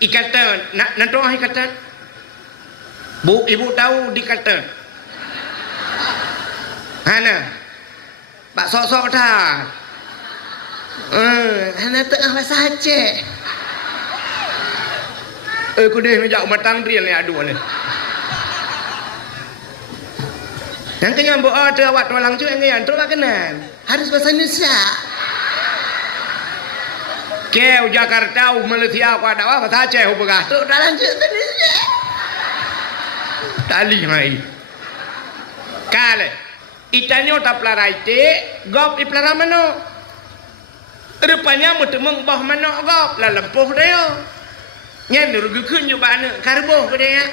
Ikatan, nak doa ikatan. Bu, ibu tahu dikatan. Hana, Pak sok-sok dah. Hana tengah bahasa Aceh. Aku dah menjauh matang dia ni aduh ni. Yang kenyang buat ada awak tulang tu yang kenyang tu lah kenan. Harus bahasa Indonesia. Kau Jakarta, Malaysia, aku ada apa bahasa Aceh, aku berkah. Tu dah lanjut Indonesia. Tali mai. Kale. Itanyo tak pelarai te, gop di pelara mano. Rupanya mutemeng bah mano gop, lah lempuh dia. Nyan rugi kun juga anak karbo ke dia.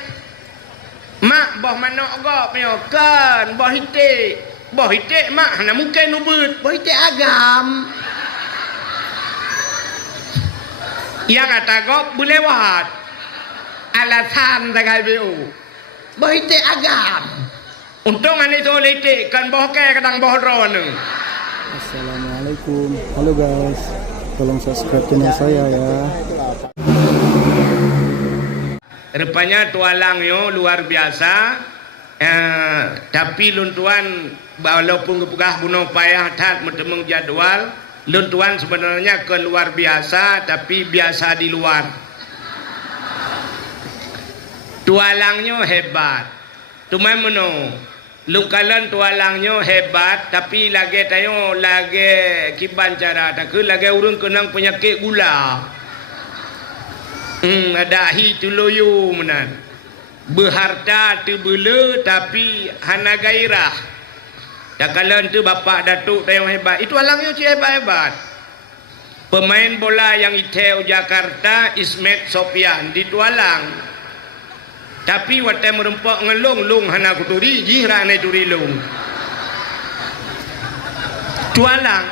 Mak bah mano gop nyo kan bah hite mak na mungkin ubut bah hite agam. Yang kata gop bulewat. Alasan tagai bu. Bah hite agam. Untung ane tu lete kan bah ke kadang bah ron. Assalamualaikum. Halo guys. Tolong subscribe channel saya ya. Rupanya tualang yo luar biasa. Tapi luntuan walaupun kepegah bunuh payah tat mutemeng jadwal, luntuan sebenarnya ke luar biasa tapi biasa di luar. Tualangnya hebat. Tumai meno. Lukalan tualangnya hebat tapi lagi tayo lagi kiban cara tak ke lagi urang kenang penyakit gula. Ada hi tuloyo menan. Berharta tu bela tapi hana gairah. Tak kalan tu bapak datuk tayo hebat. Itu alangnya cik hebat-hebat. Pemain bola yang iteu Jakarta Ismet Sofian di tualang. Tapi waktu merempak ngelong hana kuturi jihra ne turilung. Tualang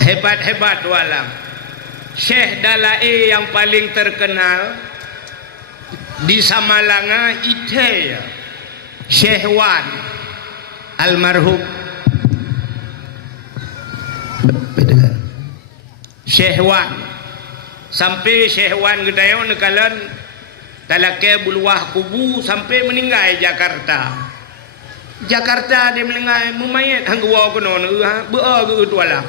hebat-hebat tualang. Syekh Dalai yang paling terkenal di Samalanga ite Syekh Wan almarhum Syekh Wan sampai Syekh Wan gedayo nekalan talake buluah kubu sampai meninggal Jakarta. Jakarta dia meninggal mumayat hangguwa kono beu ge tualang.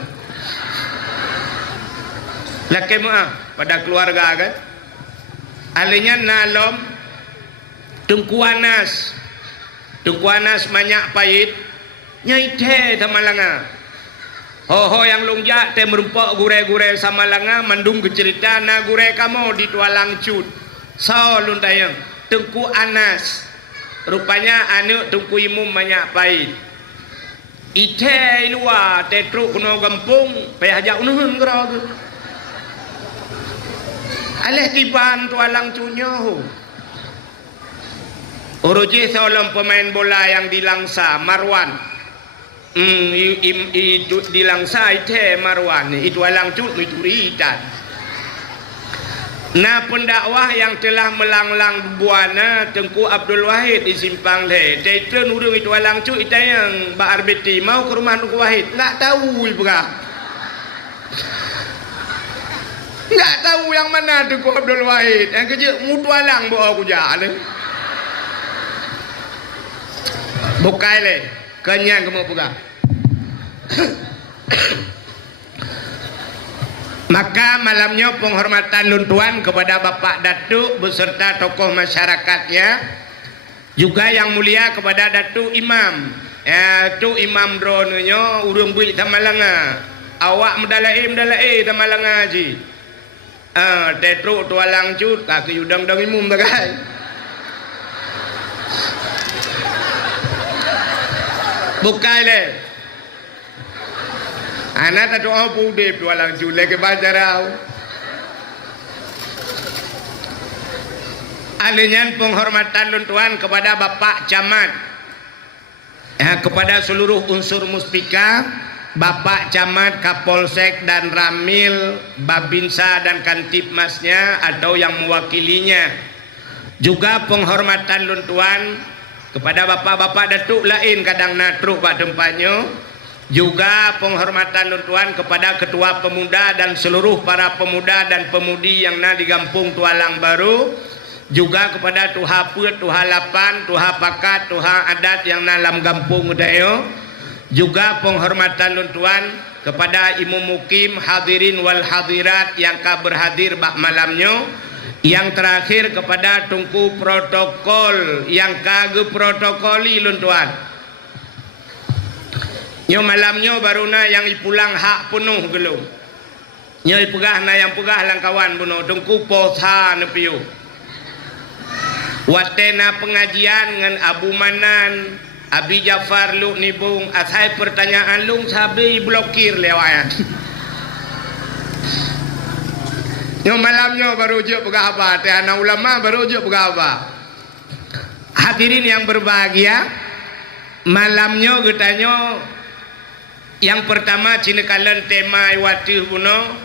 Laki maaf pada keluarga kan. Alinya nalom Tungku Anas banyak pahit nyai teh Tamalanga. Ho yang longjak teh merumpak gure-gure Samalanga mandung ke cerita na gure kamu di tualang cut. So luntayang Tungku Anas rupanya anu Tungku Imum banyak pahit. Ite luar teh truk kuno gampung payah jak nuhun gerog. Aleh tiban tualang cunyo. Uruji seorang pemain bola yang di Langsa, Marwan. Di Langsa itu Marwan. Itu alang cut itu ritan. Nah pendakwah yang telah melanglang buana Tengku Abdul Wahid di Simpang Le. Dia nurung itu alang cut itu yang Mbak Arbeti mau ke rumah Tengku Wahid. Nggak tahu ibu kak. Nggak tahu yang mana Tengku Abdul Wahid. Yang kerja mutualang bawa aku jalan. Bukai le, kenyang kamu buka. Maka malamnya penghormatan luntuan kepada Bapak Datuk beserta tokoh masyarakatnya, juga yang mulia kepada Datuk Imam. Tu Imam dronenya urung bui Tamalanga. Awak medalai Tamalanga haji. Tetru tualang cut kaki udang dang imum bagai. Bukai le. Anak tak doa pudip tualang cut lagi bajarau. Alinyan penghormatan luntuan kepada Bapak Camat. Kepada seluruh unsur muspika, Bapak Camat, Kapolsek dan Ramil, Babinsa dan Kantipmasnya atau yang mewakilinya. Juga penghormatan luntuan kepada bapak-bapak datuk lain kadang natruk pak tempatnya. Juga penghormatan tuan kepada ketua pemuda dan seluruh para pemuda dan pemudi yang di Kampung Tualang Baru. Juga kepada Tuha Put, Tuha Lapan, Tuha Pakat, Tuha Adat yang dalam kampung Dayo. Juga penghormatan tuan kepada Imam Mukim, hadirin wal hadirat yang berhadir bak malamnya. Yang terakhir kepada tungku protokol yang kage protokoli tuan. Nyo malamnya baruna yang ipulang hak penuh gelum. Nyo ipegah na yang pegah langkawan buno tungku posa nepiu. Watena pengajian dengan Abu Manan, Abi Jafar lu nibung, asai pertanyaan lung sabi blokir lewayan. Nyo malamnya baru je pegah apa? Teh anak ulama baru je pegah apa? Hadirin yang berbahagia, malamnya getanyo yang pertama cinekalan tema iwati buno.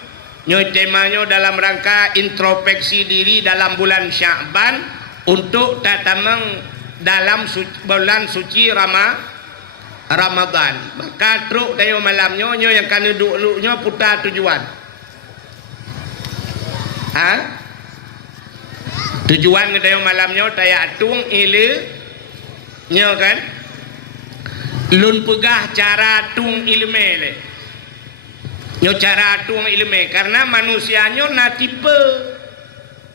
Nyo temanya dalam rangka introspeksi diri dalam bulan Sya'ban untuk tatamang dalam bulan suci Ramadan. Maka truk tayo malamnya nyo yang kan duduknya putar tujuan. Tujuan tayo malamnya tayo atung ile nyo kan. Lun pegah cara tung ilme le. Nyo cara tung ilme karena manusianya na tipe.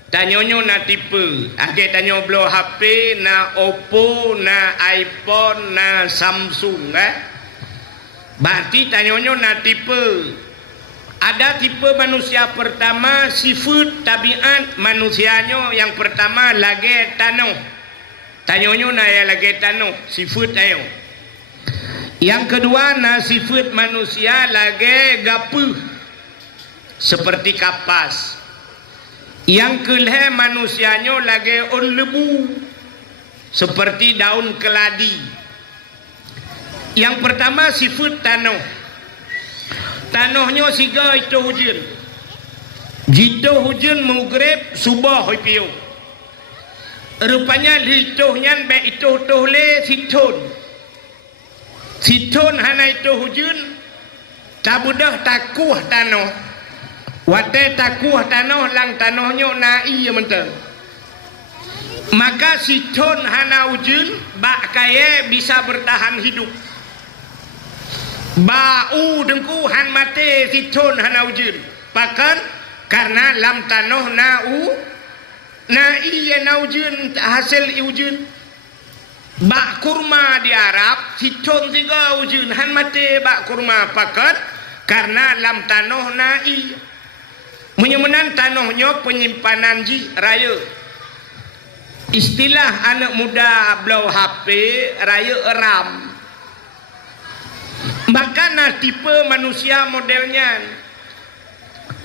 Tanyonyo na tipe. Age tanyo blow HP na Oppo na iPhone na Samsung Berarti tanyonyo na tipe. Ada tipe manusia pertama sifat tabiat manusianya yang pertama lagi tanoh. Tanyonyo na ya lagi tanoh sifat ayo. Yang kedua na sifat manusia lagi gapuh seperti kapas. Yang kelima manusianya lagi on lebu seperti daun keladi. Yang pertama sifat tanah. Tanahnya siga itu hujan. Jika hujan maghrib subah piu. Rupanya litohnya be itu tohle siton. Siton hana itu hujan. Tabudah takuh tanah. Wate takuh tanah lang tanahnya nai mentang. Maka siton hana ujun bak kaya bisa bertahan hidup. Bau dengkuhan mate siton hana ujun. Pakan karena lam tanah nai na ujun hasil ujun. Bak kurma di Arab siton tiga ujun han mate bak kurma pakan karena lam tanah nai. Menyemenan tanahnya penyimpanan ji raya. Istilah anak muda blow HP raya eram. Maka na tipe manusia modelnya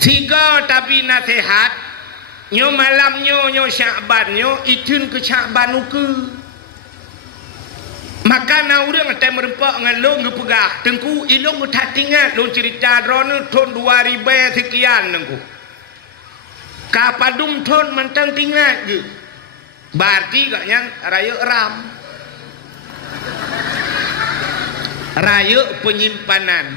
tiga tapi nasihat nyo malamnya nyo Sya'ban nyo itun ke Sya'ban uke. Maka na urang teh merempak ngalong ngepegah tengku ilong tak tinggal lo cerita drone tahun 2000 sekian nengku. Kapadum thon mentang tinggal je. Berarti katnya raya ram. Raya penyimpanan.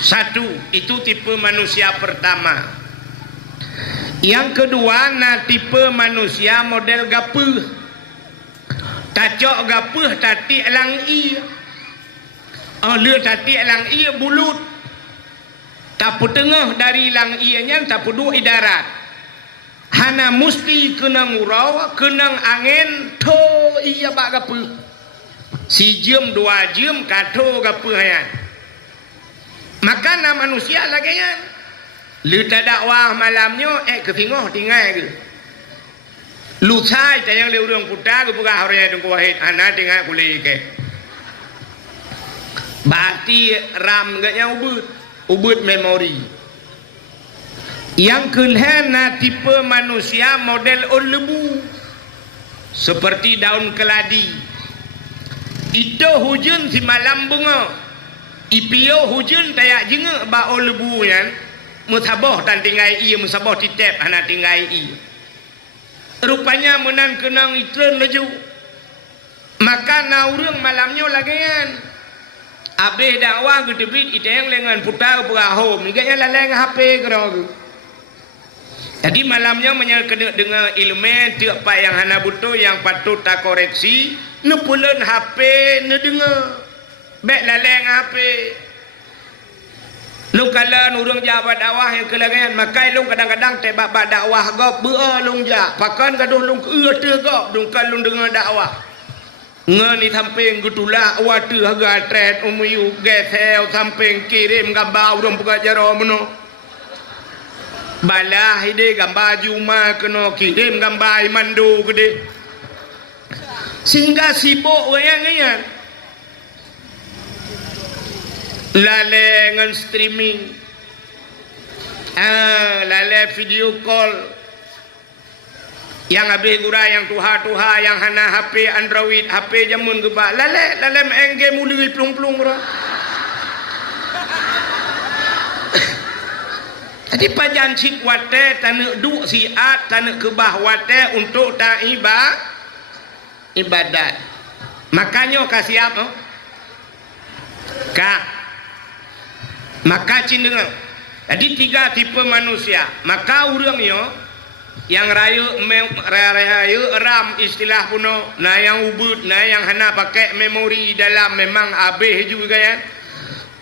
Satu, itu tipe manusia pertama. Yang kedua, na tipe manusia model gapuh. Tacok gapuh tati elang i. Lur tati elang i bulut. Tapu tengah dari lang ianya tapu dua idarat. Hana musti kena ngurau, kena angin to iya bak gapuh. Si jam 2 jam kato gapuh yan. Maka na manusia lagi yan. Lu tak dakwah malamnya ketinggoh tinggal ke. Lu sai tayang le urang putar ke pegah orang yang wahid ana tinggal kulih ke. Berarti ram gaknya ubud memori. Yang kelima tipe manusia model on lebu seperti daun keladi. Itu hujan si malam bunga. Ipio hujan tayak jenga ba on lebu yan. Musabah tan tinggai i musabah titep ana tinggai i. Rupanya menan kenang iklan laju. Maka na urang malamnya lagian. Habis dakwah ke tebit iteng lengan putar berahom. Iganya laleng HP kerong. Jadi malamnya kena dengan ilmu tiap apa yang hana butuh yang patut tak koreksi. Nepulen HP ne dengar. Bek laleng HP. Lu kala urang jabat dakwah yang kelangan makai lu kadang-kadang tebak dakwah gop beu lu ja. Pakan gaduh lu ke gop dung kan lu dengar dakwah. Ngani samping gutula watu haga tret umuyu gesel samping kirim gambar urang buka jaro meno. Balah ide gambar juma kena kirim gambar mandu gede. Sehingga sibuk wayang-wayang. Lale ngan streaming. Lale video call. Yang habis gura yang tuha-tuha yang hana HP Android, HP jamun gebak. Lale mengge muli plung-plung bro. Jadi pajan cik wate tanek du siat tanek kebah wate untuk tak ibadat. Makanya kasih apa? Kak. Maka cindengar. Jadi 3 tipe manusia. Maka urangnya yang rayu ram istilah kuno, nah yang ubud, nah yang hana pakai memori dalam memang abeh juga ya.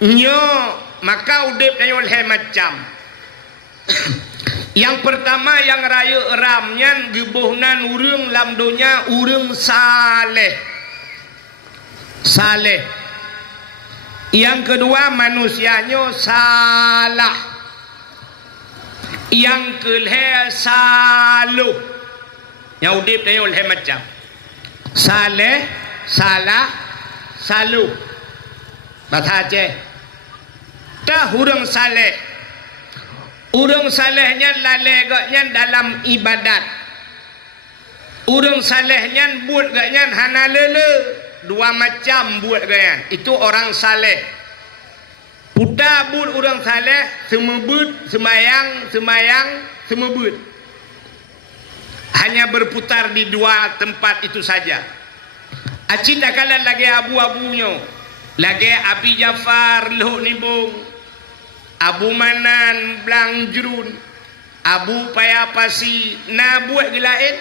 Nyo maka udip na oleh macam. Yang pertama yang rayu ram nyan gebuhnan urang lam dunya urang saleh. Saleh. Yang kedua manusianya salah. Yang kelih saluh. Yang udip ni oleh macam saleh, salah, saluh. Bahasa Aceh. Dah urang saleh. Urang salehnya lalegaknya dalam ibadat. Urang salehnya buat gaknya hana lele. 2 macam buat gaknya. Itu orang saleh. Putar bud orang saleh semebut semayang semebut. Hanya berputar di 2 tempat itu saja. Acin tak kalah lagi abu-abunya. Lagi Abi Jafar Lohok Nibung, Abu Manan Blang Jerun, Abu Payapasi. Na buat gelain.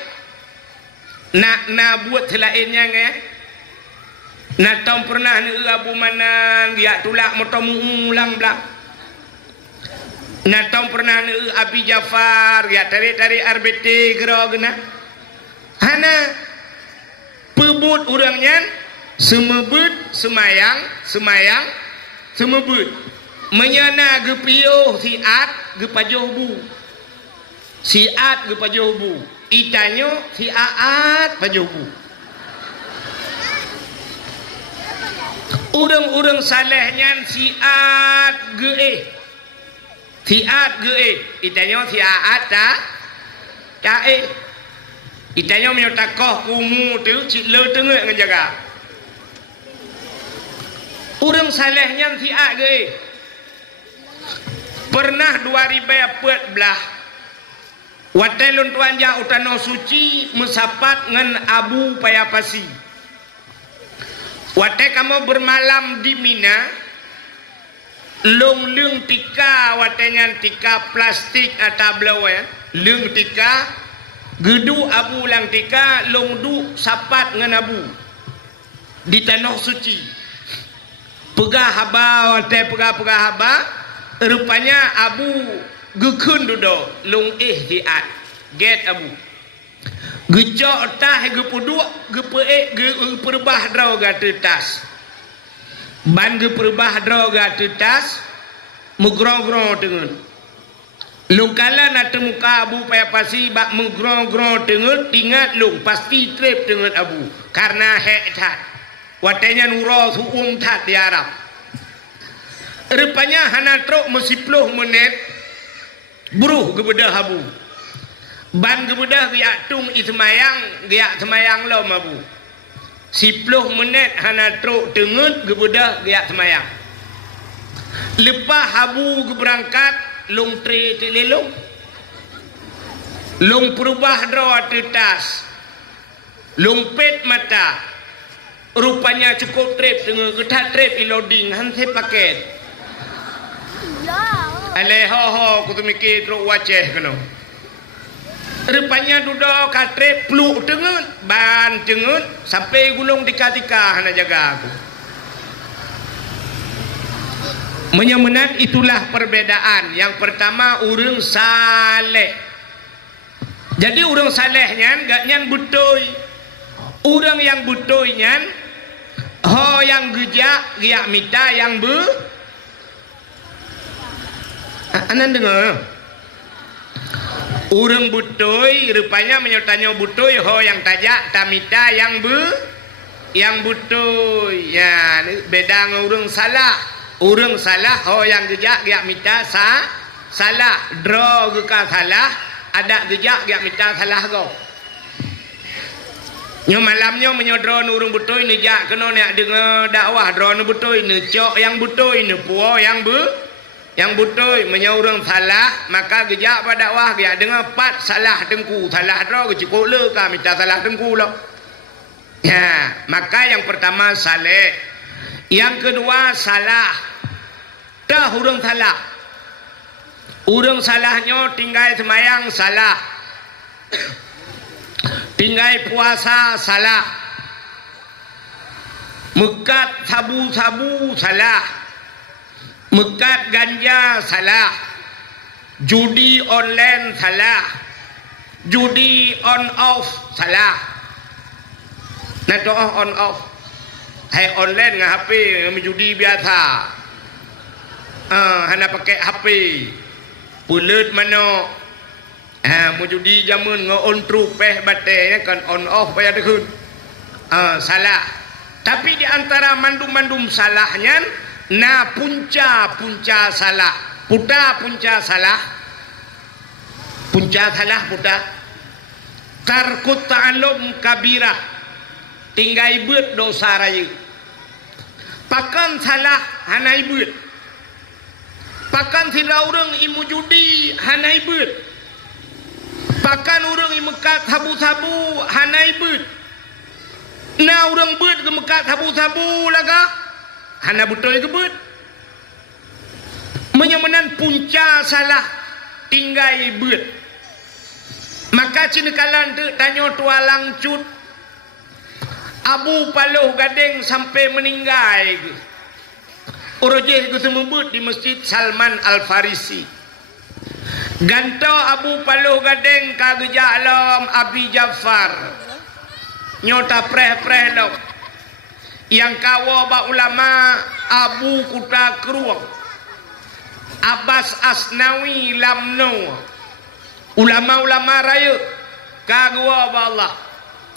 Na buat selainnya ngeh. Nak tahu pernah ni Abu Manan dia tulak motomu ulang belak. Nak tahu pernah ni Abi Jafar dia tarik RBT gerogna. Hana pebut urangnya semebut semayang semebut. Menyana gepiuh siat gepajohbu. Siat gepajohbu. Itanyo siat pajohbu. Urang-urang salehnya siat ge. Siat ge. Itanya siat ta Itanya mio takoh kumu tu cik le tengok ngejaga. Urang salehnya siat ge. Pernah 2014 watelun tuanja utano suci mesapat ngan Abu Payapasi. Wate kamu bermalam di Mina, lung tika watenya tika plastik atau blawan, lung tika, gedu abu lang tika, lung du sapat ngan abu di tanah suci. Pegah haba wate pegah haba, rupanya abu gekun dudo lung ihtiat, get abu. Gejok tah gepuduk gepeek geperbah droga tetas. Ban geperbah droga tetas mugrong-grong dengan. Lungkala nak temuka Abu Payapasi bak mugrong-grong dengan tingat lung pasti trip dengan Abu karena hek tat. Watenya nuro suum tat di Arab. Rupanya hana truk mesti 10 menit buruh gebedah Abu. Ban gebedah giak tung ismayang giak semayang lo mabu. 10 menit hana truk tengut gebedah giak semayang. Lepas Abu berangkat long tre telelong. Long perubah draw tetas. Long pet mata. rupanya cukup trip dengan getar trip loading hantai paket aleh ho kutu mikir teruk wajah kena rupanya duduk katrip peluk dengan ban dengan sampai gulung tika-tika hana jaga aku menyemenat itulah perbedaan. Yang pertama urang saleh. Jadi urang saleh nyan gak nyan butoy. Urang yang butoy nyan ho yang gejak giak mita yang be anan dengar. Urang butoy rupanya menyertanya butoy ho yang tajak tamita yang butoy. Ya beda dengan urang salah. Urang salah ho yang gejak giak mita salah draw geka salah ada gejak giak mita salah go nyo malamnya menyodron urang butoy ni jak kena nak dengar dakwah draw nu butoy ni cok yang butoy ni puo yang butoy menyorang salah maka gejak pada dakwah giak dengar pat salah dengku salah draw ke cukup le ka mita salah dengku lo ya maka yang pertama saleh. Yang kedua salah. Dah urang salah. Urang salahnya tinggal semayang salah. Tinggal puasa salah. Mekat sabu-sabu salah. Mekat ganja salah. Judi online salah. Judi on off salah. Nah doa on off. Hai online dengan HP menjudi biasa. Hana pakai HP. Pulut mana? Menjudi jamun on truk peh batai kan on off payah dekun. Salah. Tapi di antara mandum-mandum salahnya na punca salah. Punca salah. Punca salah puta. Tarkut ta'alum kabirah. Tinggai beut dosa raya. Pakan salah hanai beut. Pakan sila urang imu judi hanai beut. Pakan urang imu mekat sabu-sabu hanai beut. Na urang beut ke mekat sabu-sabu laga hana betul ke beut. Menyemenan punca salah tinggai beut. Maka cinekalan tu tanya tualang cut Abu Paloh Gading sampai meninggal. Orojeh ku semebut di Masjid Salman Al-Farisi. Ganto Abu Paloh Gading kagejak alam Abi Jafar. Nyota preh-preh lo. Yang kawa ba ulama Abu Kuta Keruang. Abbas Asnawi Lamno. Ulama-ulama raya kagwa ba Allah.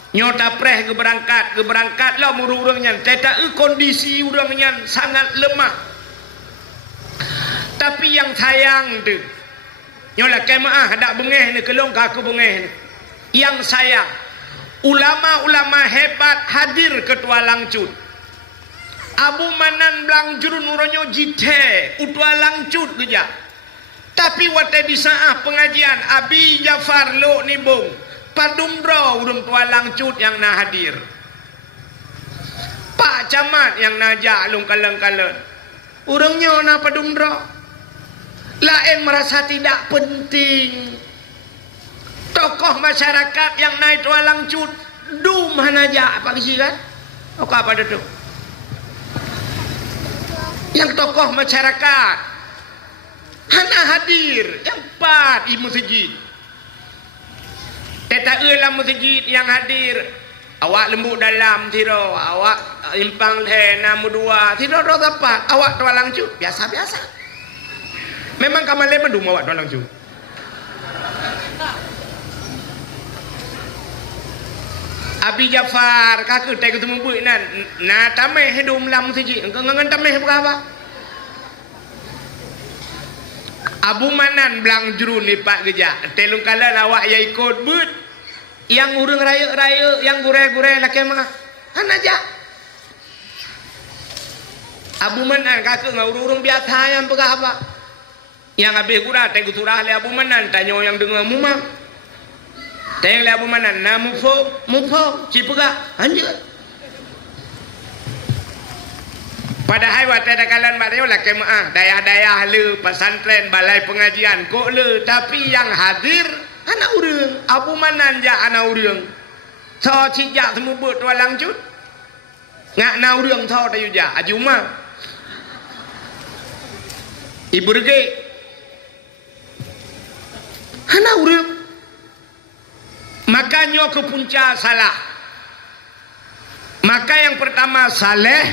Nyota preh ke berangkat lah urang-urangnya tak kondisi urangnya sangat lemah. Tapi yang sayang tu nyola kemaah ada bengeh ni kelong kaku bengeh ni yang sayang ulama-ulama hebat hadir ketua Langcut Abu Manan Blang Jurun uronyo jite utua Langcut geja tapi wate di saat pengajian Abi Jafar lo ni bong padumdro urung tua Langcut yang na hadir. Pak Camat yang najak lung kaleng-kaleng. Urangnya na padumdro. Lain merasa tidak penting. Tokoh masyarakat yang naik tua Langcut dum hanajak apa kisi kan? Oke apa itu? Yang tokoh masyarakat hana hadir yang empat di masjid. Teta dalam masjid yang hadir awak lembut dalam tiro awak impang le namu dua tiro do dapat awak tua Langcut biasa-biasa memang kamale mendum awak tua Langcut Abi Jafar kaku tai ketemu buik nan na tameh hidum lam masjid engkau ngan tameh berapa Abu Manan Blang Jurun lipat gejak telung kala awak ya ikut but yang urang raya-raya yang gure-gure laki mah kan aja Abu Manan kakak ngau urang biasa yang pegah apa yang habis gura teh guturah le Abu Manan tanya yang dengar mumam teh le Abu Manan na mufo cipegah anjir Padahal wate dakalan mak lah kemaah daya-daya le pesantren balai pengajian kok le tapi yang hadir anak urang abu mananja anak urang so cijak semua buat tualang cut ngak na urang so tayu ja ajuma ibu rege anak urang makanya ke punca salah maka yang pertama saleh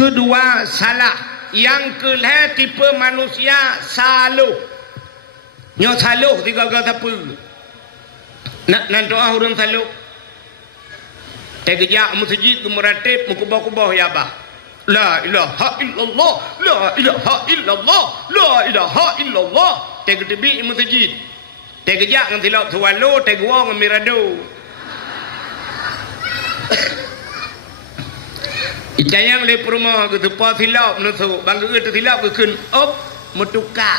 kedua salah yang kelih tipe manusia saluh nyo saluh tiga kata apa nak doa orang saluh tegejak masjid ke meratib mukubah-kubah ya bah la ilaha illallah la ilaha illallah la ilaha illallah tegetebi masjid tegejak ngan tilap tualo tegwa ngan mirado Icayang le rumah ke tempat silap nusu bangga ke silap ke kun op mutuka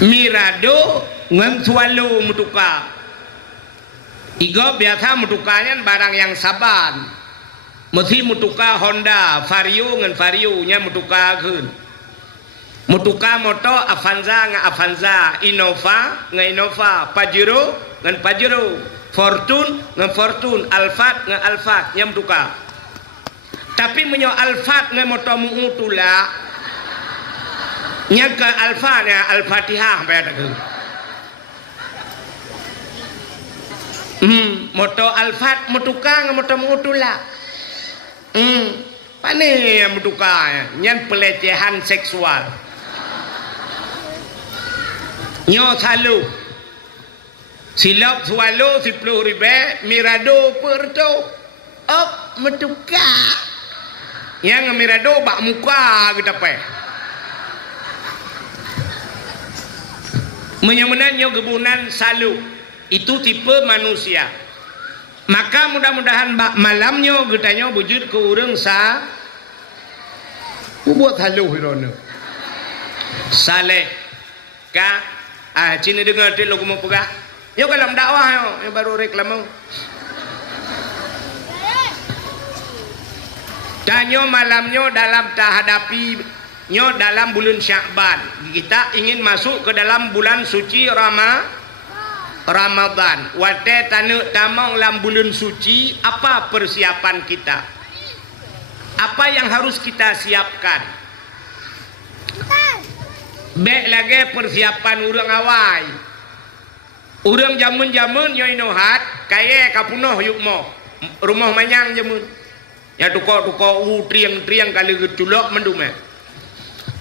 mirado ngan swallow mutuka iga biasa mutukanya barang yang saban mesti mutuka Honda Vario ngan Vario nya mutuka kun mutuka moto Avanza ngan Avanza Innova ngan Innova Pajero ngan Pajero Fortune ngan Fortune Alphard ngan Alphard nyam tuka tapi menyo Alphard ngan moto muutula nyaga Alphard nya Al-Fatihah pada ke moto Alphard mutuka ngan moto muutula pane mutuka nyan pelecehan seksual nyo salu silap swallow 10 ribu mirado perto op metuka yang mirado bak muka kita pe menyemenannya kebunan salu itu tipe manusia maka mudah-mudahan bak malamnya getanya bujur ke urang sa buat salu hirona saleh ka cina dengar dia lagu mau pegah yo dalam dakwah yo baru reklam danyo malamnya dalam tahadapi nyo dalam bulan Sya'ban kita ingin masuk ke dalam bulan suci Ramadan wate tanu tamang dalam bulan suci apa persiapan kita apa yang harus kita siapkan baik lagi persiapan urang awai urang jamun-jamun yo inohat kaya kapunoh yuk mo rumah manyang jamun ya tuko triang kali getulok mendume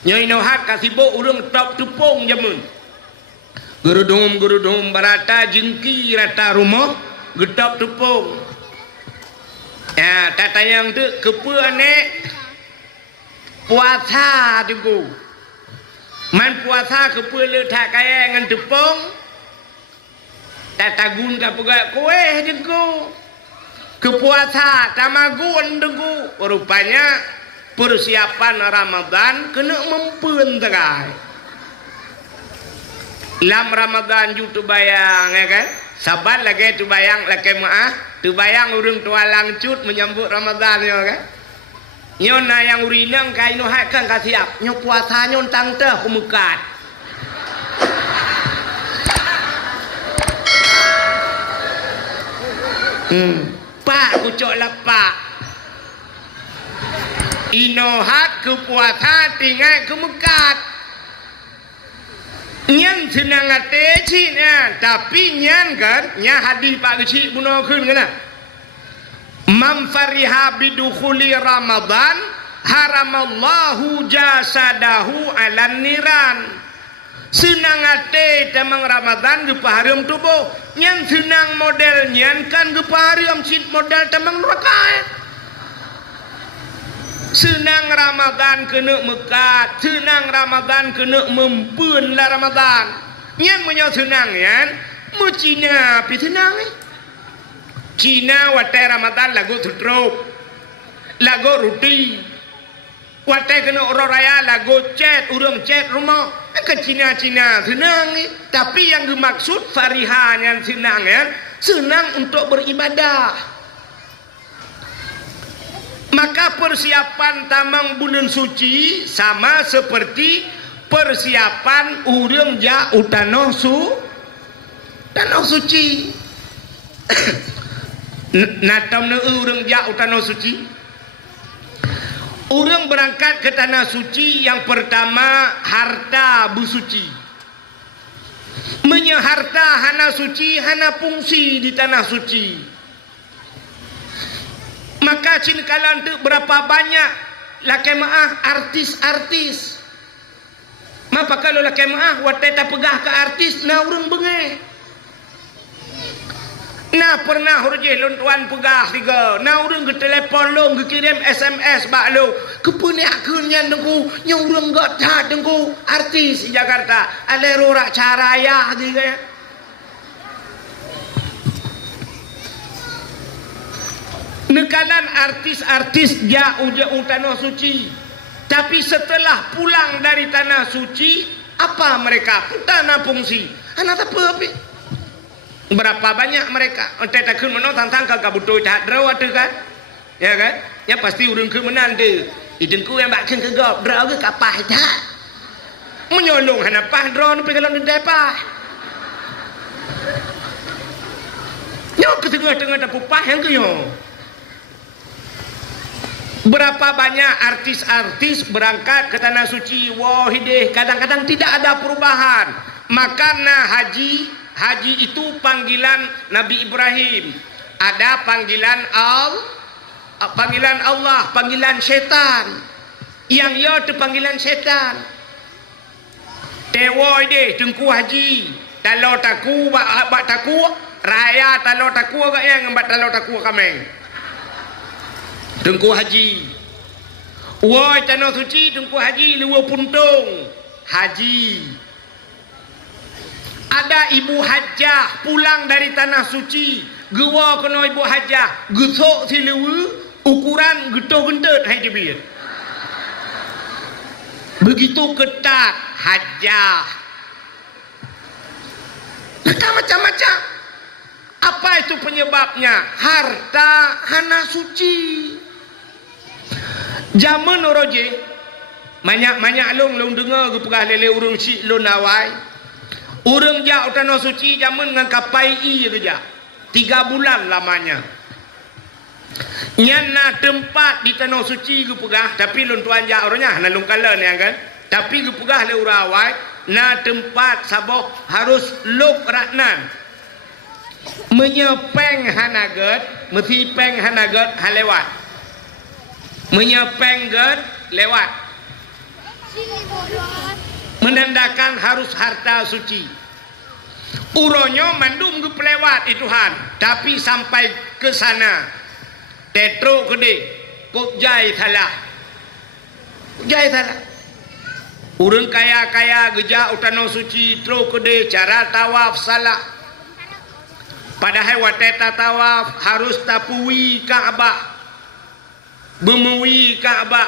nyo inohat kasibo urang top tupung jamun gerudum barata jengki rata rumah getop tupung ya tatayang tu kepe ane puasa tuku man puasa kepe le tak kaya ngan tupung tatagun ka pegak kue jengku kepuasa tamagun dengku rupanya persiapan Ramadan kena mempen terai lam Ramadan ju tu bayang ya kan sabar lagi tu bayang lagi maah tu bayang urung tualang cut menyambut Ramadan ya kan nyo na yang urinang kai no hak kan ka siap nyo puasa nyo tang teh kumekat pak kucok lepak inohat ke puasa tinggal ke mekat nyan senang ate cina tapi nyan kan nya hadis pak kecil bunuh kun kena man fariha bidukhuli Ramadan haramallahu jasadahu alan niran senang ate tamang Ramadan gepaharum tubuh nyan senang model nyan kan gepaharum sit model tamang neraka senang Ramadan kena mekat senang Ramadan kena mempeun lah Ramadan nyan menyo senang nyan mu Cina pi senang Cina wate Ramadan lagu tutruk lagu ruti wate kena orang raya lagu chat urang chat rumah ke Cina senang tapi yang dimaksud farihan yang senang ya senang untuk beribadah Maka persiapan tamang bulan suci sama seperti persiapan urang ja tanah suci. Natam na urang ja tanah suci. Urang berangkat ke tanah suci, yang pertama harta bersuci. Harta hana suci, hana fungsi di tanah suci. Maka cinkalan tu berapa banyak lakai maah artis-artis. Maka kalau lakai maah watai tak pegah ke artis, na urang bengai. Na pernah urje lon tuan pegah tiga. Na urang ke telefon long ke kirim SMS bak lo. Kepunyaknya dengku, nya urang gak dah dengku artis di Jakarta. Ale rorak caraya gitu ya. Nekalan artis-artis dia uja tanah suci, tapi setelah pulang dari tanah suci, apa mereka? Tanah fungsi. Anak apa? Berapa banyak mereka? Entah tak kena tantang kagak butuh tak draw ada kan? Ya kan? Ya pasti urang ke menande. Idengku yang bakkan kegap draw ke kapah tak? Menyolong hanapah draw ni kalau ni depah. Yo ke tengah-tengah tak pupah yang ke yo. Berapa banyak artis-artis berangkat ke tanah suci, wah hideh, kadang-kadang tidak ada perubahan. Makanya haji itu panggilan Nabi Ibrahim. Ada panggilan Allah, panggilan setan. Yang ya itu panggilan setan. Tewa hideh, tengku haji. Talau taku, bak taku, raya talau taku agak yang bak talau taku kami. Tengku haji. Woi tanah suci tengku haji luar puntung. Haji. Ada ibu hajah pulang dari tanah suci. Gewa kena ibu hajah. Gesok si lewa ukuran geto gendut hai jebir. Begitu ketat hajah. Ketat macam-macam. Apa itu penyebabnya? Harta hana suci. Zaman oroje banyak long dengar ke pegah lele urang si lo nawai. Urang ja tanah suci zaman ngan kapai i kerja. 3 bulan lamanya. Nyana tempat di tanah suci ke pegah, tapi lon tuan ja orangnya na long kala ni kan. Tapi ke pegah le urawai na tempat sabok harus lop ratnan. Menyepeng hanaget, mesti peng hanaget halewat. Menyepeng ged lewat, menandakan harus harta suci. Uronyo mandum ke pelewat itu han, tapi sampai ke sana tetro gede kok jai salah. Urang kaya geja utano suci tro gede cara tawaf salah. Padahal wateta tawaf harus tapui Ka'bah. Bermui Ka'bah,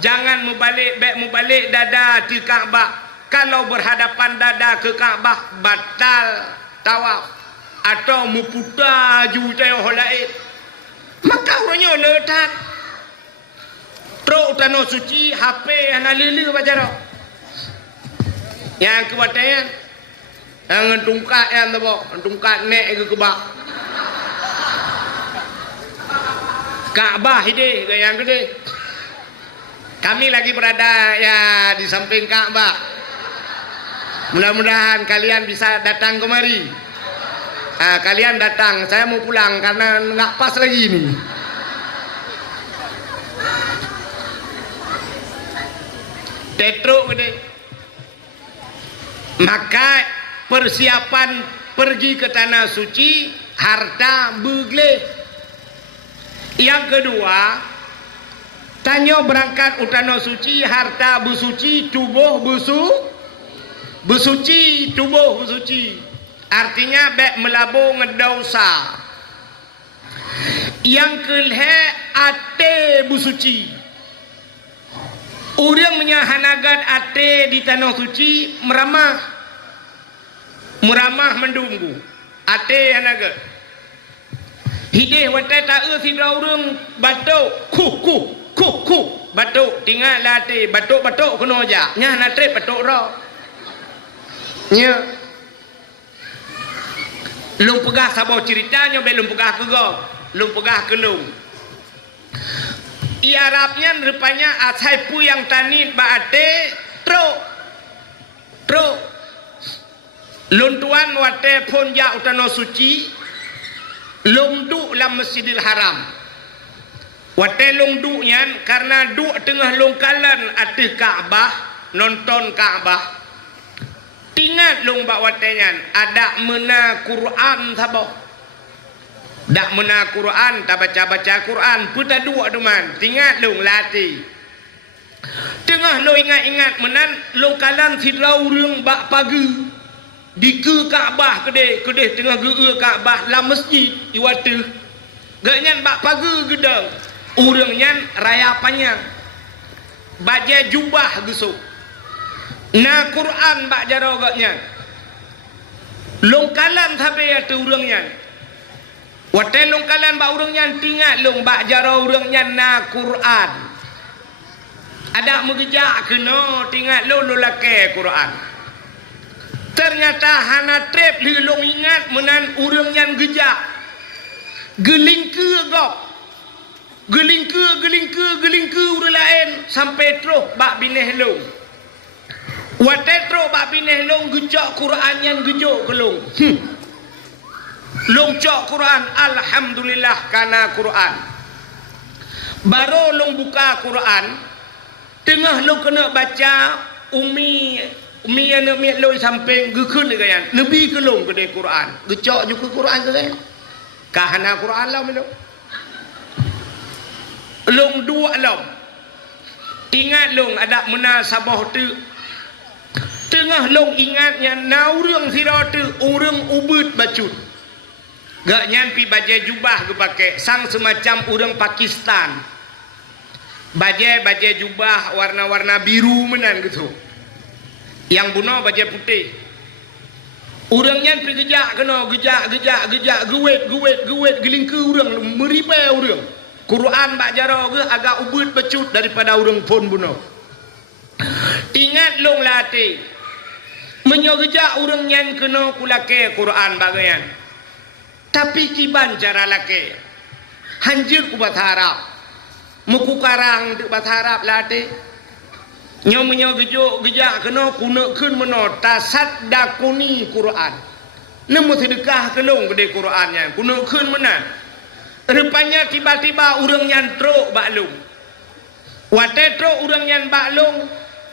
jangan mubalik dada di Ka'bah. Kalau berhadapan dada ke Ka'bah batal tawaf atau muputar jutai holaid. Maka orangnya letak truk tanah suci HP ana lele bajaro. Yang kewatanya yang tungkat yang tabo, tungkat nek ke kebak. Ka'bah ini yang gede. Kami lagi berada ya di samping Ka'bah. Mudah-mudahan kalian bisa datang kemari. Kalian datang, saya mau pulang karena nggak pas lagi ini. Tetruk gede. Maka persiapan pergi ke tanah suci, harta begleh. Yang kedua, tanya berangkat utana suci, harta bersuci, tubuh bersuci, tubuh bersuci. Artinya bek melabur ngedosa. Yang kelhe ate bersuci. Orang menyahanagat ate di tanah suci meramah mendunggu. Ate hanagat. hidih watai tak si orang batuk ku batuk tinggal latih batuk kena aja nya nak trip batuk roh nya lung pegah sabau ceritanya belum pegah ke go lung pegah ke lung i Arabnya rupanya asai pu yang tani baate tro lung tuan wate pon ja utano suci lung du lam Masjidil Haram wate lung du nyan karena du tengah lung kalan atih Kaabah nonton Kaabah tingat lung bak wate nyan ada mena Quran sabo dak mena Quran tak baca Quran puta dua duman tingat lung lati tengah lo ingat menan lung kalan sidrau reung bak pagi di ke Kaabah kedeh tengah ge Kaabah la masjid iwatu ganyan bak pagi gedang urang nyan raya panjang baja jubah gesuk na Quran bak jaro ganyan longkalan sabe atu urang nyan wate longkalan bak urang nyan tingat long bak jaro urang nyan na Quran ada megejak kena tingat lo lake Quran ternyata hana trip li long ingat menan urang nyan gejak gelingke gok gelingke urang lain sampai terus bak bineh long wate terus bak bineh long gejak Quran nyan gejuk ke long long cok Quran alhamdulillah kana Quran baru long buka Quran tengah long kena baca umi ana miat loi samping gekeun le gayan lebih ke long gede Quran gecok juga Quran ke gayan kahana Quran lah melo long dua long ingat long ada munasabah tu tengah long ingatnya naurang sira tu urang ubud bacut gak nyampi baju jubah ge pake sang semacam urang Pakistan baju jubah warna-warna biru menan gitu yang buno baju putih urangnya pergi gejak kena gejak gewet gelingke urang meripe urang Quran bak jaro ge agak ubud becut daripada urang pun buno ingat long latih menyogejak urang nyan kena kulake Quran bagayan tapi kiban cara lake hanjir ku bahasa Arab muku karang duk bahasa Arab latih nyomenyo gejak kena kunekeun meno tasad dakuni Quran nemu sedekah kelong gede Qurannya kunekeun menan rupanya tiba-tiba urang nyan trok baklung wate trok urang nyan baklung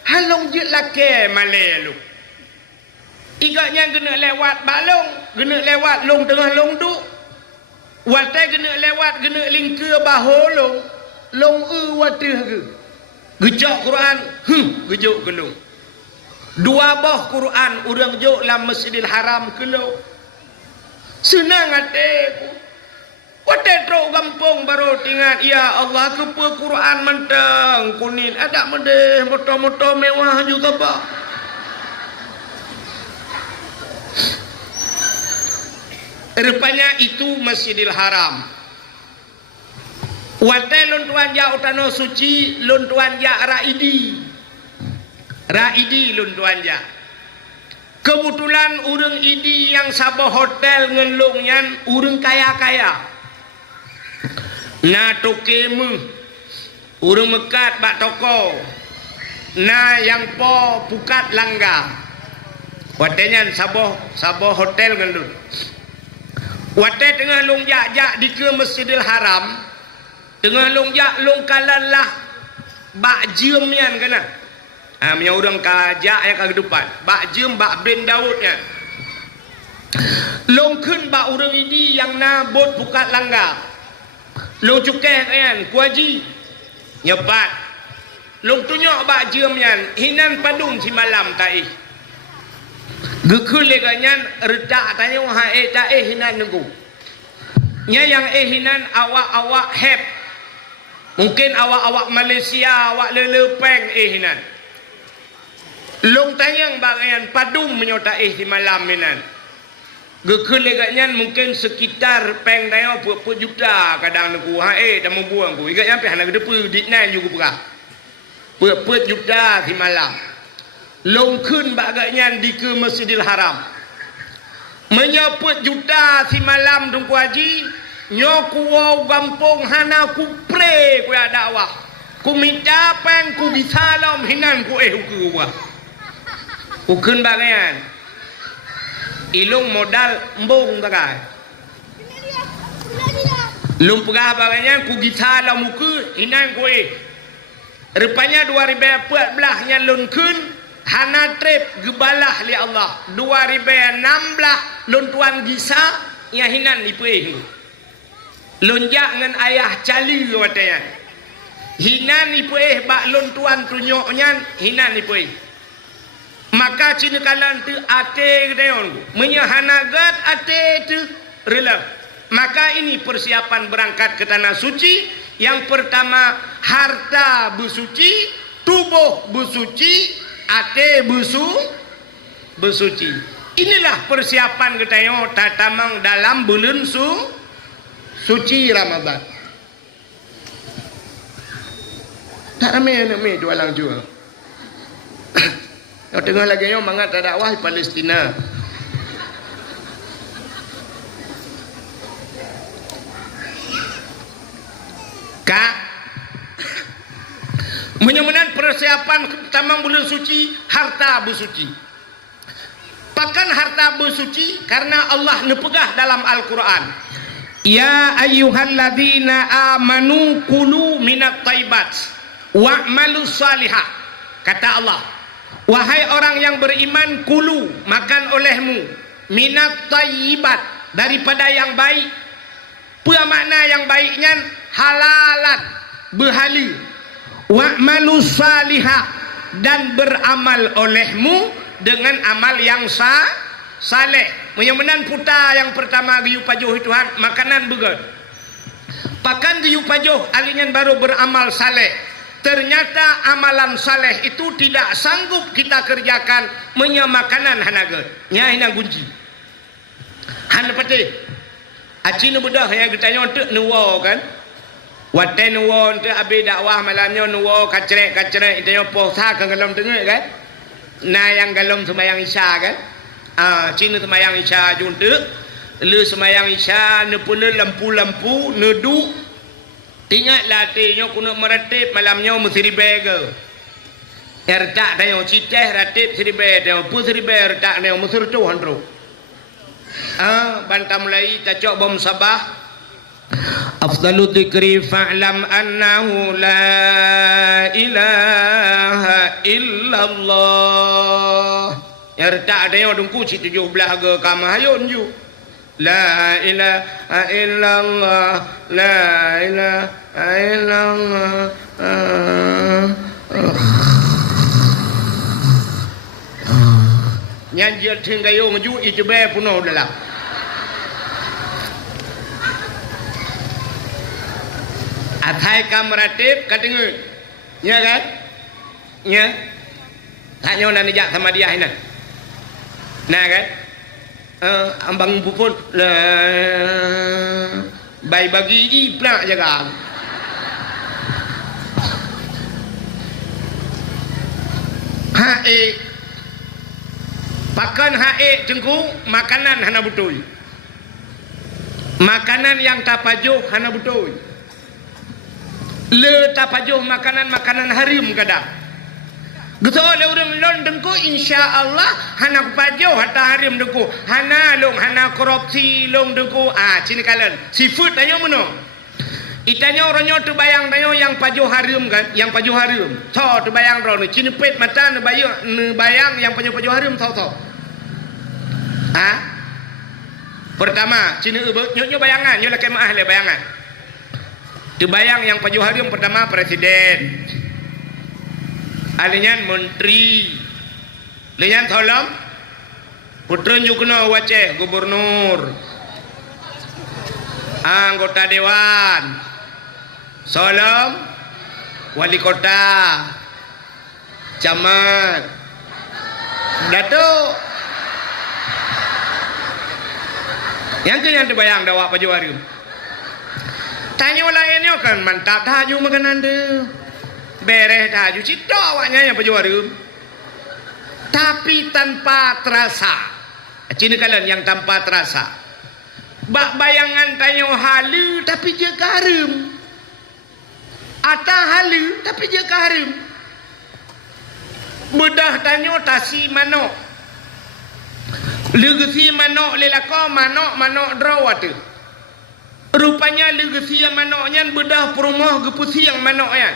halong je lake malelu igaknya kena lewat baklung kena lewat long tengah long duk wate kena lewat kena lingke baholong long wate ge gejak Quran gejuk kelung dua boh Quran urang juk lam Masjidil Haram kelung senang ateku wate trok gampung baru tingat ya Allah kepa Quran mentang kunin ada medeh moto-moto mewah juga bah rupanya itu Masjidil Haram wate lon tuan ja utano suci lon tuan ja raidi lon tuan ja kebetulan urang idi yang sabah hotel ngelung nyan urang kaya na tokemu urang mekat bak toko na yang po pukat langga wate nyan sabah hotel ngelung wate tengah long jak di ke Masjidil Haram tengah long jak long kalan lah bak jem yan kana punya orang kajak yang ke depan bak jem bak ben Daud yan long keun bak urang ini yang na bot pukat langga long cukeh yan kuaji nyepat long tunyok bak jem yan hinan padung si malam taih gekeun le ganyan redak tanya ha taih hinan nunggu nya yang hinan awak heb mungkin awak Malaysia awak lelepeng hinan long tanyang bagayan padum menyota di malam minan Gekul agaknya mungkin sekitar peng dayo put juta kadang aku dah membuang ku agaknya pe hana gedepu ditnan juga pura put juta di malam longkun bagaknya di ke Masjidil Haram menyaput juta di malam dungku haji nyoku wau gampung hana ku pre ku dakwah ku minta peng ku bisalam hinan ku ku wah ukun bagaian ilung modal embung takai lung pegah bagaian ku gisala muka hinan ku rupanya 2014 nya lun kun hana trip gebalah li Allah 2016 lun tuan gisa nya hinan ipu lun jak ngan ayah cali watanya hinan ipu bak lun tuan tunyoknya hinan ipu maka cina kalan tu ate gedeon menyahanagat ate tu rela maka ini persiapan berangkat ke tanah suci yang pertama harta bersuci tubuh bersuci ate bersuci inilah persiapan gedeon tatamang dalam bulan suci Ramadan tak ramai dua lang jual Kau tengah lagi yang mangat dakwah di Palestina. Kak, menyamanan persiapan pertama bulan suci harta bersuci. Pakan harta bersuci karena Allah nepegah dalam Al-Quran. Ya ayyuhalladzina amanu kulu minat taibat wa'malu salihah. Kata Allah. Wahai orang yang beriman, kulu makan olehmu minat tayyibat daripada yang baik. Apa makna yang baiknya? Halalan, berhala. Wa'malu salihah dan beramal olehmu dengan amal yang saleh. Menyamanan putar yang pertama giyu pajuh Tuhan makanan begat. Pakan giyu pajuh alingan baru beramal saleh. Ternyata amalan saleh itu tidak sanggup kita kerjakan menyamakanan hanaga. Nya hina kunci. Han pate. Aci nu bedah yang kita nyontek nuwo kan. Waten nuwo untuk abi dakwah malamnya nuwo kacrek itu yang posa ke galom tengah kan. Nah yang galom sembahyang isya kan. Cina sembahyang isya juntuk. Lu sembahyang isya nu pula lampu-lampu nedu. Tingat latihnya kuna meratip malamnya mesti ribega. Ertak dah yang citeh ratip seribe dah pu seribe ertak dah mesti tu handro. Bantah mulai tacok bom sabah. Afdalu dzikri fa'lam annahu la ilaha illallah. Ertak dah yang dungku ci 17 ke kamahayun ju. La ilaha illallah, la ilaha illallah. Nyanjil tinggayo maju itu be puno dalam. Athai kamratip katengut. Ya kan? Ya. Tanya nak nejak sama dia ini. Nah kan? Ambang puput bayi bagi iprak jaga hae pakan hae cengku makanan hana betul makanan yang tapajuh hana betul le tapajuh makanan harim kadang gitu oleh orang lon dengku insyaallah hana pajuh hatta harim dengku hana long hana korupsi long dengku cini kalian seafood tanya mana itanya orangnya tu bayang tanya yang pajuh harim kan yang pajuh harim so tu bayang orang cini pet mata ne bayang yang pajuh harim so pertama cini nyo bayangan nyo laki maah le bayangan tu bayang yang pajuh harim pertama presiden alinyan menteri alinyan tolong putra nyukna waceh gubernur anggota dewan solom wali kota camat datuk Yang kenyang terbayang dah wak baju harum. Tanya lainnya kan mantap tahaju makanan tu. Beres tahaju cita awaknya yang baju harum. Tapi tanpa terasa. Cina kalian yang tanpa terasa. Bak bayangan tanya halu tapi dia harum. Ata halu tapi dia harum. Bedah tanya tasi manok. Legasi manok lelaka manok drawat tu. Rupanya legasi yang manoknya bedah perumah gepusi yang manoknya.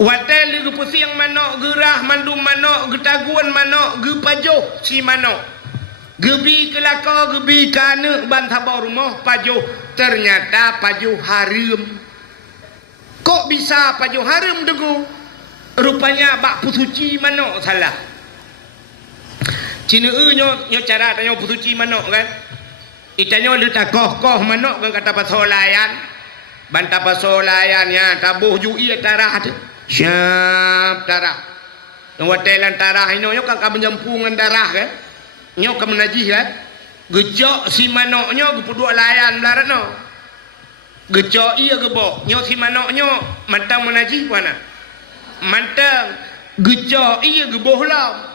Watai gepusi yang manok gerah mandum manok getaguan manok gepajoh si manok. Gebi kelaka gebi kana bantabau rumah pajoh ternyata pajoh harum. Kok bisa pajoh harum degu? Rupanya bak pusuci manok salah. Cina nyo cara tanya pusuci manok kan. Itanya letak koh manok kan kata pasal layan. Banta pasal layan ya tabuh jui tarah tu. Siap tarah. Ngwatelan tarah ino nyo kan menjampungan darah kan. Nyo kan menajih kan. Gejok si manoknya gepuduk layan belarano. Gejok iya gebok. Nyo si manoknya mantang menajih mana? Mantang gejok iya geboh lam.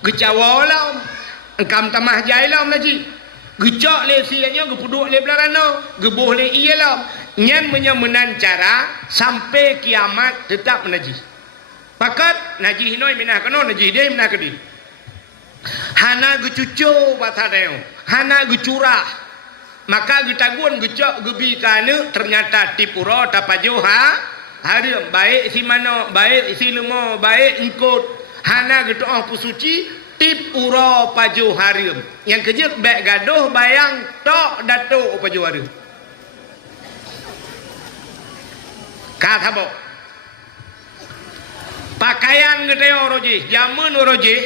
Gecawa lam. Engkam tamah jai lam lagi. Gejok le sianya gepuduk le belarano. Geboh le iya lam. Nyan menyemenan cara sampai kiamat tetap menajih. Pakat najih noi minah kano najih dia minah kedi. Hana gecucu batadeo. Hana gecurah. Maka getaguan gecok gebi kana ternyata tipuro tapajoha. Harum baik si mano, baik si lemo, baik engkut. Hana gedoh pusuci tip uro pajo harum. Yang kejut baik gaduh bayang tok datuk pajo harum. Kata bo. Pakaian gedeo roji, jamun roji,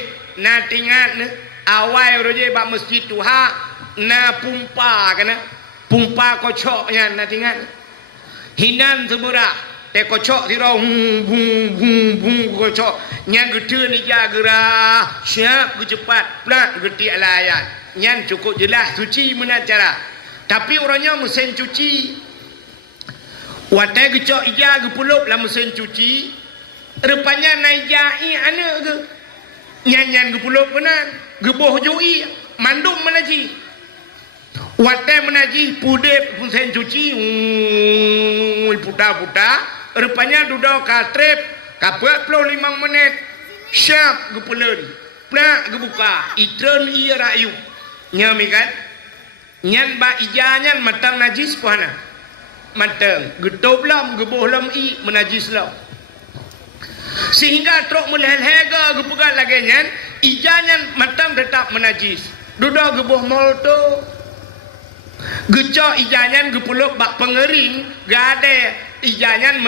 na tingat awai roji bak masjid tuha na pumpa kana. Pumpa kocoknya na tingat. Hinan semurah. Kocok sirau kocok nyan gede ni jagera siap cepat plat gede layan nyan cukup jelas suci mana cara tapi orangnya mesin cuci watai gecok ija gepulup lah mesin cuci rupanya naijai ana ke nyan gepulup benar geboh jui mandum menaji watai menaji pudep mesin cuci puta rupanya duduk katrip kapet 25 menit siap gepelen plak gebuka itren iya rayu nyami kan nyan ba ijanyan matang najis puana matang getop lam geboh lam i menajis lam sehingga truk melehega gepegat lagi nyan ijanyan matang tetap menajis duduk geboh molto gecok ijanyan gepuluk bak pengering gade ijanyan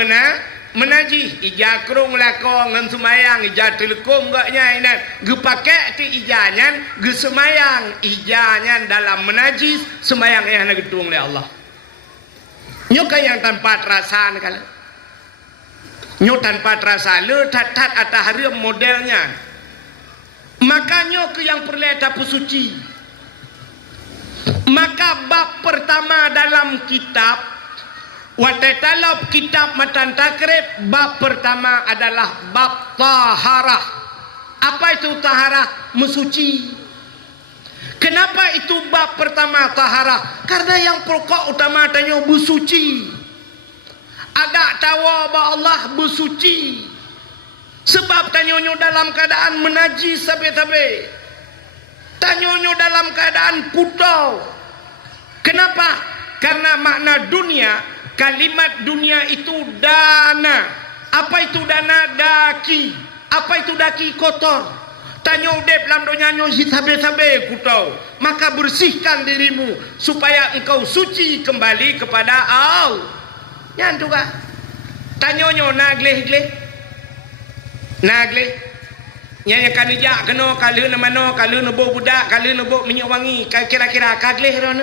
menajih ija krung lako ngan semayang ija telekom gaknya inan gepake ti ijanyan ge semayang ijanyan dalam menajis semayang yang gedung oleh Allah nyoka yang tanpa terasa kala nyok tanpa terasa le tat atah harum modelnya makanya ke yang perleta pusuci maka bab pertama dalam kitab Watetalab kitab Matan Takrib bab pertama adalah bab taharah. Apa itu taharah? Mensuci. Kenapa itu bab pertama taharah? Karena yang pokok utama tanya bersuci. Ada tawa bahwa Allah bersuci. Sebab tanyonyo dalam keadaan menajis sabe-sabe. Tanyonyo dalam keadaan putau. Kenapa? Karena makna dunia kalimat dunia itu dana. Apa itu dana? Daki. Apa itu daki? Kotor. Tanya udep dalam dunia nyo sabe-sabe kutau. Maka bersihkan dirimu supaya engkau suci kembali kepada Allah. Yang tu kah? Tanya nyo nagleh-gleh. Nagleh. Yang kanijak kena kalau na mano, kalau na bau budak, kalau na bau minyak wangi, kira-kira kagleh rona.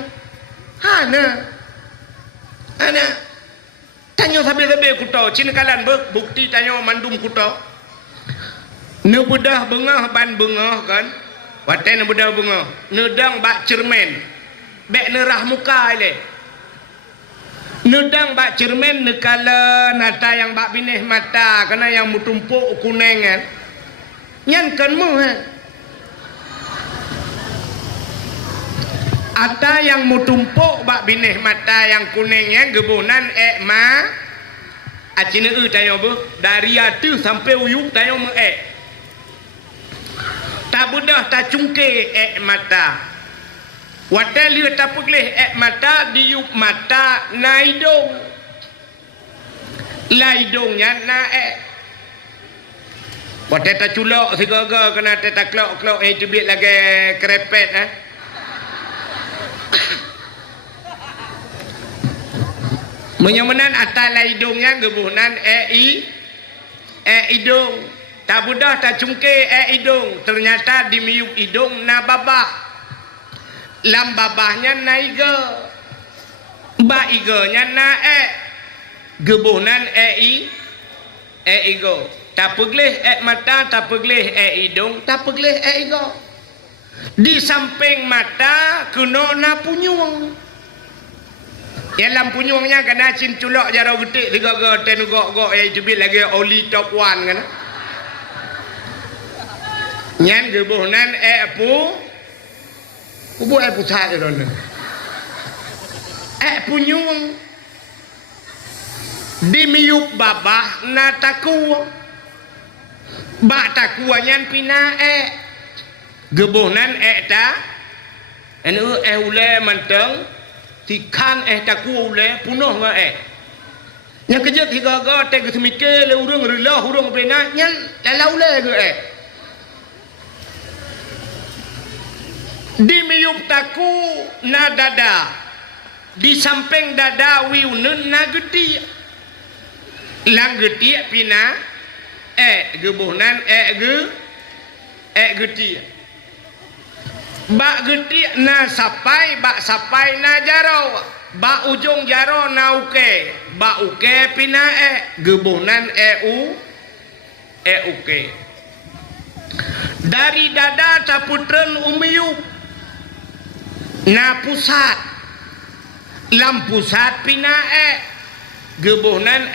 Hana. Ana tanya sabe-sabe kutau cina kalan bukti tanya mandum kutau ne bedah bengah ban bengah kan watai ne bedah bengah nedang bak cermen bek nerah muka ile nedang bak cermin nekala nata yang bak binih mata kena yang mutumpuk kuning kan nyan kan mu ata yang mutumpuk bak binih mata yang kuningnya gebunan ma acina tayo bu dari atu sampai uyuk tayo mu tak budah tak cungke mata wadah lihat tak pegleh mata diup mata naidong laidongnya na wadah tak culok sigaga kena tak klok cubit lagi kerepet menyamanan atas laidongnya gebunan idong tak budah tak cungke hidung ternyata di miuk hidung na babah lam babahnya na iga ba iganya na gebunan igo tak pegleh mata tak pegleh hidung tak pegleh igo di samping mata kena na punyung yang punyungnya kena cinculok jarau getik tiga tenugok jubit lagi oli top one kan nyan gebunan pubu pusat itu punyung di miup babah na taku bak taku nyan pina gebunan ta anu ule manteng tikan taku ule punuh nga yang kerja tiga teh semike le urang relah urang pena nyan lalau le ge di miup taku na dada di samping dada wiunun na geti lang geti pina gebunan geti bak geti na sapai bak sapai na jaro bak ujung jaro na uke bak uke pina gebunan uke dari dada taputren umiup na pusat lam pusat pina gebunan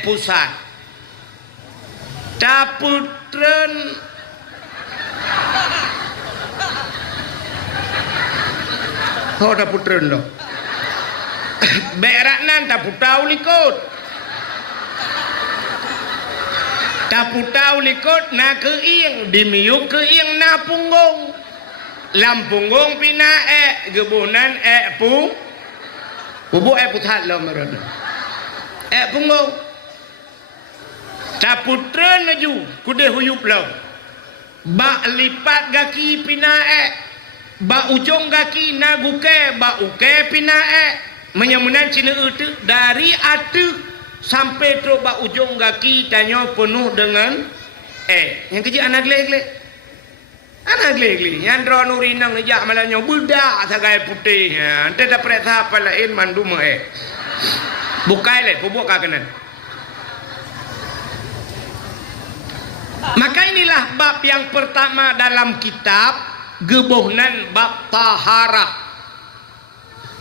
pusat taputren taputren lo beraknan taputau likut na keing dimiuk keing na punggung lam punggung pina gebunan pubu pusat lo meron punggung taputren aju kude huyup lo bak lipat gaki pina bak ujung gaki na guke bak uke pina menyamunan cina itu dari atu sampai tu bak ujung gaki tanya penuh dengan yang kerja anak lek yang drone urinang nejak malahnya budak sagai putih ente dah periksa apa lain mandu bukai le pubuk kakenan maka inilah bab yang pertama dalam kitab gebuhnan bab taharah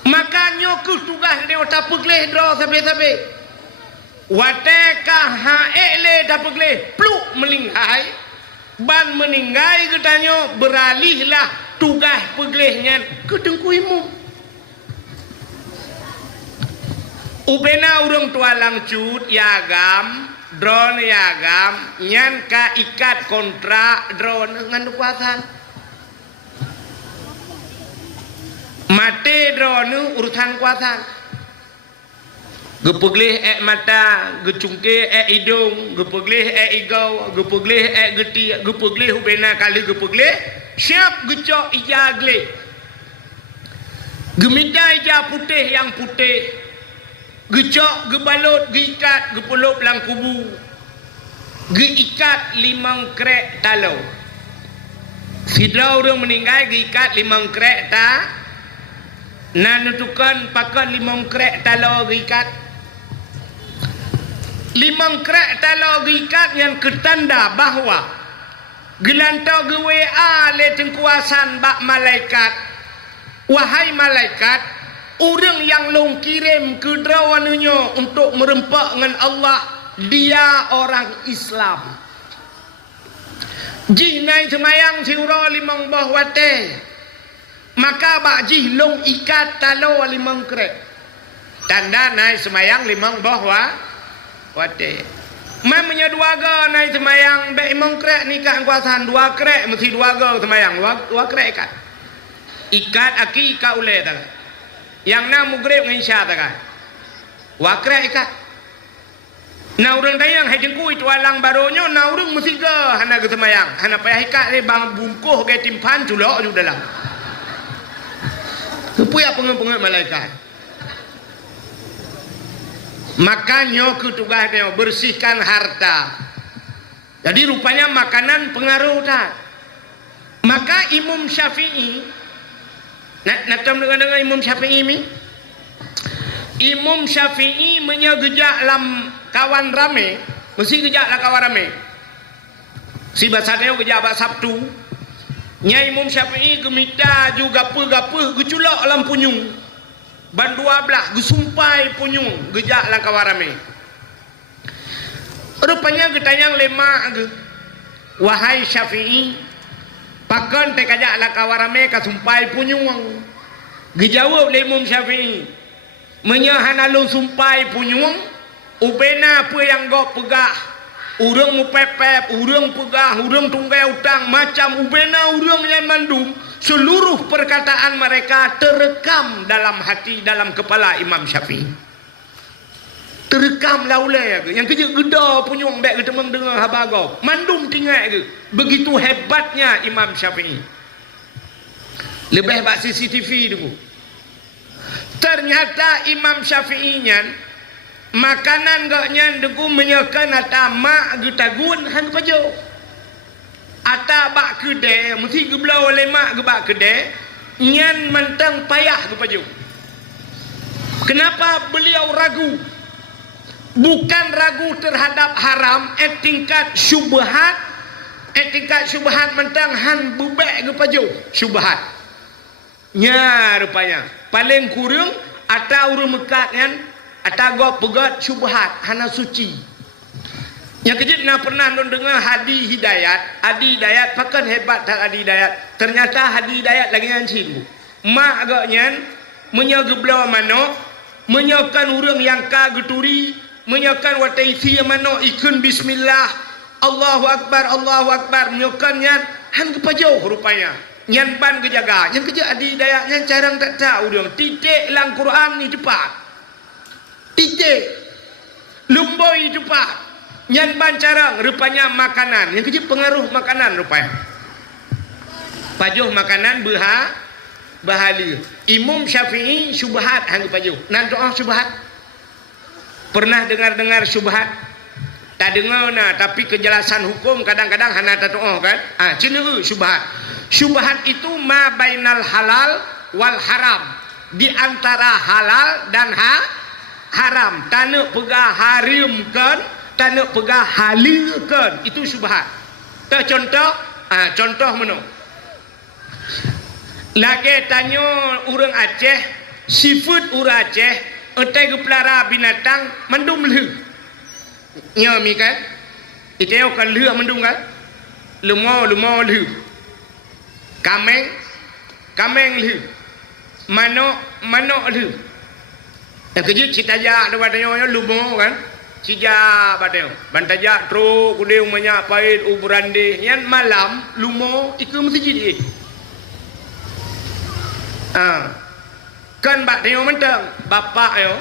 makanya tugas dia tak pegleh draw sampai wateka haele tak pegleh pluk melingkai ban meninggai katanya beralihlah tugas peglehnya ke dengkuimu ubena urang tua langcut yagam drone yagam nyan ka ikat kontrak drone ngan kuasan mate drone urusan kuasan gepegleh mata gecungke hidung gepegleh igau gepegleh geti gepegleh ubena kali gepegleh siap gecok ijagle gemita ija putih yang putih gecok gebalut geikat gepelop lang kubu geikat limang krek talau sidra orang meninggal geikat limang krek ta nanutukan pakai limang krek talau geikat limang krek talau gikat yang ketanda bahawa gelantau ge WA le tengkuasan bak malaikat wahai malaikat, orang yang long kirim ke drawannya untuk merempak dengan Allah, dia orang Islam. Jih nai semayang siura limang bah wate, maka bak jih long ikat talo limang krek. Tanda nai semayang limang bah wate. Mamanya dua ga nai semayang be limang krek nikah kuasaan dua krek mesti dua ga semayang dua krek ikat. Ikat aki ikat ule tak. Yang na mugrib ngisya tak. Wa krek ikat. Na urang tayang hai jengku itu alang baronyo na urang mesti ke hana ke semayang hana payah ikat ni bang bungkuh ke timpan culok ju dalam supaya pengen-pengen malaikat. Makanya tugas dia bersihkan harta. Jadi rupanya makanan pengaruh tak. Maka Imam Syafi'i nak dengar Imam Syafi'i ni. Imam Syafi'i menyegejak lam kawan rame, mesti gejak lah kawan rame. Si basatnya gejak bak Sabtu. Nya Imam Syafi'i gemita juga gapa geculak lam punyung. Ban 12 gesumpai punyung gejak lah kawan rame. Rupanya getanyang lemak ge. Wahai Syafi'i, pakan te kajak lah kawan rame kasumpai punyung. Gejawab le Imam Syafi'i, menyahan alun sumpai punyung, ubena apa yang kau pegah, urang mu pepep, urang pegah, urang tunggai utang, macam ubena urang yang mandum, seluruh perkataan mereka terekam dalam hati, dalam kepala Imam Syafi'i. Terekam laulai ke, yang kerja geda punyung baik kita mendengar habagau, mandum tinggal ke, begitu hebatnya Imam Syafi'i. Lebih bak CCTV dulu. Ternyata Imam Syafi'i nyan makanan gaknya deku menyekan ata mak getagun han pajo. Ata bak kedai mesti geblau oleh mak ge bak kedai nyan mentang payah ge pajo. Kenapa beliau ragu? Bukan ragu terhadap haram, tingkat syubhat, tingkat syubhat mentang han bubek ge pajo. Syubhat. Nya rupanya paling kurang ata urang mekat kan ata gop pegat syubhat hana suci. Yang kejut na pernah dengar Hadi Hidayat pakan hebat tak Hadi Hidayat. Ternyata Hadi Hidayat lagi ngancin bu. Mak agaknya menyageblau mano, menyakan urang yang ka geturi, menyakan watai sia mano ikun bismillah, Allahu akbar, menyakannya han kepajau rupanya. Nyan ban kejaga, yang kerja Hadi Hidayat yang carang tak tahu dia. Titik lang Quran ni cepat. Titik lumboi cepat. Nyan ban carang rupanya makanan. Yang kerja pengaruh makanan rupanya. Pajuh makanan bahala. Imam Syafi'i syubhat hang pajuh. Nan doa syubhat. Pernah dengar syubhat? Tak dengar nah, tapi kejelasan hukum kadang-kadang hana tak doa kan? Cenderung syubhat. Syubhat itu ma bainal halal wal haram, di antara halal dan haram. Tanuk pegah harimkan, tanuk pegah halilkan, itu syubhat. Contoh, contoh mana? Lagi tanya orang Aceh, seafood orang Aceh, entai gepelara binatang mendum leh. Nyami kan? Itu kan leh mendum kan? Lemau leh. Kameng leh. Manok leh. Yang kejut citajak dekat tanya lumau kan? Cija bateo. Bantajak tro kudeu banyak pahit ubrande. Yang malam lumau ikut mesti jadi. Kan bak tengok mentang bapak yo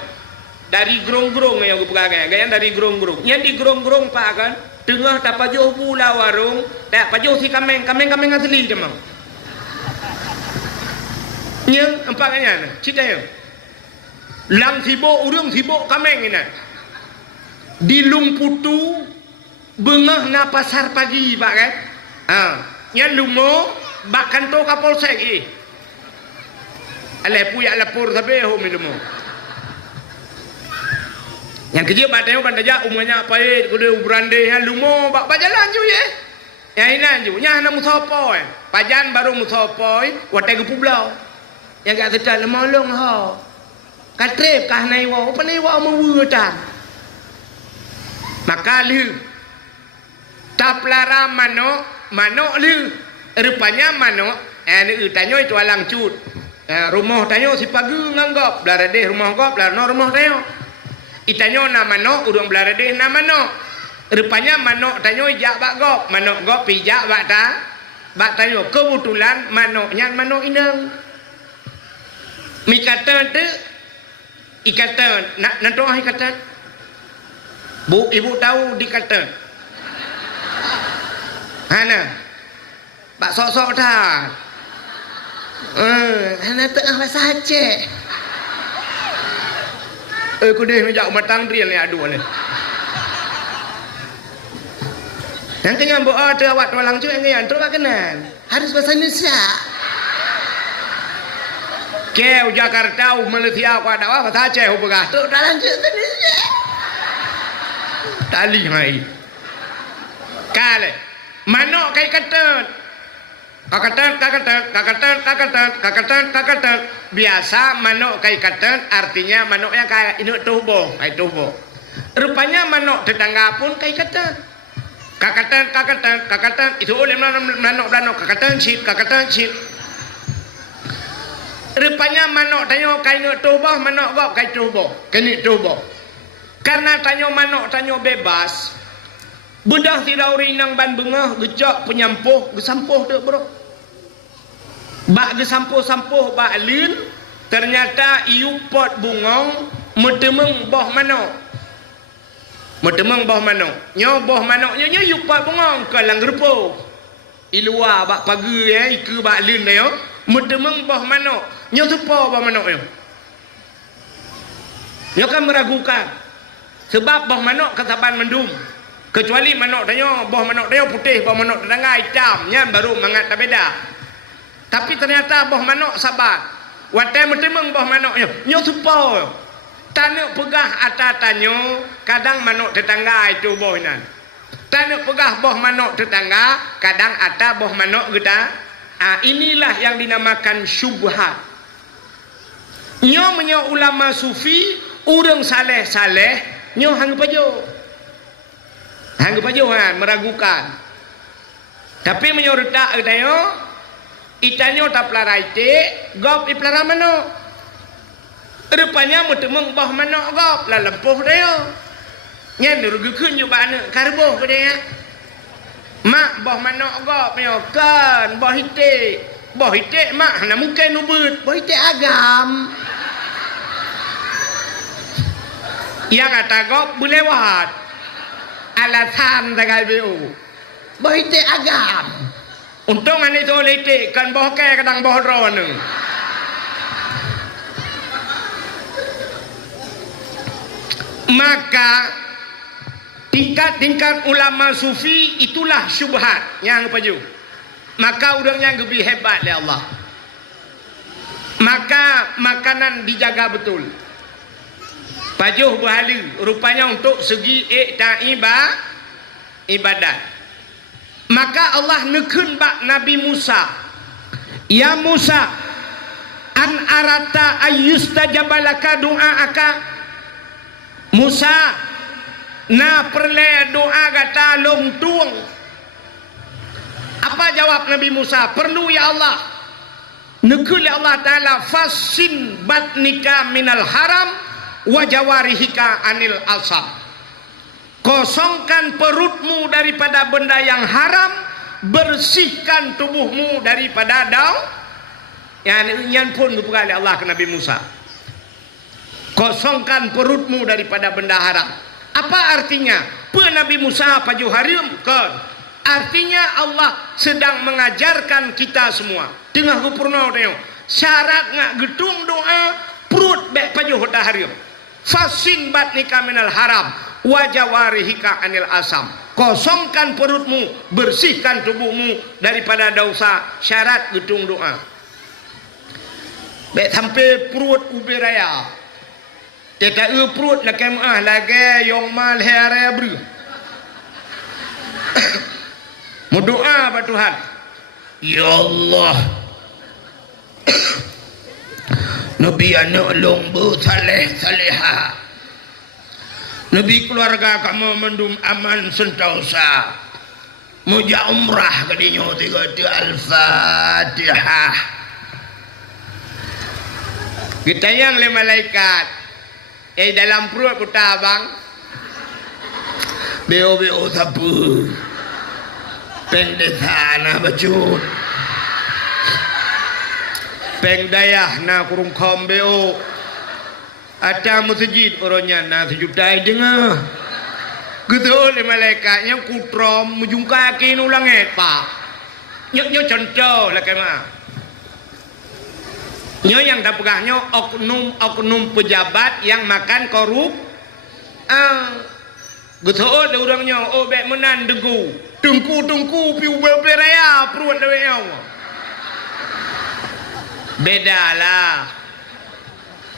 dari gerong-gerong yang pegangan kan dari gerong-gerong yang di gerong-gerong pak kan tengah tak pajuh pula warung tak pajuh si kameng asli demang yang empaknya cerita yo lang sibuk urung sibuk kameng ini di Lumputu bengah na pasar pagi pak kan yang lumo bak kantor Kapolsek alai puyak lapor sabe ho minumo yang kerja bateo kan daja umanya pahit kudu brande ha lumo bak jalan ju ye ya inan ju nya na musopoi pajan baru musopoi wate ke publau yang kat tetan lemolong ha katrep kah nai wa apa nai wa mu tan maka lu taplara manok lu rupanya manok ni tanyo itu alang cut rumah tanyo si pagi nganggap belarade rumah gop belar no rumah tanyo itanyo na manok urang belarade na manok rupanya manok tanyo jak bak gop manok gop pijak bak ta bak tanyo kebetulan manoknya manok inang mi kata tu ikatan nak doa ikatan bu ibu tahu dikata hana bak sok-sok dah hana tengah bahasa Aceh aku deh ngejak matang drill ni aduh ni yang kenyang buat tu awak tolong cuy yang tu kenan harus bahasa Indonesia kau Jakarta Malaysia kau ada apa bahasa Aceh ubah tu dalam cuy Indonesia tali mai kale manok kai kata kakatan biasa manok kai katan artinya manok yang kayak ini tubuh rupanya manok tetangga pun kai katan kakatan itu oleh manok kakatan cit rupanya manok tanyo kai ini tubuh manok gok kai tubuh kini tubuh karena tanyo manok tanyo bebas budak tidak urinang ban bengah gejak penyampuh gesampuh tu bro bak gesampuh-sampuh bak lin ternyata iu pot bungong metemeng boh manok nyo boh manok nyo iu pot bungong kalang gerpo ilua bak pagi iku bak lin yo metemeng boh manok nyo tupo boh manok nyo kan meragukan sebab boh manok kesaban mendum kecuali manok tanyo boh manok tanyo putih boh manok tetangga hitam nyan baru mangat tak beda tapi ternyata boh manok sabar watai metemeng boh manok nyo supo tanuk pegah atas tanyo kadang manok tetangga itu boh nan tanuk pegah boh manok tetangga kadang atas boh manok kita inilah yang dinamakan syubhat nyo ulama sufi urang saleh nyo hang pajo meragukan tapi menyordak tayo itanyo tak pelarai te gop iplara manok rupanya metemeng boh manok gop la lempuh tayo nyen rugi kun yo bana karbo dia mak boh manok gop yo kan boh hite mak na mungkin ubut boh hite agam yang kata gop bulewat alasan tagal BU bohite agam untung ane to lete kan boh ke kadang boh ron maka tingkat ulama sufi itulah syubhat yang paju maka urang yang lebih hebat oleh Allah maka makanan dijaga betul pajuh berhala rupanya untuk segi ibadat maka Allah nekun bak Nabi Musa ya Musa an arata ayyustajabalaka doa'aka Musa na perle doa gata long tuang apa jawab Nabi Musa perlu ya Allah nekun ya Allah Ta'ala fasin batnika minal haram wajawarihika anil asam kosongkan perutmu daripada benda yang haram bersihkan tubuhmu daripada daun yang pun dipegang oleh Allah ke Nabi Musa kosongkan perutmu daripada benda haram apa artinya Nabi Musa paju harim kan artinya Allah sedang mengajarkan kita semua tengah kupurna syarat ngak gedung doa perut bek paju hoda harim fasin batnika minal haram wajawarihika anil asam kosongkan perutmu bersihkan tubuhmu daripada dosa syarat gedung doa bek sampai perut ubi raya tidak perut nak kemah lagi yang mal hari beri berdoa pada Tuhan ya Allah Nabi anak lomba saleh-saleha. Nabi keluarga kamu mendum aman sentosa. Muja umrah kadinya tiga Al-Fatihah. Kita yang le malaikat. Dalam perut putar abang. Beo-beo sapu. Pengdesana bacut. Pengdayah na kurung kombeo. Ada masjid orangnya na sejutai dengar. Gitu le malaikat yang kutrom mujungka kaki nulang pak. Nyo contoh lah kemah. Nyo yang dah pegahnya oknum pejabat yang makan korup. Gitu le orangnya bek menan dengku. Tungku piu beraya perut lewenya. Bedalah.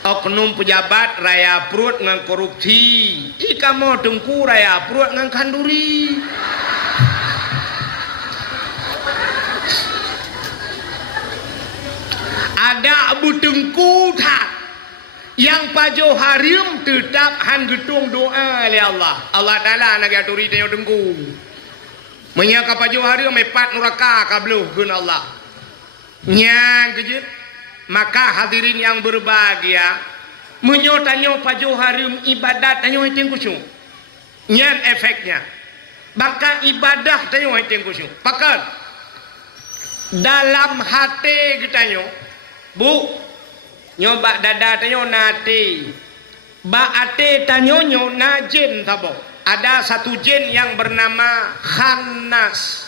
Oknum pejabat raya perut ngan korupsi. Kamu tengku raya perut ngan kanduri. Ada abu tengku tak yang pajo harim tetap han getung doa oleh Allah. Allah Taala nak aturi tanya tengku. Menyaka pajo harim mepat neraka kabluh gun Allah. Nyang kejut. Maka hadirin yang berbahagia, menyotanyo pajo harim ibadat tanyo iting kusyuk. Nyan efeknya. Maka ibadah tanyo iting kusyuk. Pakat dalam hati kita bu nyoba dada tanyo nati. Ba ate tanyo na jin tabo. Ada satu jin yang bernama Khannas.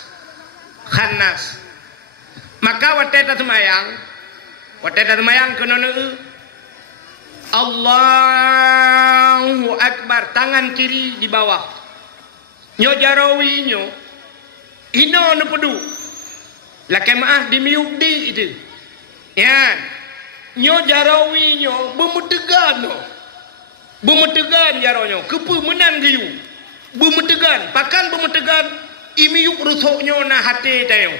Maka wateta semayang. Wateta semayang kena Allahu Akbar, tangan kiri di bawah. Nyo jarawi nyo ino no pedu. Lakai maaf di miuk di itu. Ya. Nyo jarawi nyo bemetegan no. Bemetegan jaronyo, kepu menan gayu. Bemetegan, pakan bemetegan imiuk rusuknyo na hati tayo.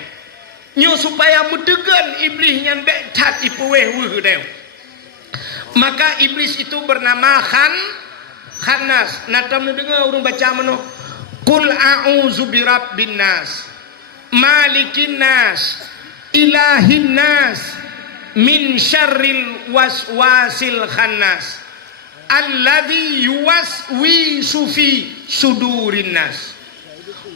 Nyo supaya medegan iblis yang becat ipuweh wuh. Maka iblis itu bernama Khannas. Natam dengar urung baca mano. Qul a'udzu birabbin nas, malikin nas, ilahin nas, min syarril waswasil khannas, alladzi yuwaswisu fi sudurin nas.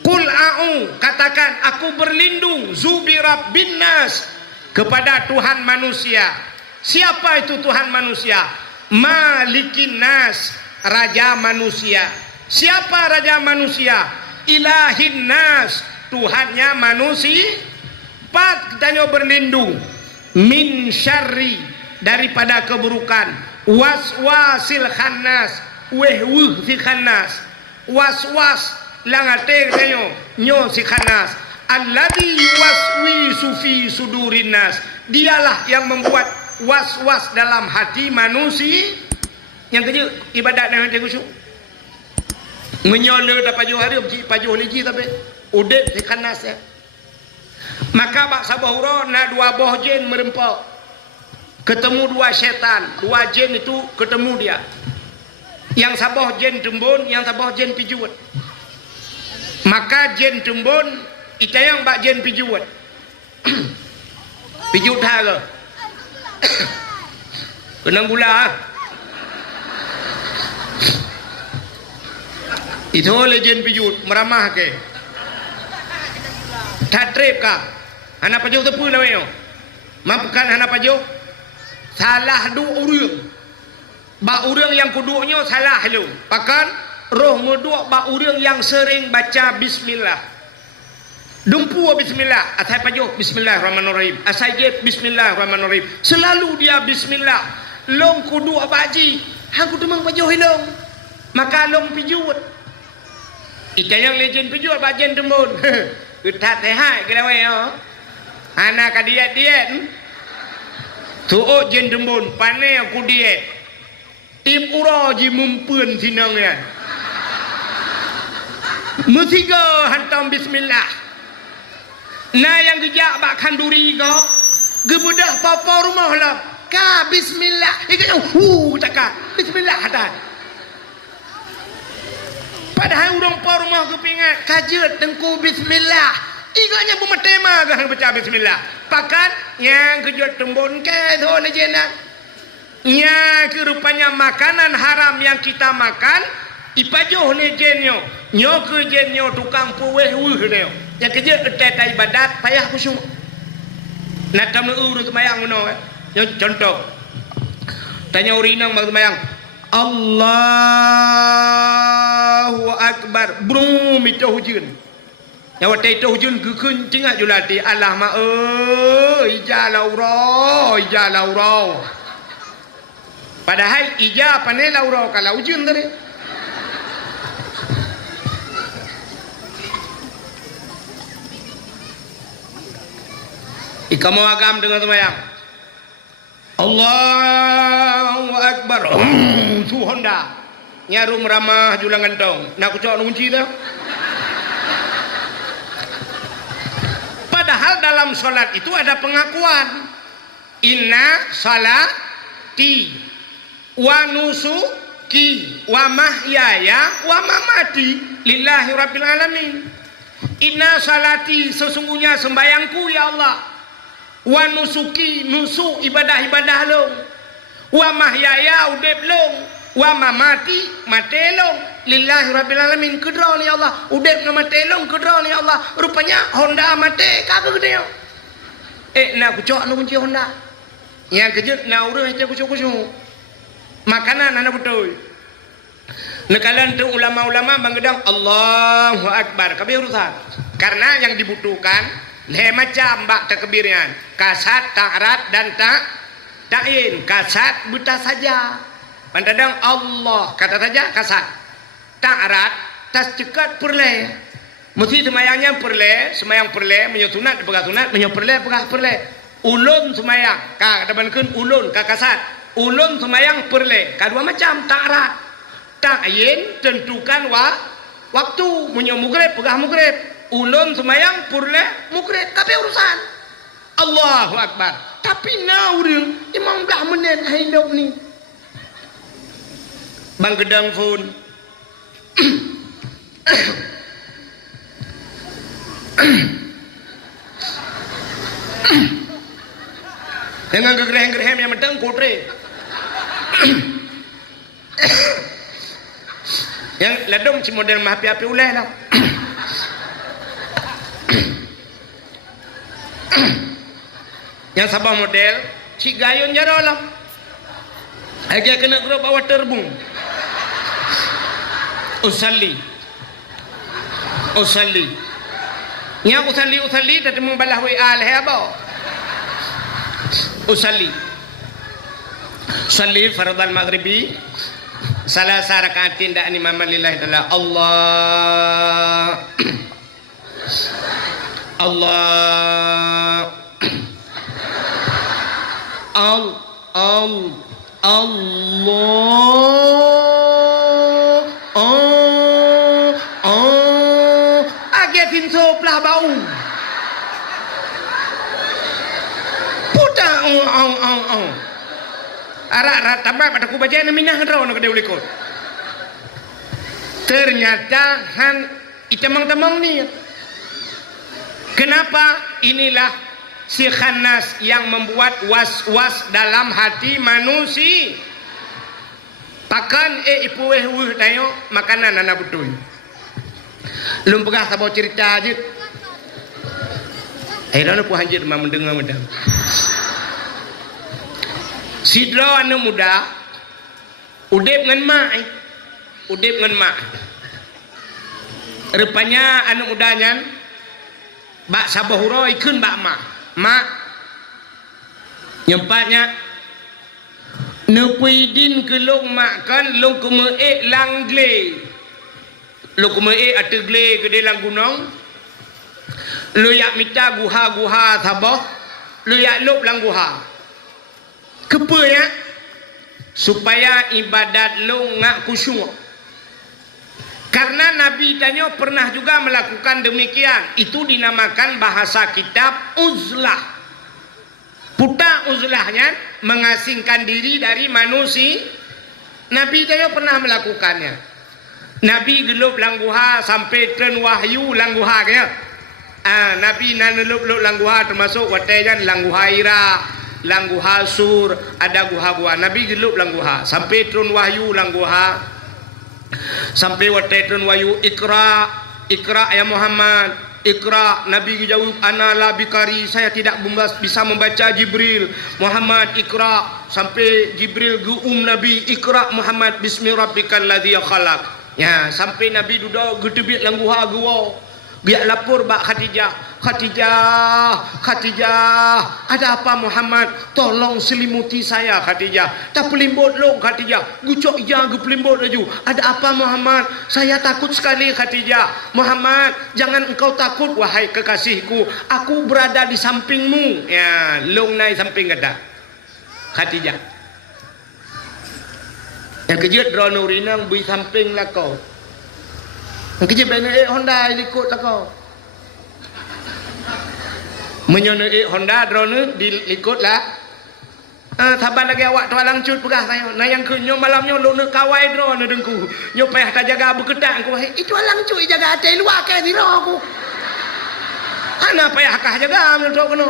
Qul a'u, katakan aku berlindung zubi rabbin nas, kepada Tuhan manusia. Siapa itu Tuhan manusia? Malikin nas, raja manusia. Siapa raja manusia? Ilahin nas, Tuhannya manusia. Pat kita berlindung min syarri, daripada keburukan, waswasil khannas, wehwuh si khannas, waswas langate nyo si khannas, alladzi yuwaswisu fi sudurin nas, dialah yang membuat was-was dalam hati manusia. Yang kerja ibadat dengan hati khusyuk. Menyola dapat pajuh hari pajuh liji tapi udet si khannas ya. Maka bak sabahura na dua boh jin merempak. Ketemu dua syaitan, dua jin itu ketemu dia. Yang sabah jin tembun, yang sabah jin pijuat. Maka jin tembun itayang bak jin pijuat. Pijut ha ke? Kenang gula. Itu oleh jin pijut meramah ke? Tatrip ka? Anak pajuh tepu lah weo. Mampukan anak pajuh? Salah dua orang. Ba orang yang keduanya salah lu. Pakan roh medua ba orang yang sering baca bismillah. Dumpu bismillah, asai pajuh bismillahirrahmanirrahim. Asai jet bismillahirrahmanirrahim. Selalu dia bismillah. Long kudu abaji, aku demang pajuh hilong. Maka long pijut. Ika yang legend pijut bajen tembun. Utat tehai kira wae. Anak diet. Tuo jen tembun pane aku diet. Tim uro ji mumpeun sinangnya. Musiga hantam bismillah. Nah yang gejak bak kanduri kau, gebedah papa rumah lah. ka bismillah ikanya taka bismillah hadan padahal urang po rumah kepingat kajet tengku bismillah iganya bumatema gah baca bismillah pakan yang kejut tembon ke tho lejena nya kerupanya makanan haram yang kita makan ipajoh lejenyo nyo kejenyo tukang puweh neo yang kerja ketai ibadat payah khusyuk nak kamu urut mayang meno contoh tanya urinang mag mayang Allahu akbar brum itu hujun yang waktu itu hujun keun cingak julati Allah ma jalau roh padahal ija pane lauro kalau hujun tadi ikamu agam dengan semayang Allahu akbar su honda nyarum ramah julang gantong nak kucok ngunci dah padahal dalam solat itu ada pengakuan inna salati wa nusuki wa mahyaya wa mamati lillahi rabbil alamin inna salati sesungguhnya sembayangku ya Allah wa nusuki nusuk ibadah-ibadah long wa mahyaya udep long wa mamati mate long lillahi rabbil alamin kedra ni Allah udep na mate long kedra ni Allah rupanya Honda mate kagak gede nak kucok nu kunci Honda yang kejut na urang aja kucuk-kucuk makanan anak betul nekalan tu ulama-ulama mengedang Allahu akbar kabeh urusan karena yang dibutuhkan macam bak takbirnya kasat ta'rat dan ta'in kasat buta saja pandang Allah kata saja kasat ta'rat tas cekat perle mesti semayangnya perle semayang perle menyotunat pegah tunat menyoperle pegah perle ulun semayang ka dabankeun ulun ka kasat ulun semayang perle kadua macam ta'rat ta'in tentukan waktu menyomugrib pegah mugrib ulun semayang purle mukrib tapi urusan Allahu akbar tapi na urang imam dah menen hidup ni bang gedang phone dengan gegreh-gegreh yang mentang kotre yang ladom si model mahapi-api uleh lah yang sabah model si gayun jaro lah agak kena grup awak terbung usalli nya usalli tadi membalah WA leh apa usalli fardal maghribi salasa rakaatin da ni mama lillahi taala Allah agetin soplah bau puta ara tambah pada ku baca minah raw nak dia ulikut ternyata han itamang-tamang ni kenapa inilah si khannas yang membuat was-was dalam hati manusia pakan ipueh tayo makanan anak betul belum pegah sabau cerita aja akhirnya aku hanjir mah mendengar medang sidro anu muda udep ngan mak rupanya anu mudanya bak sabahuro ikun bak mak nyempatnya nepuidin ke long makan long kume langle lo kume ategle gede lang gunung lo yak mita guha sabah lo yak lop lang guha kepanya supaya ibadat lo ngak kusyuk karena Nabi tanya pernah juga melakukan demikian. Itu dinamakan bahasa kitab uzlah. Puta uzlahnya mengasingkan diri dari manusia. Nabi tayo pernah melakukannya. Nabi gelup langguha sampai turn wahyu langguha kaya. Nabi nanelup langguha termasuk watejan langguha ira, langguha sur, ada guha-guha. Nabi gelup langguha sampai turun wahyu langguha. Sampai wate turun wahyu ikra, ikra ya Muhammad, ikra. Nabi jawab ana la bikari, saya tidak bisa membaca. Jibril, Muhammad ikra. Sampai Jibril Nabi ikra Muhammad bismi rabbikal ladzi khalaq. Ya, sampai Nabi duduk gedebit langguha gua. Biar lapor bak Khadijah, Khadijah, ada apa Muhammad? Tolong selimuti saya Khadijah. Tak pelimbut lo Khadijah. Gucok ija gu pelimbut laju. Ada apa Muhammad? Saya takut sekali Khadijah. Muhammad, jangan engkau takut wahai kekasihku. Aku berada di sampingmu. Ya, long nai samping kata Khadijah. Yang kejut dronurinang bui samping lah kau. Yang kerja bina Honda ikut tak kau. Menyono Honda drone diikut lah. Sabar lagi awak tua langcut pegah saya. Nah yang kunyo malamnya lu nak kawai drone dengku. Nyo payah tak jaga berketak aku. Itu langcut jaga hati luar ke diri aku. Ana payah kah jaga menurut kono.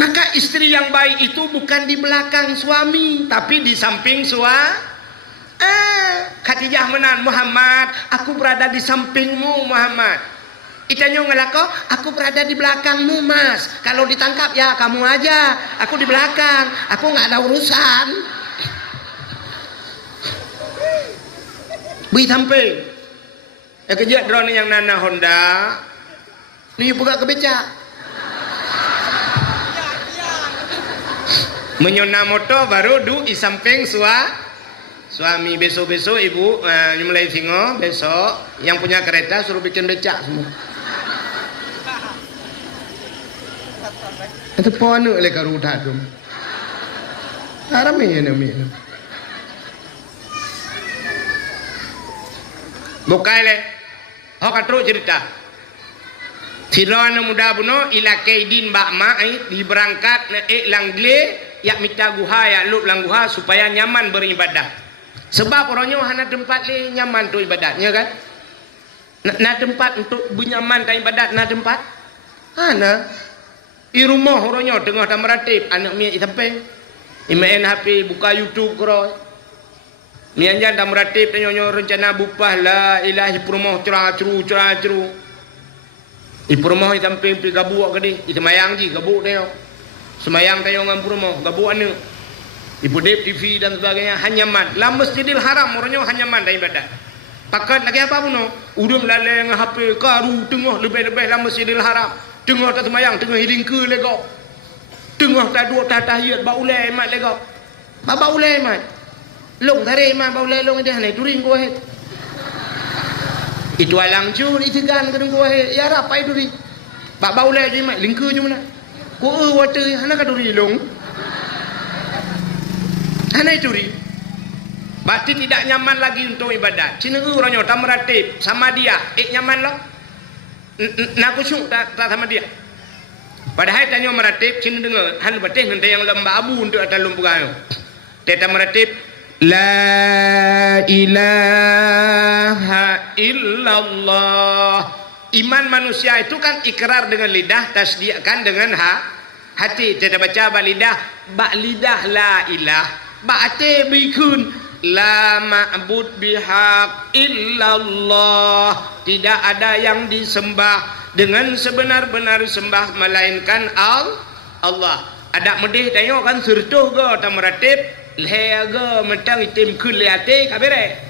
Maka istri yang baik itu bukan di belakang suami, tapi di samping suami. Khadijah menan, Muhammad, aku berada di sampingmu Muhammad. Itanyo ngelako, aku berada di belakangmu mas. Kalau ditangkap ya kamu aja, aku di belakang, aku nggak ada urusan. Bui samping. Kejut drone yang nana Honda, ni buka kebeca. Menyona motor baru du di samping suami. Besok-besok ibu nyemulai singo, besok yang punya kereta suruh bikin becak semua. Itu pohon oleh karuda tu. Arami ya nami. Bukai le. Hok katru cerita. Silawan muda buno ila kaidin bak mai diberangkat na langle yak mita guha ya lup langguha supaya nyaman beribadah. Sebab orangnya hana tempat le nyaman tu ibadatnya kan. Na tempat untuk bernyaman tak ibadat na tempat. Hana di rumah orangnya tengah tak meratib anak mia sampai main HP buka YouTube kro. Ni anjan tak meratib tanya rencana bupah la ilahi perumah cerah-ceru. Di perumah sampai pi gabu ke di semayang ji gabu tanya. Semayang tanya ngam perumah gabu anu. Ibu Dep TV dan sebagainya hanyaman. Lah Masjidil Haram orangnya hanyaman dah ibadat. Pakat lagi apa pun udah melalui HP karu tengah lebih-lebih lah Masjidil Haram. Tengah tak semayang, tengah hiding ke lego. Tengah tak dua tak tahiyat ba ulai mat lego. Ba ulai mat. Long tare mat ba ulai long dia hanai turing ko he. Itu alang cur itu gan ke ko he. Ya rapai duri. Ba ulai je mat lingku je mana. Ko water hana ka duri long. Hanai curi. Berarti tidak nyaman lagi untuk ibadat. Cina orangnya tak meratib sama dia. Nyaman lah. Nak kusuk tak sama dia. Padahal tanya meratib, cina dengar. Han batih nanti yang lembah abu untuk atas lumpuran. Teta meratib. La ilaha illallah. Iman manusia itu kan ikrar dengan lidah, tasdiqkan dengan hati. Teta baca bak lidah la ilah. Ba'ate bikun la ma'bud bihaq illallah. Tidak ada yang disembah dengan sebenar-benar sembah melainkan Allah. Ada medih tengok kan sertuh ke tak meratib leha metang itim kun leate kabere.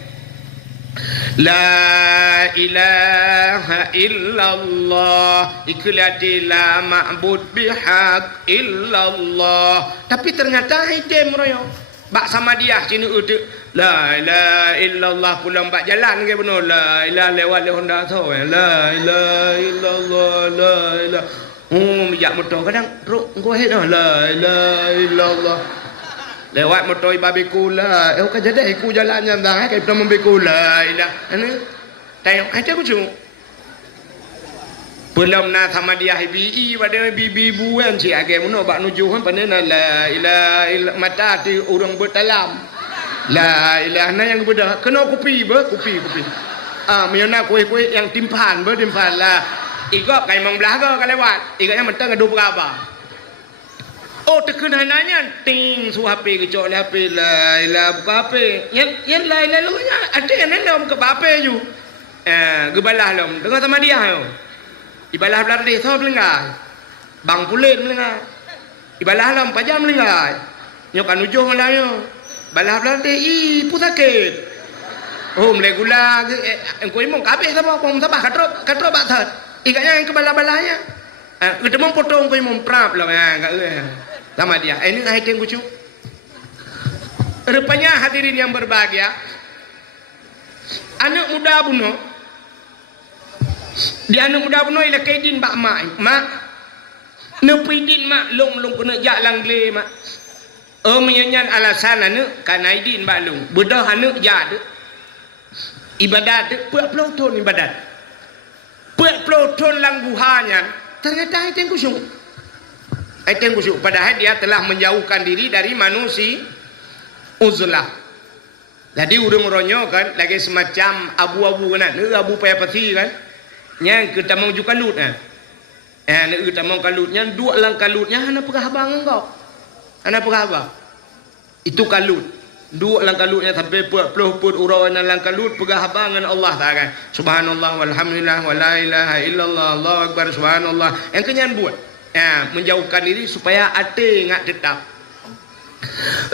La ilaha illallah ikulati la ma'bud bihaq illallah. Tapi ternyata itim royo bak sama dia sini utuk la ilaha illallah pulang bak jalan ke benar la ilaha lewat le Honda tu la ilaha illallah la ilaha bijak motor kadang ruk engko het la ilaha illallah lewat motor babiku la ka jadi aku jalannya dah kai pernah membiku la ilaha ini tengok aja aku cuma belum na sama dia bi pada bi buan si age muno bak nuju kan panena la ilaha mata ti orang bertalam la ilaha na yang bedah kena kopi miona kuih yang timpan lah ikut kai mong belah ke lewat ikutnya mentang adu berapa oh tekun hananya ting su HP kecok le HP la ilaha buka HP yang la ilaha lu nya ada yang lom ke HP ju gebalah lom dengan sama dia yo ibalah belar deh so belengai bang pulen belengai ibalah lom pajam belengai nyokan ujuh malah yo balah belar deh pusakit oh mulai gula engkau imong kabeh sama kong sabah katro batat ikatnya yang kebalah-balahnya kita mau potong engkau imong prap lah enggak sama dia ini ngahit yang kucu rupanya hadirin yang berbahagia anak muda buno di anak muda buno ila kaidin bak mak nepidin mak long kena jak langle mak menyanyan alasan anak kana idin bak long bedah anak jak ibadat puak ton ibadat puak ton lang buhanya ternyata itu yang kusyuk padahal dia telah menjauhkan diri dari manusia uzlah jadi urung ronyo kan lagi semacam abu-abu kan abu payah peti kan yang kita mau juga kalut kita mau kalutnya dua lang kalutnya hana pegah abang engkau hana pegah abang itu kalut dua lang kalutnya sampai puluh urang lang kalut pegah abangan Allah Taala subhanallah walhamdulillah wala ilaha illallah Allahu akbar subhanallah yang kenyan buat menjauhkan diri supaya ate ngak tetap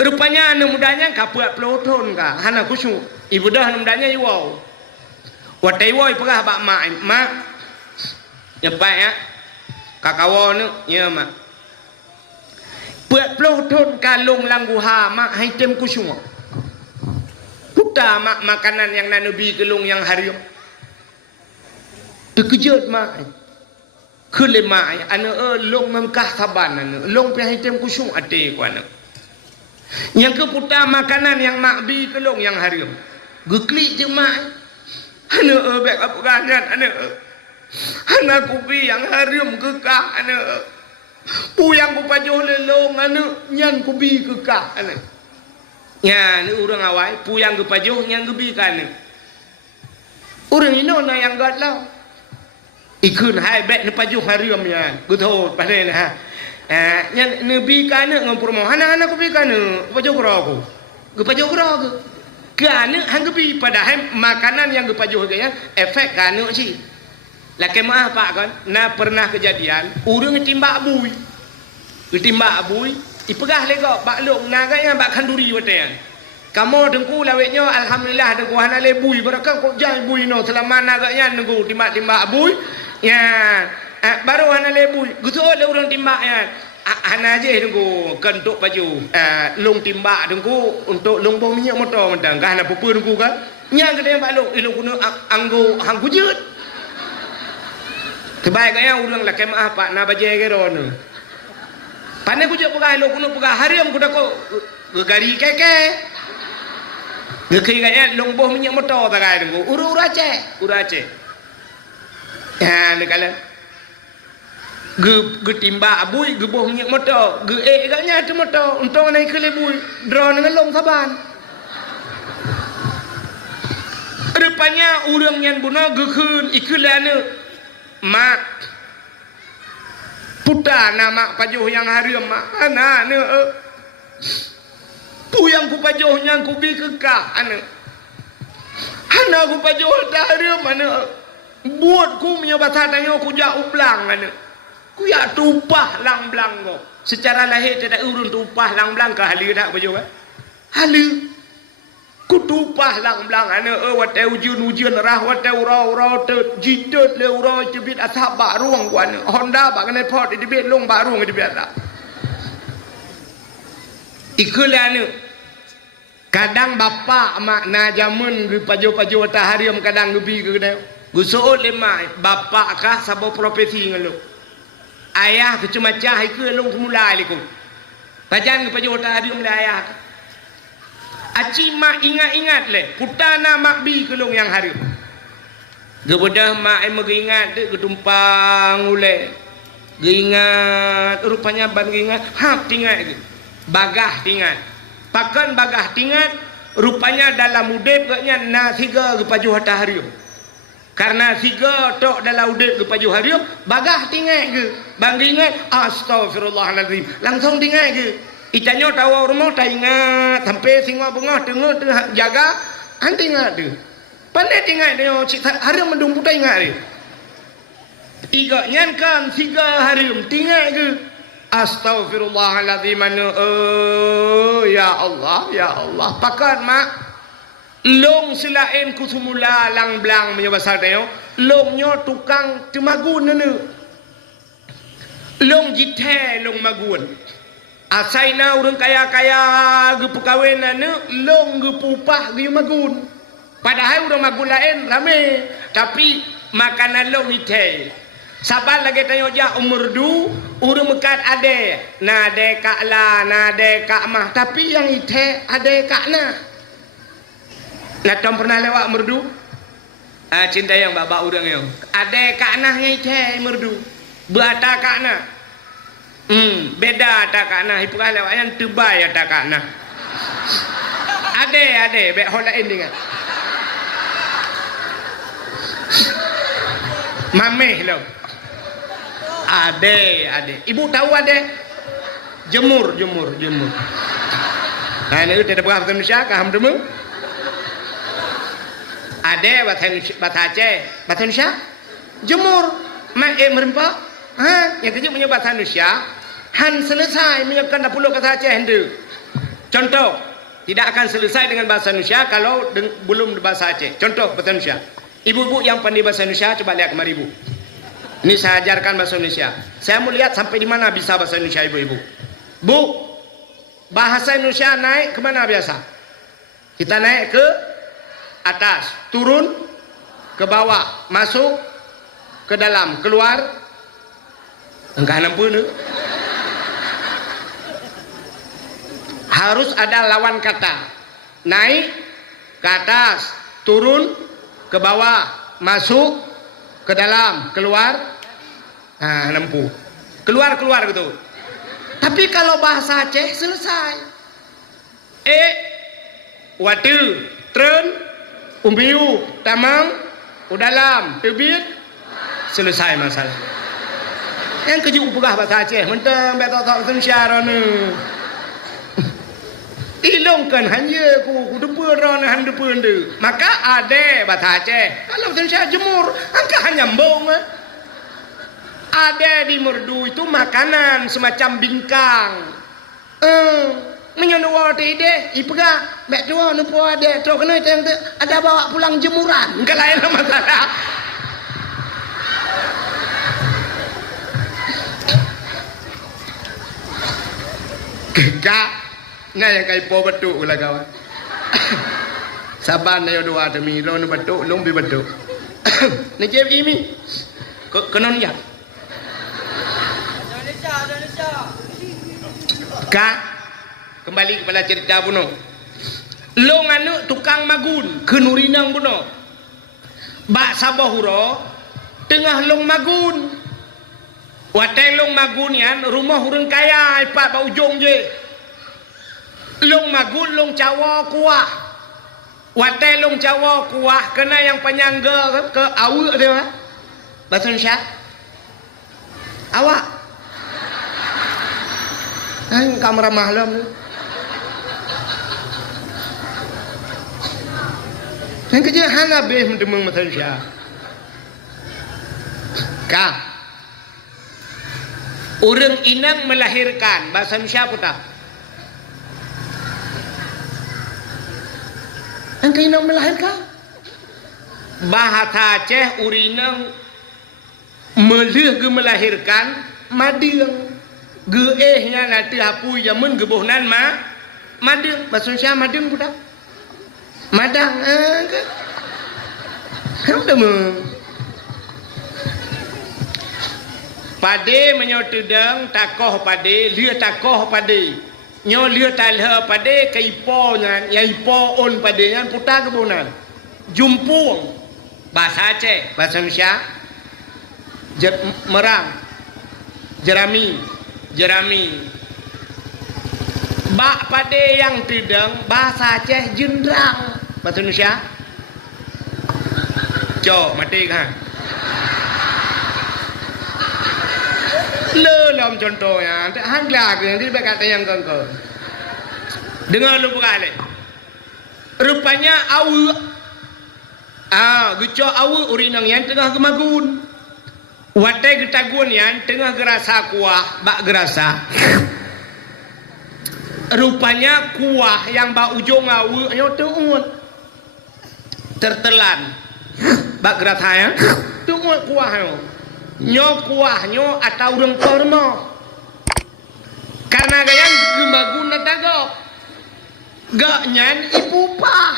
rupanya anak mudanya kapuat peloton ka hana kusyuk ibadah anak mudanya iwau watai woi pegah bak mak nyepai ya kakawo nu nya mak puat peloton kalung langguha mak haitem kusyuk puta mak makanan yang nanubi kelung yang harium terkejut mak kelima anak long memkah saban anak long pi haitem kusyuk ate ku anak yang keputa makanan yang makbi kelong yang harium geklik je mak anak bek apa ganyan anak kupi yang harium kekah anak puyang ku pajuh lelong anak nyan kubi kekah anak nya ni urang awai puyang ku pajuh nyan kubi kan urang ino na yang gatlau ikun hai bet ni pajuh harium nya guthot padai ha yang nabi kana ngam purmo hana ko bi kana pajo gro ko pajo gro ko kana hang bi padahal makanan yang pajo ya efek kana sih lah kemah pak kan na pernah kejadian urang timba abui ipegah lego bak long na kan bak kanduri wate kamu dengku lawetnya alhamdulillah dengku hana le bui berakang kok jai bui no selama na kan dengku timba abui ya baru hana lebui gitu le urang timba ya hana je dengku kentuk baju long timba dengku untuk long bom minyak motor mentang ka hana pupu dengku kan nya gede bak long ilung kuno anggo hang kujut kebaik ya urang la kemah pak na baje ke ron pane kujut pegah lo kuno pegah hariam kuda ko gari keke gekei kaya long bom minyak motor ta kai dengku urace ya ni kala ge timba abui ge boh minyak motor ge gaknya tu motor untung naik ke lebui drone dengan long saban rupanya urang yang buno ge keun ikulana mak puta nama pajuh yang harium mak ana ne puyang ku pajuh yang ku bi kekah ana ku pajuh ta harium ana buat ku punya bahasa tanya ku ja uplang ku ya tupah lang blang go secara lahir tidak urun tupah lang blang ka hali dak baju hali ku tupah lang blang wat ujun rah wat ura te jidot le ura jebit asap ba ruang ku Honda ba kan pot di bet long ba ruang di bet la ikulane kadang bapa mak na jamun ge pajo ta harium kadang gebi ke deu gusoot lemai bapa kah sabo profesi ngelu ayah ke cuma cah ke long mulai liku pajan ke pajo ta harium le ayah aci mak ingat le putana mak bi ke long yang harium Gebedah mak meringat tu ketumpang ule. Geringat rupanya ban geringat hap tingat ke. Bagah tingat. Pakan bagah tingat rupanya dalam udip gaknya na tiga ke paju hataharium. Karena tiga tok dalam udip ke paju harium bagah tingat ke. Bang geringat astagfirullahalazim. Langsung tingat ke. Itanya tahu rumah tak ingat sampai singa bunga tengok tu jaga anti ingat tu. Pandai tinggal dia hari mendung putih ingat dia. Tiga nyankan tiga hari tinggal ke. Astaghfirullahaladzim. Ya Allah. Pakat mak. Long selain kusumula lang blang punya bahasa dia. Longnya tukang temagun nene. Long jithe long magun. Asaina orang kaya-kaya ge pekawin nene long ge pupah ge magun. Padahal orang magun lain ramai, tapi makanan long ite. Sabar lagi tanya dia umur du, orang mekat ade, nade kak la, nade kak mah. Tapi yang ite ade kak na. Natom pernah lewat merdu? Cinta yang bapak orang yang ade kak nah yang ite merdu, berata kak na. Beda tak kak na. Ipukah lewat yang tebay tak kak na. Ade, bek holain dengan. Mameh lo. Ade. Ibu tahu ade? Jemur. Nah, ini tidak bahasa Indonesia, kaham demu? Ade bahasa Aceh, bahasa Indonesia? Jemur. Mak merempak? Yang kecil punya bahasa Indonesia. Han selesai menyiapkan 10 bahasa Aceh itu. Contoh, tidak akan selesai dengan bahasa Indonesia kalau belum bahasa Aceh. Contoh bahasa Indonesia. Ibu-ibu yang pandai bahasa Indonesia, coba lihat kemari ibu. Ini saya ajarkan bahasa Indonesia. Saya mau lihat sampai di mana bisa bahasa Indonesia ibu-ibu. Bu, bahasa Indonesia naik ke mana biasa? Kita naik ke atas, turun ke bawah, masuk ke dalam, keluar. Enggak nampu nih. Harus ada lawan kata. Naik ke atas, turun ke bawah, masuk ke dalam, keluar. Nampu. Keluar gitu. Tapi kalau bahasa Aceh selesai. Watu, tren, umbiu, tamam, udalam, tebit, selesai masalah. Yang keju upah bahasa Aceh, mentang betok Indonesia rana. Ilongkan hanya ku depan rana han depan tu. Maka ada bahasa Aceh. Kalau Indonesia jemur, angka hanya mbong. Ada di merdu itu makanan semacam bingkang. Menyentuh tidak, ipega, mek tua nupu ada. Terus kena itu ada bawa pulang jemuran. Enggak lain masalah. Kak, nah yang kai po betul ulah kawan. Saban na yo doa demi lo nu betul, lo bi betul. Ni jem ini. Kenon ya. Indonesia. Kak, kembali kepada cerita puno. Lo nganu tukang magun, kenurinang puno. Bak sabahuro tengah long magun. Watai long magun yan, rumah urang kaya ipat ba ujung je. Long magun long cawa kuah. Watai long cawa kuah kena yang penyangga ke awak dia. Bahasa Indonesia. Awak. Kamera mahlam ni. Yang kerja hana beh mendemung bahasa Indonesia. Kah? Orang inang melahirkan bahasa Indonesia apa tak? Angka inang melahirkan bahasa Aceh urinang melih ge melahirkan mading ge ehnya nanti hapu jamun gebohnan mading bahasa Indonesia mading budak madang udah pade menyotudang takoh pade lia takoh pade nyo lia talha pade kaipo nyan yaipo on pade nyan putar kebunan jumpung Bahasa Aceh, bahasa Indonesia merang, jerami, jerami. Bak pada yang tidang, bahasa Aceh jendrang, bahasa Indonesia. Cok, mati kan? Lelom contohnya, hanglah yang tidak kata yang kongkong. Dengar lu berkali. Rupanya awu. Gucok awu urinang yang tengah gemagun. Watai getagun yang tengah gerasa kuah, bak gerasa. Rupanya kuah yang bak ujung awu ayo tuut. Tertelan. Bak gerasa ya. Tuut kuah yo. Nyo kuah nyo atau urang kormo. Karena gayang gemagun natagok. Gaknyan ipupah.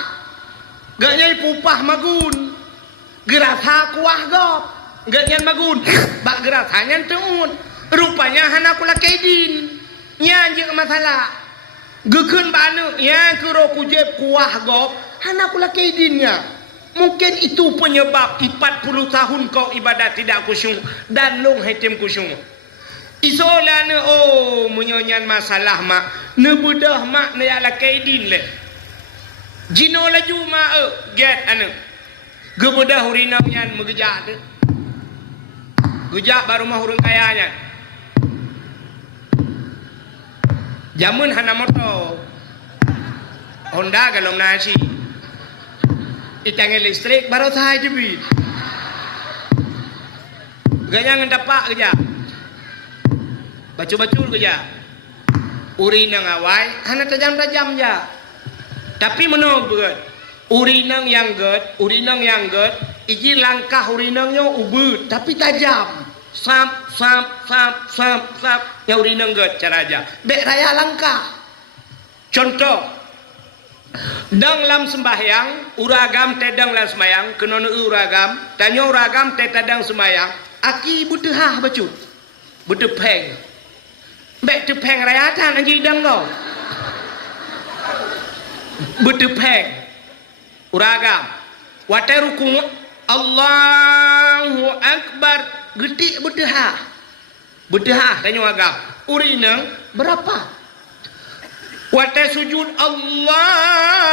Gaknya ipupah magun. Gerasa kuah gop. Gaknya magun. Bak gerasanya tuun. Rupanya hana kula kedin. Nya je masalah. Gekun banu ya kuro kujeb kuah gop. Hana kula kedinnya. Mungkin itu penyebab 40 tahun kau ibadat tidak kusyuk dan long hitim kusyuk. Isolane menyonyan masalah mak. Nebudah mak ne ala kedin le. Jino laju ma get anu. Gebedah hurinang yan megejak tu. Gejak baru mah hurung kayanya. Jamun hana motor. Honda galong nasi. Itang listrik baru sahai jebit. Ganyang dapak gejak. Bacu-bacul gejak. Urinang awai hana tajam-tajam ja. Tapi menobet urinang yang get, iji langkah urinangnya ubud, tapi tajam, sap, ya urinang get cara aja, bek raya langkah. Contoh, dang lam sembahyang, uragam tedang lam sembahyang, kenono uragam, tanya uragam tedang sembahyang, aki budehah bacu, budeh peng, bek tepeng raya tan anji dang dong. Berdepeng uragam watai rukun Allahu Akbar gedik berdehah tanya agam urinang berapa watai sujud Allahu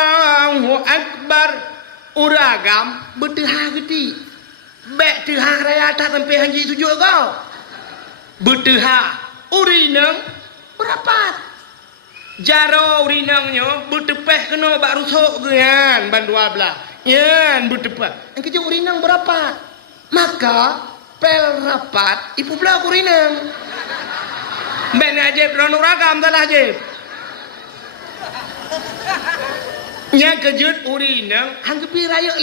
Akbar uragam berdehah gedik bek tehah raya tak sampai hanji sujud kau berdehah urinang berapa jaro urinangnya bertepeh kena bak rusuk gian ban 12 yan bertepeh yang kerja urinang berapa maka pel rapat ipu belah urinang ben ajib rono ragam salah ajib yang kejut urinang hanggepi raya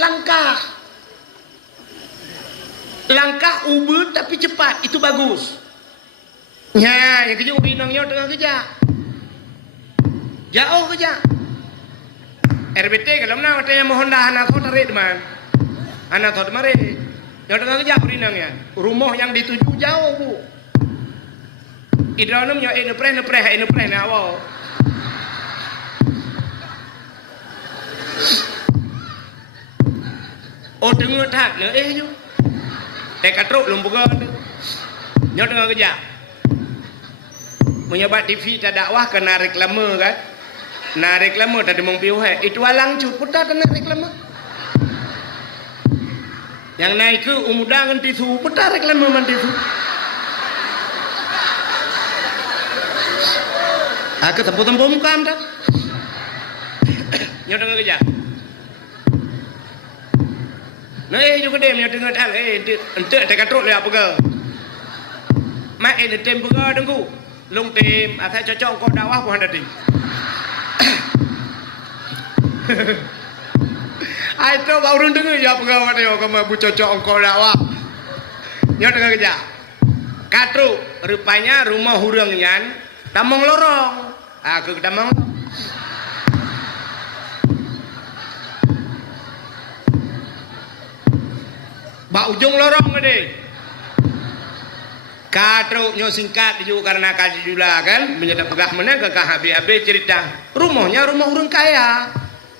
langkah ubud tapi cepat itu bagus ya yang kerja urinangnya tengah kerja jauh kerja RBT kalau mana ada yang mohon dah anak thot tarik teman anak thot mari yang tengah kerja urinangnya rumah yang dituju jauh bu idranum nyo nepreh na awal dengar tak ne ju katruk lumpuga nyo tengah kerja menyebat TV tak dakwah kena reklame kan. Nah reklame tadi mong piu itu alang cut putar kena reklame. Yang naik ke umudangan tisu putar reklame man tisu. Aku tempo-tempo muka anda. Nyo dengar kerja. Nah juga dia nyo dengar hal ente tak katruk le apa ke. Mak tem ke dengku. Long tem asal cocok kau dakwah pun ada ting. Aito kau urun dengar ya pegawai dia kamu bu cocok kau dakwah. Nyo dengar kerja. Katru rupanya rumah hurang yan tamong lorong. Aku tamong. Ba ujung lorong gede. Katru nyo singkat juga karena kaji jula kan menyedap pegah mana ke KHB cerita rumahnya rumah orang kaya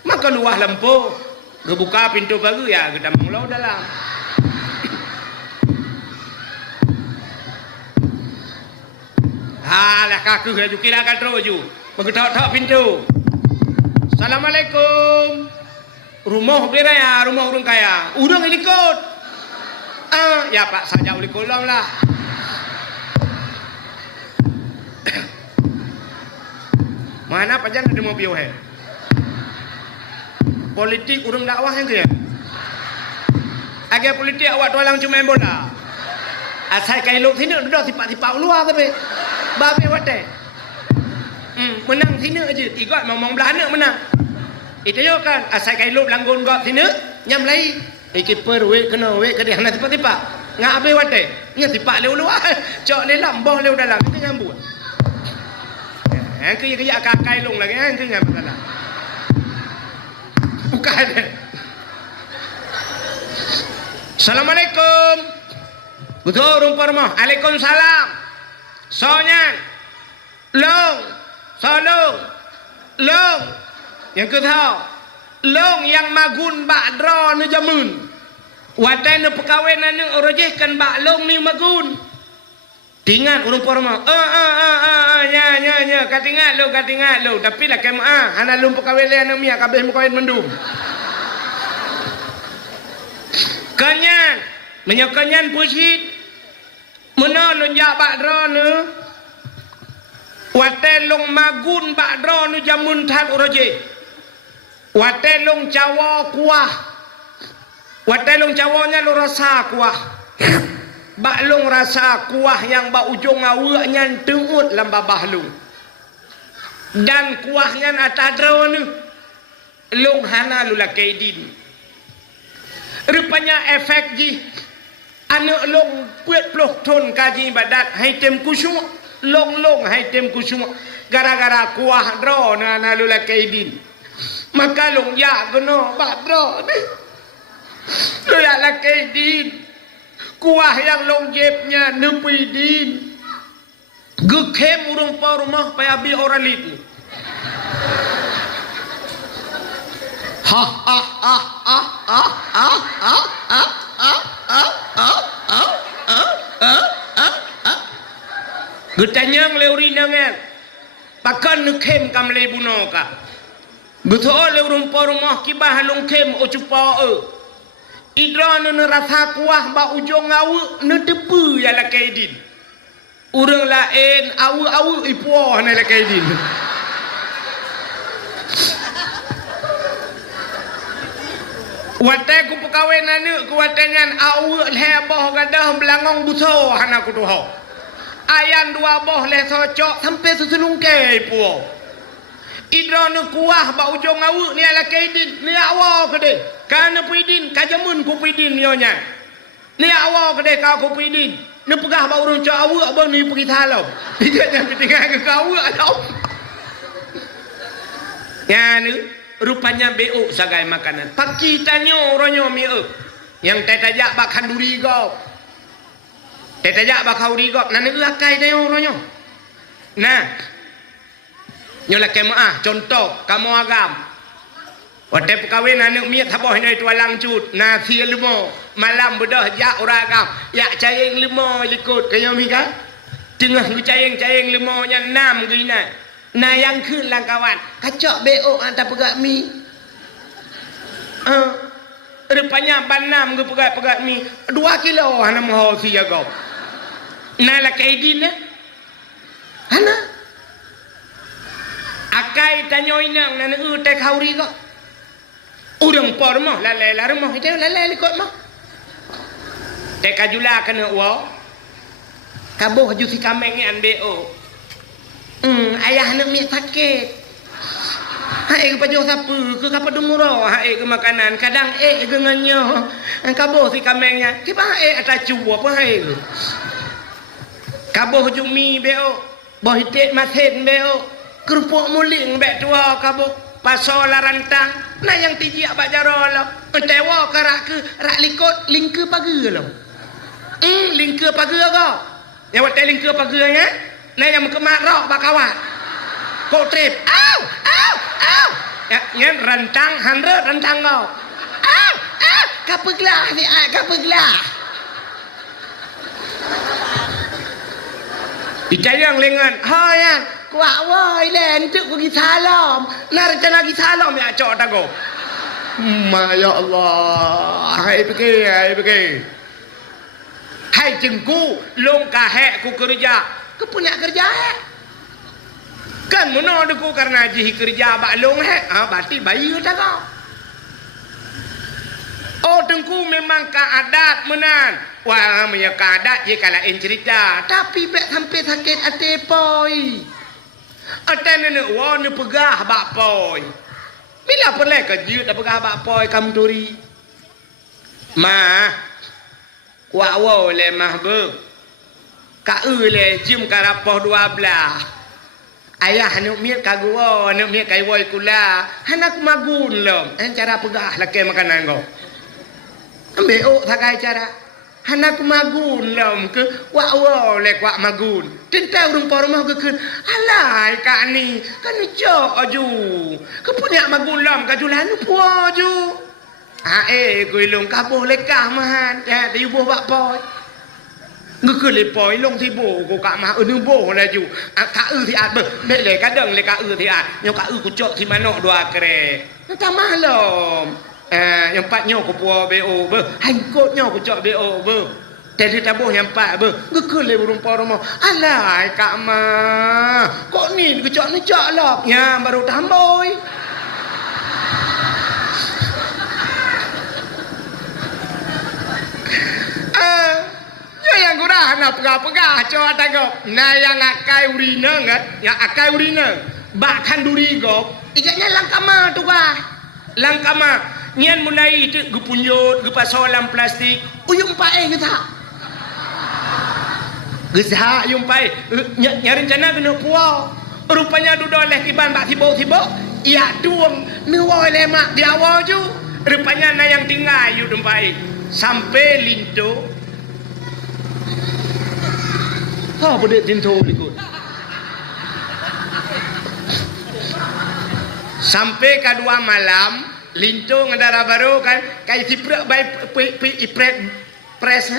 maka luah lempo Gebuka pintu baru ya kita mengulau dalam. Halah kakuaju kira kan terus mengetok-tok pintu. Assalamualaikum. Rumah bera ya, rumah orang kaya. Urang ikut. Ya Pak, saja uli kolom lah. Mana pajan ada mobil he? Politik urang dakwah yang dia. Agak politik awak tualang cuma bola. Asal kai lok sini duduk tipak-tipak luar tapi. Babe wate. Menang sini aja. Tiga ngomong belah anak menang. Itu yo kan asal kai lok langgon gop sini nyam lai. Keeper we kena we ke dia nak tipak-tipak. Ngak abe wate. Nya tipak leu luar. Cok le lambah leu dalam itu nyambut. Ke ya kakai long lagi ke ngam masalah. Bukan. Assalamualaikum. Betul rumpah rumah. Waalaikumsalam. Sonyan. Long. Solong. Long. Yang kedua. Long yang magun bak dra ni jamun. Watai ni perkahwinan ni orojeh kan bak long ni magun. Tingat urang porma. Ya, katingat lo. Tapi lah kem ana lum perkahwinan ni mia kabeh mukawin mendum. Kanyan, menyakanyan pusit. Mena lunjak bak dra ni. Watai long magun bak dra ni jamun tan orojeh. Watai long cawa kuah. Watai long cawanya lo rasa kuah. Baklong rasa kuah yang bak ujung awaknya tengut lam babah lu. Dan kuahnya atas draw ni. Long hana lu lakaidin. Rupanya efek ji. Anak long kuat puluh ton kaji ibadat. Hai tem kusyuk. Long hai tem kusyuk. Gara-gara kuah draw na lu lakaidin. Maka long ya geno bak draw ni. Lu ya lakaidin. Kuah yang longjepnya nepi din. Gekem urung pa rumah paya bi orang liku. Getanyang leuri nangan. Pakan nekem kam le buno ka. Betul le urung pa rumah kibah longkem o cupa Idra ni rasa kuah ba ujung awak ni tepu ya la kaidin. Urang lain awak ipuah ni la kaidin. Watai ku perkahwinan ni ku watangan awak lebah gadah belangong buso hana ku tuho. Ayan dua boh le socok sampai seselungkai ipuah. Idra ni kuah ba ujung awak ni la kaidin ni awak ke deh. Karena puidin, kajamun ku puidin nyonya. Ni awak kedai kau ku puidin. Ni pegah bau urang cak awak abang ni pergi talau. Tidak yang ketinggal ke kau tau. Ya ni rupanya beuk sagai makanan. Paki tanyo ronyo miuk. Yang tetajak bak kanduri gop. Tetajak bak kanduri gop. Nana akai tanyo ronyo. Nah. Nyola kemaah contoh kamu agam. Watai perkahwinan anak miat haboh ni tualang cut. Nasi limo. Malam bedah jak uragam. Yak caring limo likut. Kaya mika. Tengah cayeng limo nya 6 gina. Nah yang kun lang kawan. Kacok beok hantar pegak mi. Rupanya banam ke pegak mi. 2 kilo hana moho si jago. Nah lah kaidin na. Hana. Akai tanyo inang nana utai kauri ko. Urang por mah lalai rumah itu lalai ikut mah. Teka jula kena wa. Kabuh ju si kameng an beo. Ayah nak mi sakit. Hai ke pajo sapu ke kapa dumuro hai ke makanan kadang dengannya. Kabuh si kamengnya. Kipa ata cuba apa hai. Kabuh ju mi beo. Boh hitet masen beo. Kerupuk muling bek tua kabuh. Pasola rantang. Nah yang tiji abak jaro lo. Tewa ke rak likut lingke pagi lo. Lingke pagi kau. Yang watai lingke pagi ya. Nah yang kemak rok bak kawat. Kok trip. Au. Ya ngen rantang handre rantang kau. kapeglah ni kapeglah. Dicayang lengan. Hayan, kuat woi len tu pergi salam. Nak rencana pergi salam ya cok tak go. Ya Allah. Hai pergi. Hai jengku, long kahek ku kerja. Ku punya kerja kan mana aku karena jih kerja bak long berarti bayi tak kau. Oh tengku memang keadat menan. Wah punya keadat je kalau cerita. Tapi bek sampai sakit hati poi. Atan nenek wah ne pegah bak poi. Bila pelai kerja tak pegah bak poi kamu turi. Mah kuat wow le mah ber. Ka le jim karapoh 12. Ayah anu miet kagua, anu miet kai woi kula. Hanak magun lom. Cara pegah laki makanan kau. Ambil sakai cara. Hanak magun lom ke wa le kuak magun. Tentang rumah rumah ke kun. Alai kak ni kan jok aju. Ke punya magun lom ka julan pu aju. Kui long kabuh lekah mahan. Ya ti buh bak poi. Ngư lì poi lông thì bổ của cả mà nương bổ là dù cả thì bơ để lấy cá đằng lấy cả thì nhưng cả của chợ thì mà nọ đoà kề nó ta má lò nhưng bạn nhỏ của bùa bo bơ hành cốt nhỏ của chợ bo bơ thế thì ta bổ nhầm bạn bơ ngư lì bùrung po mà lại cả mà có nhìn cái chợ nó chợ lọc nhà mà đồ tám bôi yang gura nak pegah coba tangkap. Nah yang akai urina ngat, yang akai urina, bahkan duri gop. Ikatnya langkama tu bah, langkama. Nyan mulai itu gupunyot, gupasolam plastik, uyung pae kita. Gezha yung pae, nyari rencana kena puau. Rupanya dudoleh kiban bak tibo. Iya tuang, nuwoi lemak di awal ju. Rupanya na yang tinggal yu dempai sampai linto. Apa dia tinto ikut sampai kedua malam linto ngedara baru kan kayak ciprak by press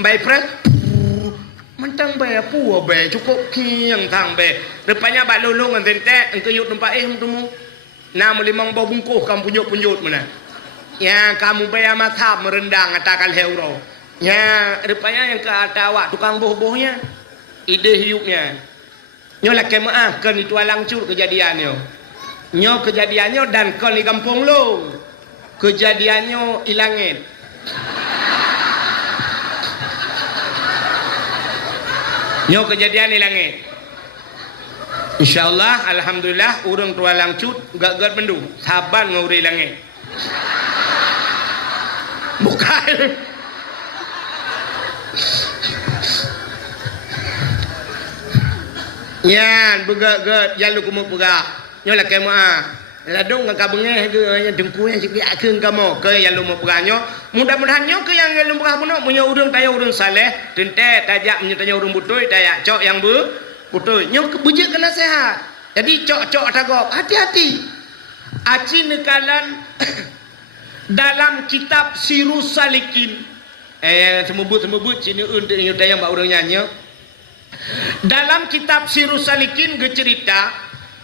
by press mentang bay apa bay cukup kiang tang bay depannya bak lulung ngente engke yut tempat temu nam limang bau bungkuh kamu punyut mana ya kamu bay amat merendang atakan heuro ya depannya yang ke atawak tukang boh-bohnya ide hiupnya nyo laki maafkan itu langsung kejadiannya nyo kejadiannya dan kau di kampung lo kejadiannya ilangin nyo kejadian ilangin insyaallah alhamdulillah urang tua langsung gak mendung saban nguri langit bukan Yan, begak jalu kumu pegah. Nyolah kemo ladung ka bengeh ke dengku yang sikit akeun kamu ke yang lu pegahnya. Mudah-mudahan nyo ke yang lu pegah puno punya urang taya urang saleh, tente tajak menyatanya urang butuy taya cok yang butuy. Nyo bujik kena sehat. Jadi cok-cok tagok, hati-hati. Aci nekalan dalam kitab Sirus Salikin. Semebut sini untuk nyutaya mbak urang nyanyi. Dalam kitab Sirus Salikin cerita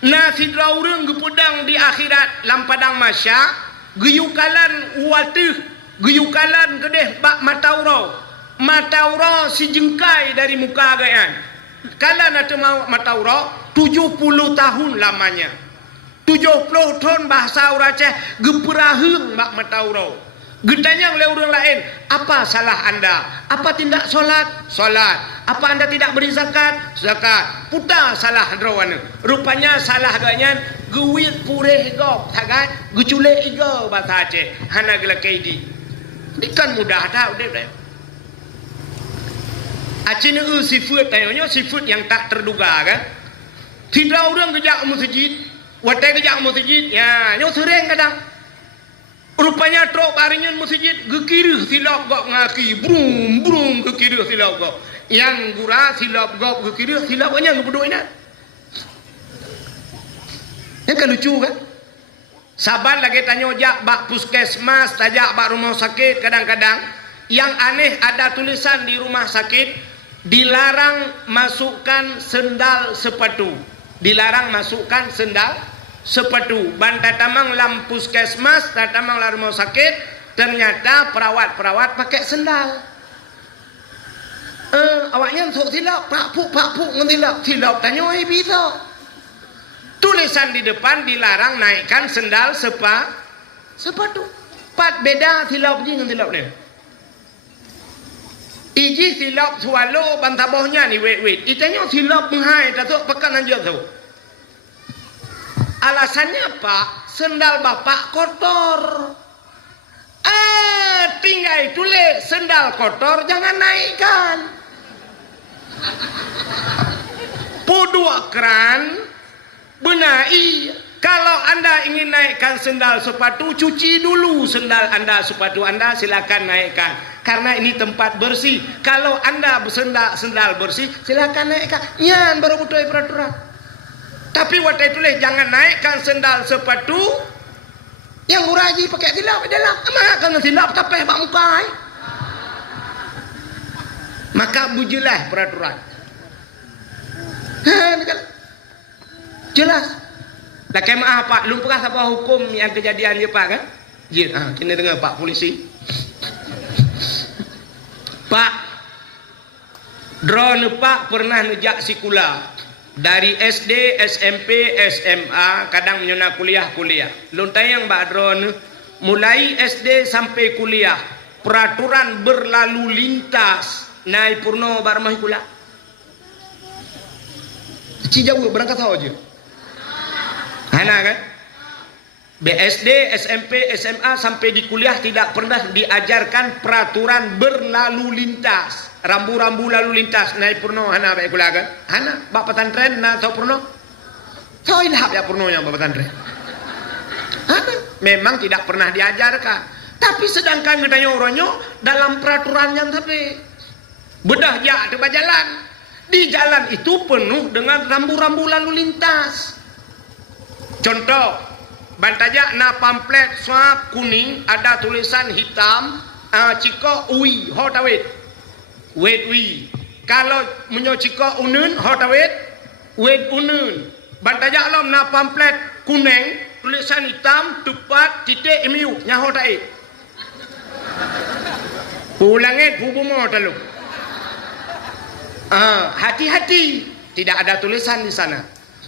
na sidra urang gepudang di akhirat lampadang masya geyukalan wateuh geyukalan gedeh bak matauro si jengkai dari muka gayan kalan atuh matauro 70 tahun lamanya 70 tahun bahasa Aceh geperaheung bak matauro. Gedanya oleh orang lain, apa salah anda? Apa tidak solat? Solat. Apa anda tidak beri zakat? Zakat. Putar salah drawan. Rupanya salah ganyan guwit pureh gop, sagat gucule igo bahasa Aceh. Hana gela kaidi. Ikan mudah dah udah. Aceh ni sifat tanya sifat yang tak terduga kan? Tidak orang kejak masjid, watai kejak masjid, ya, nyo sering kadang. Rupanya trok baringan masjid gekirih silap gok ngaki brum gekirih silap gok yang gura silap gok gekirih silap banyak ngebedoina yang kan lucu kan Saban lagi tanya jak bak puskesmas, tajak bak rumah sakit kadang-kadang. Yang aneh ada tulisan di rumah sakit, dilarang masukkan sendal sepatu. Dilarang masukkan sendal sepatu. Ban tatamang lam puskesmas, tatamang lam rumah sakit, ternyata perawat-perawat pakai sendal. Awaknya sok silap, pak puk silap tanya bisa. Tulisan di depan dilarang naikkan sendal sepatu. Pat beda silap je dengan silap ni. Iji silap swallow bantabohnya ni wait. Itanya silap menghai tatuk pekan aja tu. Alasannya pak, sendal bapak kotor. Tinggal tulis sendal kotor jangan naikkan. Pudua keran benahi. Kalau anda ingin naikkan sendal sepatu, cuci dulu sendal anda, sepatu anda, silakan naikkan. Karena ini tempat bersih. Kalau anda sendal bersih, silakan naikkan. Nyan baru betul peraturan. Tapi waktu itu jangan naikkan sendal sepatu yang muraji pakai silap dalam. Makan silap tapeh bak muka. Maka bujilah peraturan. Jelas. Lah kemah pak, lu pernah apa hukum yang kejadian dia pak kan? Jin, kena dengar pak polisi. Pak, drone pak pernah nejak sikula dari SD, SMP, SMA, kadang menyona kuliah. Lu tayang mbak drone mulai SD sampai kuliah, peraturan berlalu lintas naik purno barmah kula. Cijau berangkat tahu aja. Hana kan? BSD, SMP, SMA sampai di kuliah tidak pernah diajarkan peraturan berlalu lintas. Rambu-rambu lalu lintas naik purno hana baik kula kan? Hana bak pesantren na tahu purno? Tahu ilham ya purno yang bak pesantren. Hana memang tidak pernah diajarkan. Tapi sedangkan katanya orangnya dalam peraturan yang tapi bedah ya di jalan. Di jalan itu penuh dengan rambu-rambu lalu lintas. Contoh, bantajak na pamflet swab kuning ada tulisan hitam ciko ui hotawit wait ui. Kalau menyo ciko unun hotawit wait unun. Bantajak lom na pamflet kuning tulisan hitam tepat titik emiu nya hotai. Pulangit bubumo taluk. Hati-hati, tidak ada tulisan di sana.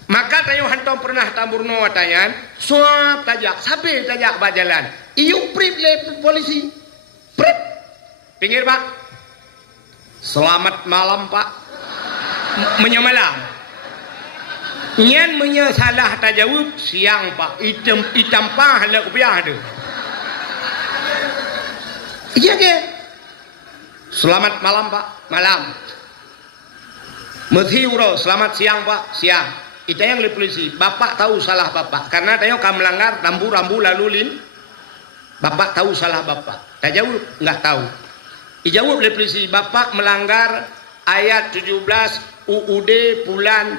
Maka tayo hantam pernah tamburno watayan, suap tajak, sampai tajak bajalan. Iu prip le polisi. Prip. Pinggir pak. Selamat malam pak. Menyamalam. Nyan menyesalah tajawab siang pak. Itam pah le kupiah tu. Iya ke? Selamat malam pak. Malam. Muthiuro, selamat siang pak, siang. Itu yang oleh polisi. Bapak tahu salah bapak, karena tayo kamu melanggar rambu-rambu lalu lin. Bapak tahu salah bapak. Tak jawab, enggak tahu. Dijawab oleh polisi, bapak melanggar ayat 17 UUD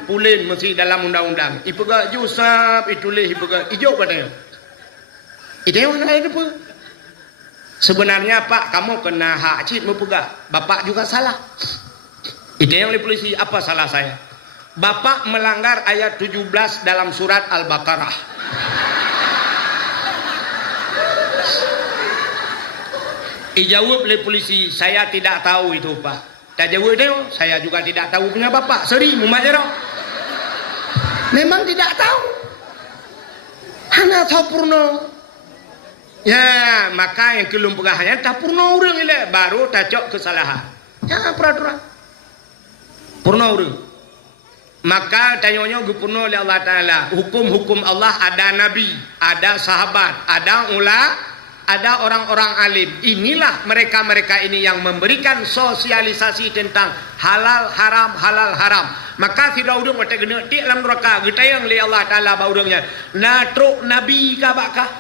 pulin mesti dalam undang-undang. Ipega jusap, itulah ipega. Ijo katanya. Itu yang ada apa? Sebenarnya pak, kamu kena hak cip mempega. Bapak juga salah. Itu yang oleh polisi, apa salah saya? Bapak melanggar ayat 17 dalam surat Al-Baqarah. Dijawab oleh polisi, saya tidak tahu itu pak. Tak jawab dia, saya juga tidak tahu punya bapak. Seri, mumajarah. Memang tidak tahu. Hanya tahu purno. Ya, maka yang kelum pegahannya tak purno orang ini baru tacok kesalahan. Ya, peraturan. Purna urang. Maka tanyanya gupurna oleh Allah Ta'ala. Hukum-hukum Allah ada Nabi, ada sahabat, ada orang-orang alim. Inilah mereka-mereka ini yang memberikan sosialisasi tentang halal haram. Maka tidak urang mata gena ti dalam neraka getayang oleh Allah Ta'ala ba urangnya. Na truk nabi ka bakah?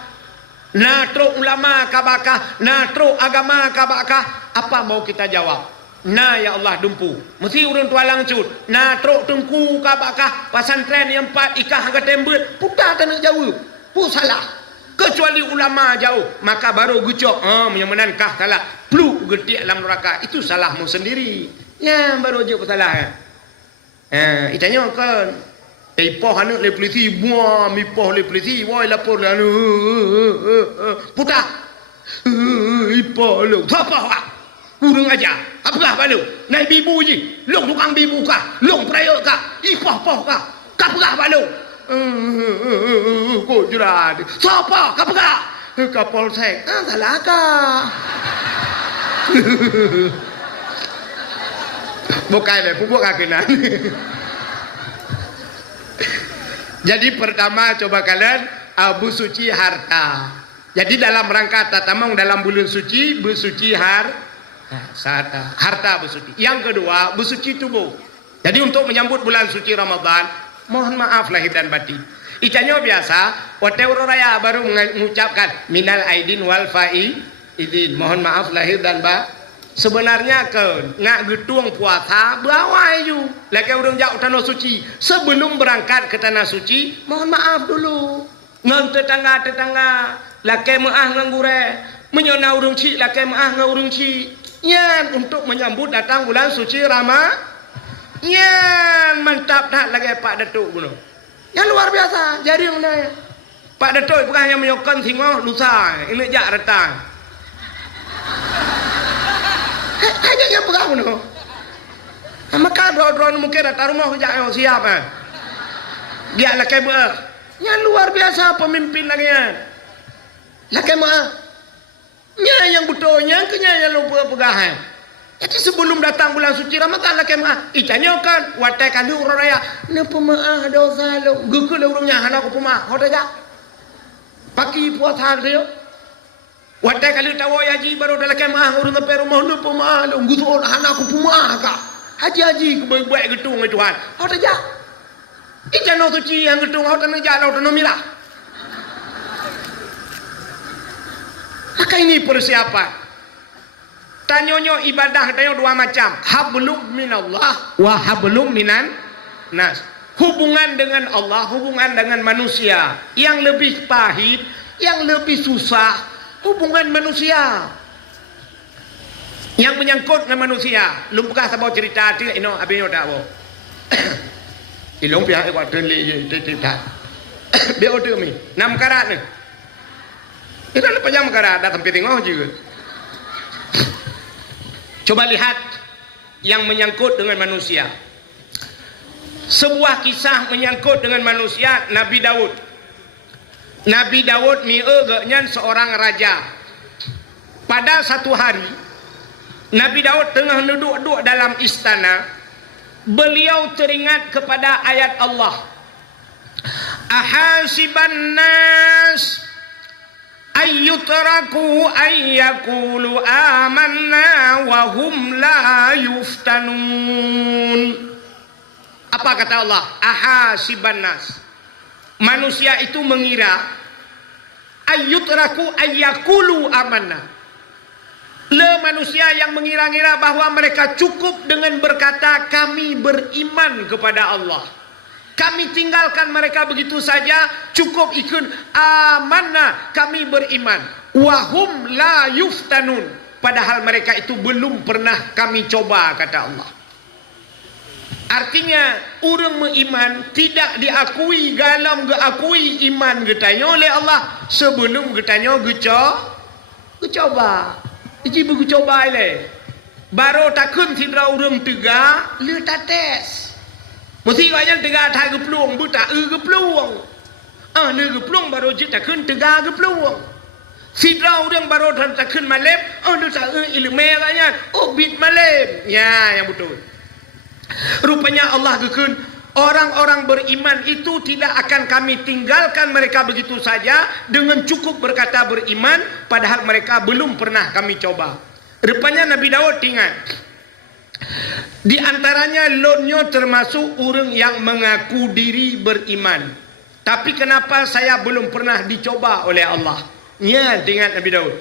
Na truk ulama ka bakah? Na truk agama ka bakah? Apa mau kita jawab? Nah ya Allah dumpu. Mesti urang tualang cut. Nah truk tengku ka bakah? Pasantren yang 4 ikah harga tembet. Putar tak nak jawab. Pu salah. kecuali ulama jauh, maka baru gucok menyamanan kah kalah pluk getik dalam neraka. Itu salahmu sendiri ya, baru je salah. Itanya kan ipoh anak le polisi buah mipoh le polisi woi lapor lalu putar ipoh lu apa kurang aja apakah balu naik bibu je long tukang bibu kah long prayo kah ipoh poh kah kapagah balu kau jerat siapa kapagah kapolsek salah kah bukan deh pupuk kakinan. Jadi pertama coba kalian bersuci harta. Jadi dalam rangka tatamang dalam bulan suci bersuci harta bersuci. Yang kedua bersuci tubuh. Jadi untuk menyambut bulan suci Ramadan, mohon maaf lahir dan batin. Icanyo biasa, wate raya baru mengucapkan minal aidin wal faizin. Mohon maaf lahir dan batin. Sebenarnya ke ngak getung puasa berawai ju lagi orang jauh tanah suci sebelum berangkat ke tanah suci mohon maaf dulu ngan tetangga laki maah nganggure menyona urung ci laki maah ngurung ci nyan untuk menyambut datang bulan suci Ramadan nyan mantap dah lagi Pak Datuk bunuh yang luar biasa jadi yang lain Pak Datuk bukan hanya menyokong singo lusa ini jak datang hanya yang pegang no. Maka drone mungkin datang rumah kerja yang siap kan. Dia lah kayak yang luar biasa pemimpin lagi kan. Lah kayak yang betulnya kenya yang lupa pegangan. Jadi sebelum datang bulan suci Ramadan lah kayak ikannya kan watai kali urang raya. Ne pemaah dosa lo. Gukul urungnya hana ko pemaah. Hoda ja. Paki puasa dia. Wadah kali tahu haji baru dalam kemah urang sampai rumah lu pemah lu ngutul anak aku pemah kah haji baik-baik getung Tuhan hau dah ja ikan tu ci yang getung hau tanah ja hau tanah mirah maka ini persiapan tanyonyo ibadah tanyo dua macam hablum minallah wa hablum minan nas hubungan dengan Allah hubungan dengan manusia yang lebih pahit yang lebih susah hubungan manusia yang menyangkut dengan manusia. Lumpukah sabau cerita tu ino abino tak bo. Ilong pihak buat teli cerita. Beo tu mi. 6 karat ni. Itu ada panjang karat dah sampai tengok juga. Coba lihat yang menyangkut dengan manusia. Sebuah kisah menyangkut dengan manusia Nabi Daud. Nabi Daud ni agaknya seorang raja. Pada satu hari Nabi Daud tengah duduk dalam istana, beliau teringat kepada ayat Allah. Ahasiban nas ayyutraku ayyakulu amanna wa hum la yuftanun. Apa kata Allah? Ahasiban nas. Manusia itu mengira ayyutraku ayyakulu amanna. Manusia yang mengira-ngira bahawa mereka cukup dengan berkata kami beriman kepada Allah. Kami tinggalkan mereka begitu saja, cukup ikut amanah kami beriman. Wahum la yuftanun. Padahal mereka itu belum pernah kami coba, kata Allah. Artinya orang beriman tidak diakui dalam diakui iman getanya oleh Allah sebelum getanya gecoba. Iji buku coba le. Baru takun sidra orang tegak le tak tes. Mesti kaya tegak tak geplung buta geplung. Le geplung baru je takun tegak geplung. Sidra orang baru takun malem le tak ilmu kaya bit malem. Ya yang betul. Rupanya Allah gekun orang-orang beriman itu tidak akan kami tinggalkan mereka begitu saja dengan cukup berkata beriman padahal mereka belum pernah kami coba. Rupanya Nabi Daud ingat di antaranya lonyo termasuk orang yang mengaku diri beriman. Tapi kenapa saya belum pernah dicoba oleh Allah? Ya, ingat Nabi Daud.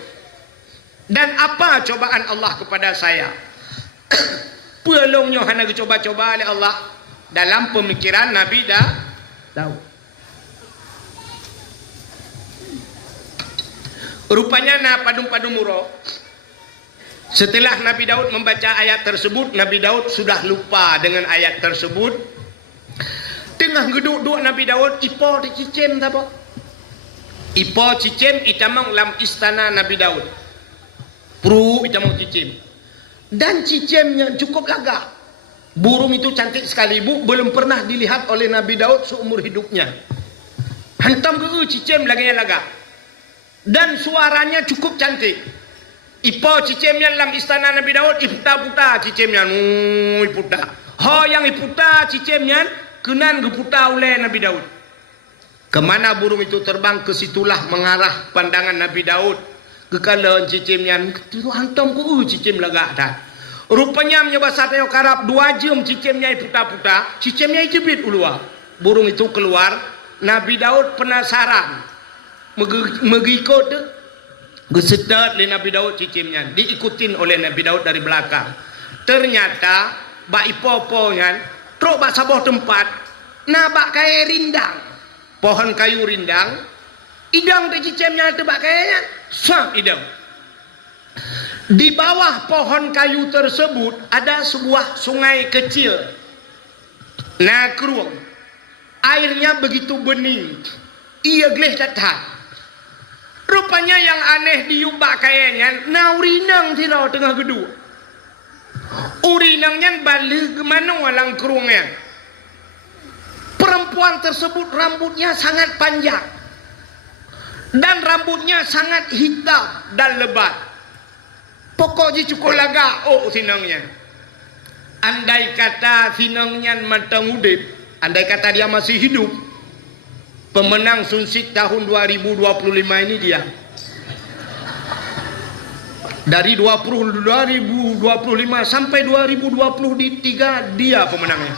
Dan apa cobaan Allah kepada saya? Pelongnya hanya dicoba-coba oleh Allah dalam pemikiran Nabi Daud. Rupanya na padung-padung muro. Setelah Nabi Daud membaca ayat tersebut, Nabi Daud sudah lupa dengan ayat tersebut. Tengah geduk-duk Nabi Daud, ipo di cicem apa? Ipo cicem itamang lam istana Nabi Daud. Pru itamang cicem. Dan cicemnya cukup lagak. Burung itu cantik sekali, bu, belum pernah dilihat oleh Nabi Daud seumur hidupnya. Hantam ke cicem lagi lagak. Dan suaranya cukup cantik. Ipo cicemnya dalam istana Nabi Daud, iputa-puta cicemnya, iputa. Ho yang iputa cicemnya, kenan geputa oleh Nabi Daud. Kemana burung itu terbang, ke situlah mengarah pandangan Nabi Daud. Kekalan cicemnya, hantam ke cicem lagak dah. Rupanya menyebasatnya karap 2 jam cicemnya iputa-puta, cicemnya ijebit ulua. Burung itu keluar, Nabi Daud penasaran. Mengikut gesedat oleh Nabi Daud cicimnya, diikutin oleh Nabi Daud dari belakang. Ternyata bak ipo-ponya truk bak sabuh tempat nabak kaya rindang, pohon kayu rindang, idang di cicimnya tebak kayanya sap idang. Di bawah pohon kayu tersebut ada sebuah sungai kecil, nakruang, airnya begitu bening, ia geleh datang. Rupanya yang aneh di yubak kayaknya, naurinang tira tengah gedung. Urinangnya balik kemana walang kerungnya. Perempuan tersebut rambutnya sangat panjang. Dan rambutnya sangat hitam dan lebat. Pokoknya cukup laga, oh sinangnya. Andai kata sinangnya matang udip, andai kata dia masih hidup, pemenang Sunsik tahun 2025 ini dia. Dari 2025 sampai 2023 dia pemenangnya.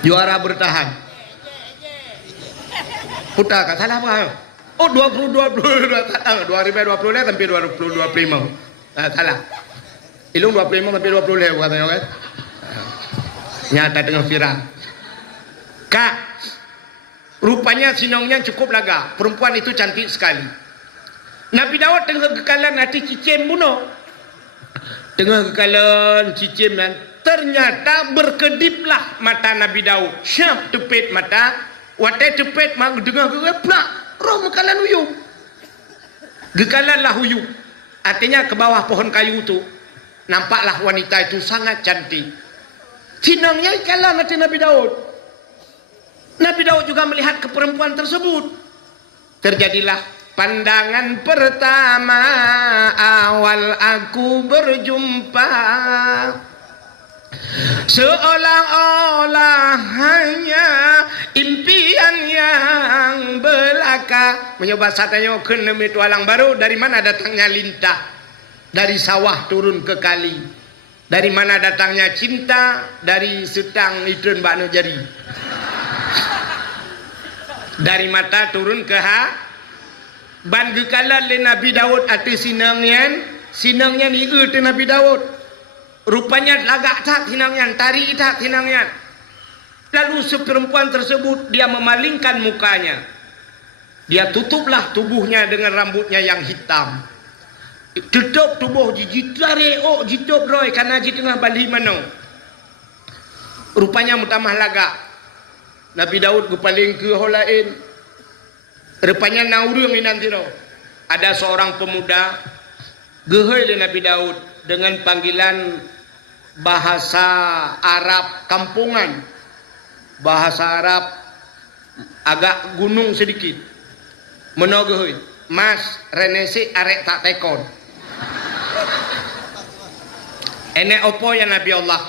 Juara bertahan. Putar kan salah apa? Oh 2020 sampai 2025. Salah. Ilung 25 sampai 20 katanya kan. Nyata tengah viral. Kak, rupanya sinongnya cukup laga. Perempuan itu cantik sekali. Nabi Daud tengah kekalan hati cicim bunuh. Tengah kekalan cicim dan ternyata berkediplah mata Nabi Daud. Syap tepit mata. Watai tepit mak dengar keplak. Roh mekalan uyup. Gekalanlah uyup. Artinya ke bawah pohon kayu itu nampaklah wanita itu sangat cantik. Sinongnya ikalan hati Nabi Daud. Nabi Daud juga melihat ke perempuan tersebut. Terjadilah pandangan pertama awal aku berjumpa, seolah-olah hanya impian yang belaka. Mencoba satanya ke nemi tualang baru. Dari mana datangnya lintah? Dari sawah turun ke kali. Dari mana datangnya cinta? Dari setang itun bakno jari. Dari mata turun ke ban gekalan le Nabi Daud ate sinangnya ni te Nabi Daud. Rupanya lagak tak sinangnya, tari tak sinangnya. Lalu seperempuan tersebut dia memalingkan mukanya. Dia tutuplah tubuhnya dengan rambutnya yang hitam. Tutup tubuh jitare jitup roy karena di tengah bali mano. Rupanya mutamah lagak. Nabi Daud kepaling ke holain. Rupanya naurung nanti no. Ada seorang pemuda gehoi le Nabi Daud dengan panggilan bahasa Arab kampungan. Bahasa Arab agak gunung sedikit. Menogehoi, Mas renesi arek tak tekon. Enek opo ya Nabi Allah?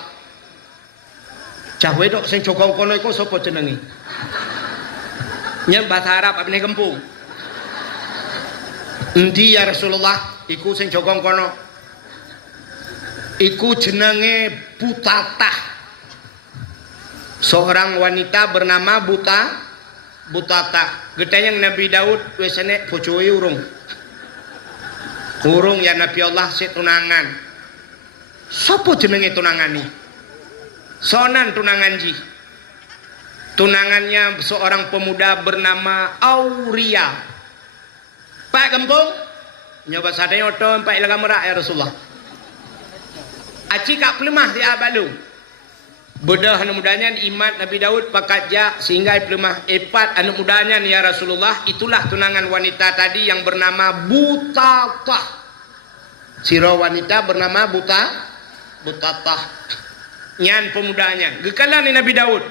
Cah wedok sing jogong kono iku sapa jenenge? Nyet bahasa Arab abine kempung. Endi ya Rasulullah? Iku sing jogong kono. Iku jenenge Butatah. Seorang wanita bernama Butatah. Gedayang Nabi Daud wis enek bojoe urung. Urung ya Nabi Allah sik tunangan. Sapa jenenge tunangane? Sonan tunangan ji. Tunangannya seorang pemuda bernama Auria. Pak kampung nyoba sadai oto empat ilaga merak ya Rasulullah. Aci kak pelemah di abalu. Bedah anak mudanya imat Nabi Daud pakat jak sehingga pelemah epat anak mudanya ya Rasulullah. Itulah tunangan wanita tadi yang bernama Butatah. Siro wanita bernama Butatah. Nyan pemudanya. Gekalan ni Nabi Daud.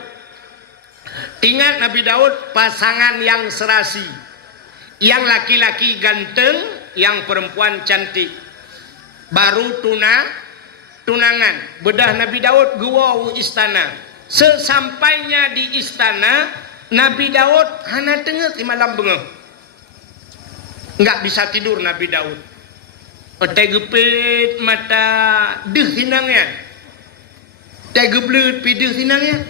Ingat Nabi Daud pasangan yang serasi. Yang laki-laki ganteng, yang perempuan cantik. Baru tunangan. Bedah Nabi Daud guau istana. Sesampainya di istana, Nabi Daud hana tengok di malam bengah. Enggak bisa tidur Nabi Daud. Otai gepit mata deh sinangnya. Tai geblut pideh sinangnya.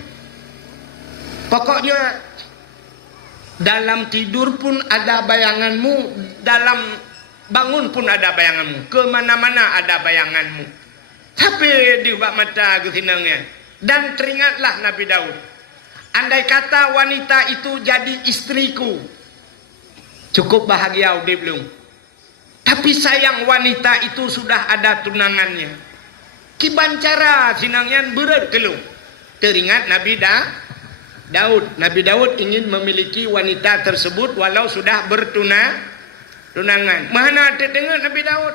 Pokoknya dalam tidur pun ada bayanganmu, dalam bangun pun ada bayanganmu, kemana-mana ada bayanganmu. Tapi di bak mata gesinangnya. Dan teringatlah Nabi Daud, andai kata wanita itu jadi istriku, cukup bahagia udah belum. Tapi sayang wanita itu sudah ada tunangannya. Kibancara sinangnya berat kelung. Teringat Nabi Daud. Nabi Daud ingin memiliki wanita tersebut walau sudah tunangan. Mana terdengar Nabi Daud?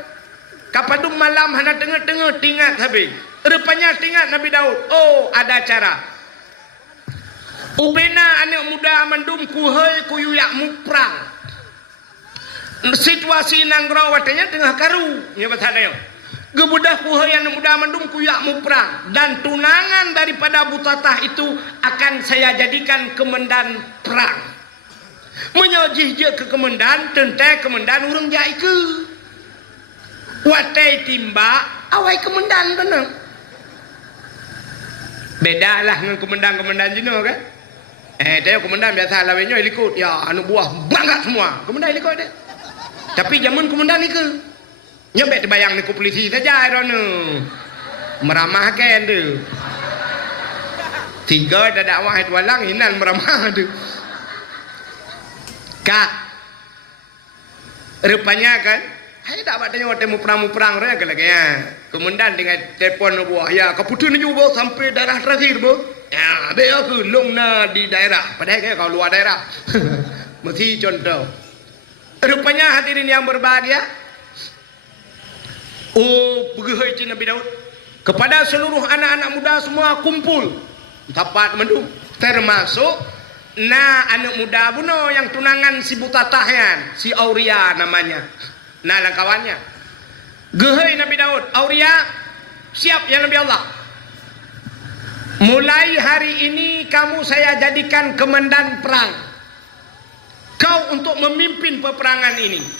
Kapadum malam hana tengah-tengah tingat habis. Rupanya tingat Nabi Daud. Oh, ada cara. Ubena anak muda mandum kuhai kuyuyak muprang. Situasi nangrau watanya tengah karu. Ya betul. Gebudah kuhai anak muda mandum kuyak muprang. Dan tunangan daripada Butatah itu akan saya jadikan kemendan perang. Menyojih je ke kemendan, tentai kemendan urang jai ke. Watai timba, awai kemendan tenang. Beda lah dengan kemendan jenuh kan. Dia kemendan biasa lawannya ikut. Ya, anu buah bangga semua. Kemendan ikut dia. Tapi zaman kemendan ikut. Nyebek terbayang ni ku polisi saja rona. Meramahkan tu. Tiga dah dakwah itu walang hinan meramah tu. Kak. Rupanya kan, hai tak buat tanya temu perang raya ke lagi ya. Kemudian dengan telefon buah ya, keputusan juga sampai daerah terakhir bu. Ya, dia aku lungna di daerah. Padahal kan kalau luar daerah. Mesti contoh. Rupanya hadirin yang berbahagia. Oh, bergehai Nabi Daud kepada seluruh anak-anak muda semua kumpul dapat mendung termasuk anak muda buno yang tunangan si Butatah yan, si Auria namanya. Lah kawannya. Gehai Nabi Daud, Auria siap ya Nabi Allah. Mulai hari ini kamu saya jadikan komandan perang. Kau untuk memimpin peperangan ini.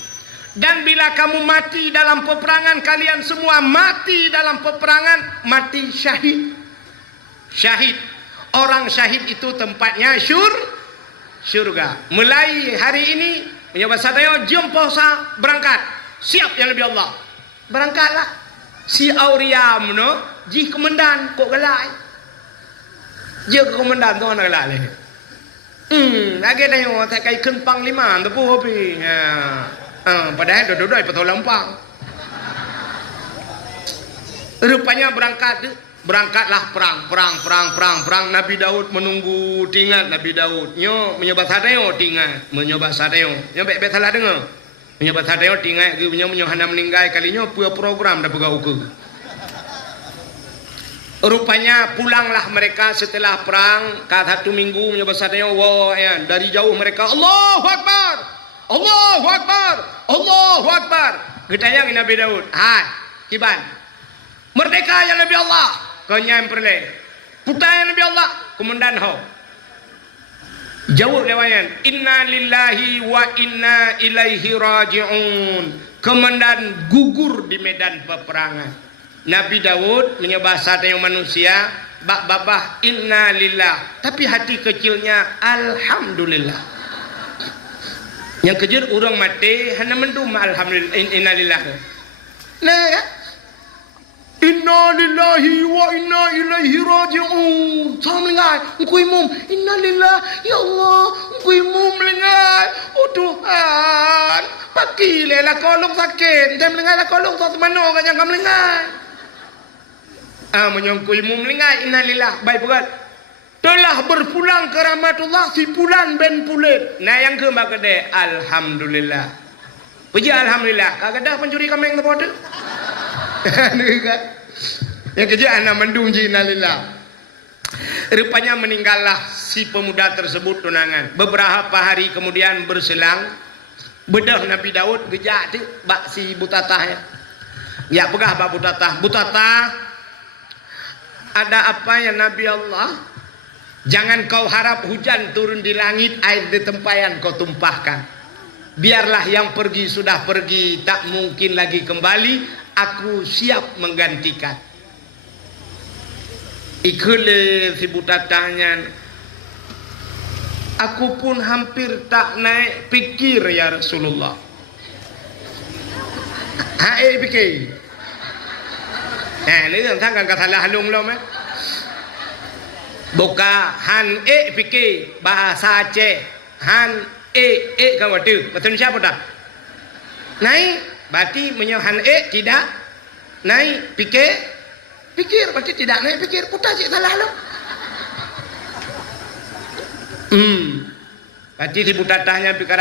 Dan bila kamu mati dalam peperangan, kalian semua mati dalam peperangan, mati syahid. Syahid. Orang syahid itu tempatnya syurga. Mulai hari ini, menyebab sadaya, jom posa berangkat. Siap ya Nabi Allah. Berangkatlah. Si Auria no, jih komandan kok galai. Jih komandan tu anak galai. Lagi dah yang tak kai kempang lima, tu pun hobi. Padahal dua-dua patut lampang. Rupanya berangkatlah perang. Nabi Daud menunggu tinggal Nabi Daud. Nyo menyobat sadeo tinggal, menyobat sadeo. Nyo bet salah dengar. Menyobat sadeo tinggal ke nyo hana meninggal kalinya program dah pegau ke. Rupanya pulanglah mereka setelah perang, kata 1 minggu menyobat sadeo ya, dari jauh mereka Allahu Akbar. Allahu Akbar, Allahu Akbar. Getayang Nabi Daud. Hai, kiban. Merdeka ya Nabi Allah. Kau nyam perle. Putai Nabi Allah. Komandan ho. Jauh lewayan. Inna lillahi wa inna ilaihi raji'un. Komandan gugur di medan peperangan. Nabi Daud menyembah satu yang manusia. Babah inna lillah. Tapi hati kecilnya alhamdulillah. Yang kejar orang mati hanya mendum alhamdulillah innalillah. Nah ya. Inna lillahi wa inna ilaihi raji'un. Sama melengah. Engkau imum. Inna lillah. Ya Allah. Engkau imum melengah. Oh Tuhan. Baki le lah kolong sakit. Dia melengai lah kolong tu mana kan yang kau melengai. Menyongkui mu melengai. Innalillah. Baik berat. Telah berpulang ke rahmatullah si Pulan ben Pulit. Nah yang ke mbak kedai. Alhamdulillah. Puji Alhamdulillah. Kadang pencuri kambing tu pada. Yang kerja anak mendung ji innalillah. Rupanya meninggallah si pemuda tersebut tunangan. Beberapa hari kemudian berselang. Bedah Nabi Daud gejak tu bak si butatah ya. Ya pegah bak butatah. Butatah. Ada apa ya Nabi Allah? Jangan kau harap hujan turun di langit, air di tempayan kau tumpahkan. Biarlah yang pergi sudah pergi, tak mungkin lagi kembali. Aku siap menggantikan. Ikhle si butatahnya. Aku pun hampir tak naik pikir ya Rasulullah. Pikir. Ini tentang kan kata lah halung lo meh. Buka han fikir bahasa Aceh han kamu tu betul siapa dah naik berarti menyohan tidak naik pikir berarti tidak naik pikir putar cik salah lo berarti si butatahnya fikir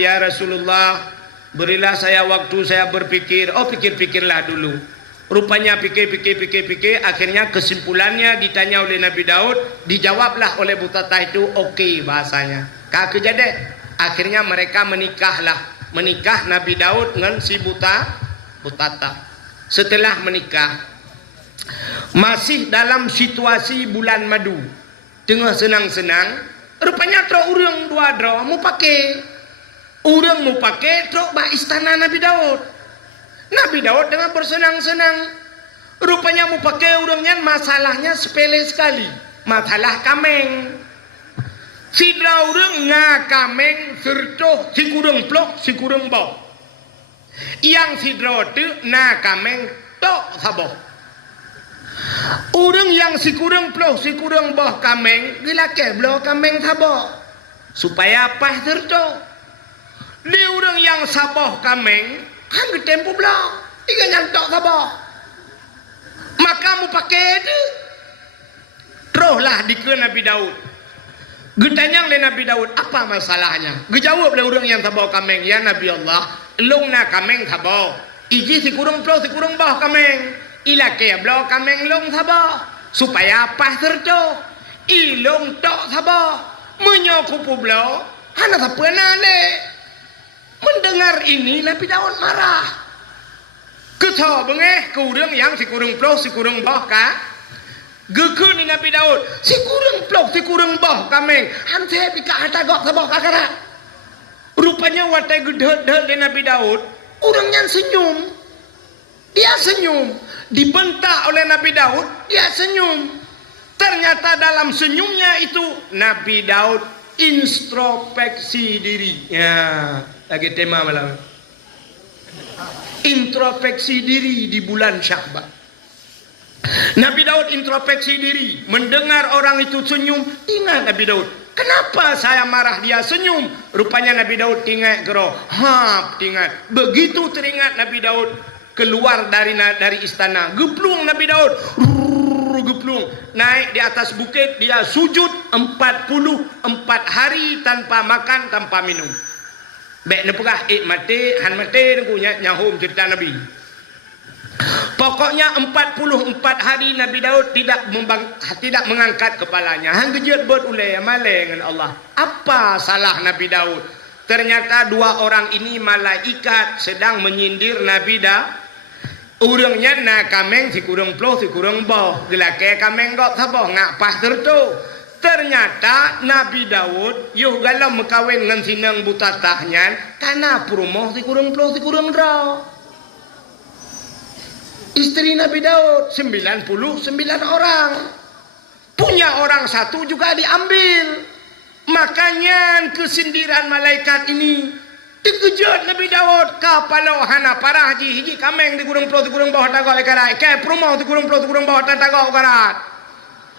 ya Rasulullah berilah saya waktu saya berpikir pikir-pikirlah dulu. Rupanya pikir, akhirnya kesimpulannya ditanya oleh Nabi Daud, dijawablah oleh butatah itu okey bahasanya. Kaki jadi, akhirnya mereka menikah Nabi Daud dengan si butatah. Setelah menikah, masih dalam situasi bulan madu, tengah senang-senang, rupanya tro urang dua dro mau pakai, tro ba istana Nabi Daud. Nabi Daud dengan bersenang-senang. Rupanya mau pakai urangnya masalahnya sepele sekali. Masalah kameng. Sidra urang ngakameng serto si kurang plok si kurang boh. Yang sidra tu ngakameng tok saboh. Urang yang si kurang plok si kurang boh kameng gila ke bloh kameng saboh. Supaya apa serto. Di urang yang saboh kameng hang tempo belah tiga nyantok sabar maka mu pakai tu teruslah dike Nabi Daud getanyang le Nabi Daud apa masalahnya gejawab le orang yang sabar kameng ya Nabi Allah long na kameng sabar iji si kurang pro si kurang bah kameng ilake blo kameng long sabar supaya apa serto ilong tok sabar menyokupu blo hana sapena le. Mendengar ini Nabi Daud marah. Ketua bengeh kurang yang si kurang plok si kurang bah ka. Gekun ni Nabi Daud si kurang plok si kurang bah kameng. Hante pika hata gok sabah kakarat. Rupanya watai gedhe-dhe de Nabi Daud. Orangnya senyum. Dia senyum. Dibentak oleh Nabi Daud. Dia senyum. Ternyata dalam senyumnya itu Nabi Daud introspeksi diri. Ya. Lagi tema malam. Introspeksi diri di bulan Sya'ban. Nabi Daud introspeksi diri. Mendengar orang itu senyum. Ingat Nabi Daud. Kenapa saya marah dia senyum? Rupanya Nabi Daud ingat geroh. Ingat. Begitu teringat Nabi Daud keluar dari istana. Geplung Nabi Daud. Geplung. Naik di atas bukit. Dia sujud 44 hari tanpa makan, tanpa minum. Baik ni pegah mati han mati aku nyahum cerita Nabi. Pokoknya 44 hari Nabi Daud tidak mengangkat kepalanya. Hang gejut buat ulai malai dengan Allah. Apa salah Nabi Daud? Ternyata dua orang ini malaikat sedang menyindir Nabi Daud. Urangnya na kameng si kurang ploh si kurang boh. Gelake kameng kok saboh ngak pas tertu. Ternyata Nabi Daud yuh galau mekawin dengan sinang butatahnya karena perumoh si kurang ploh si kurang draw. Istri Nabi Daud 99 orang. Punya orang satu juga diambil. Makanya kesindiran malaikat ini dikejut Nabi Daud kapalo hana parah hiji kameng di kurang bawah tagak ekarai ke perumoh di kurang bawah tagak ekarat.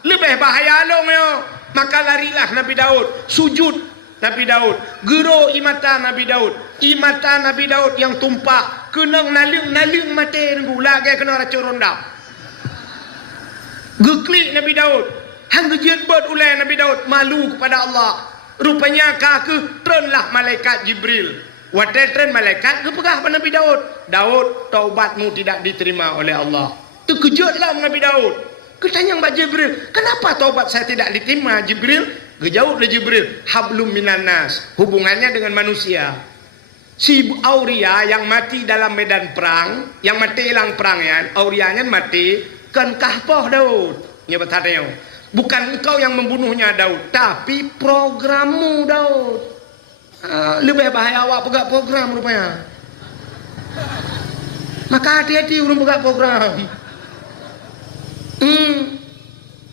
Lebih bahaya long yo. Maka larilah Nabi Daud sujud Nabi Daud, gero imata Nabi Daud, imata Nabi Daud yang tumpah, kenang naling mati gula ke kena racun ronda. Geklik Nabi Daud, hang gejian buat ulai Nabi Daud malu kepada Allah. Rupanya kaku trenlah malaikat Jibril. Wadah tren malaikat kepegah pada Nabi Daud. Daud, taubatmu tidak diterima oleh Allah. Terkejutlah Nabi Daud. Ketanya Mbak Jibril, kenapa taubat saya tidak diterima Jibril? Kejauh dari Jibril, hablum minan nas, hubungannya dengan manusia. Si Auria yang mati dalam medan perang, yang mati hilang perangnya, Aurianya mati, kan kahpoh Daud. Nya bertanya, bukan engkau yang membunuhnya Daud, tapi programmu Daud. Lebih bahaya awak pegang program rupanya. Maka hati-hati orang pegang program.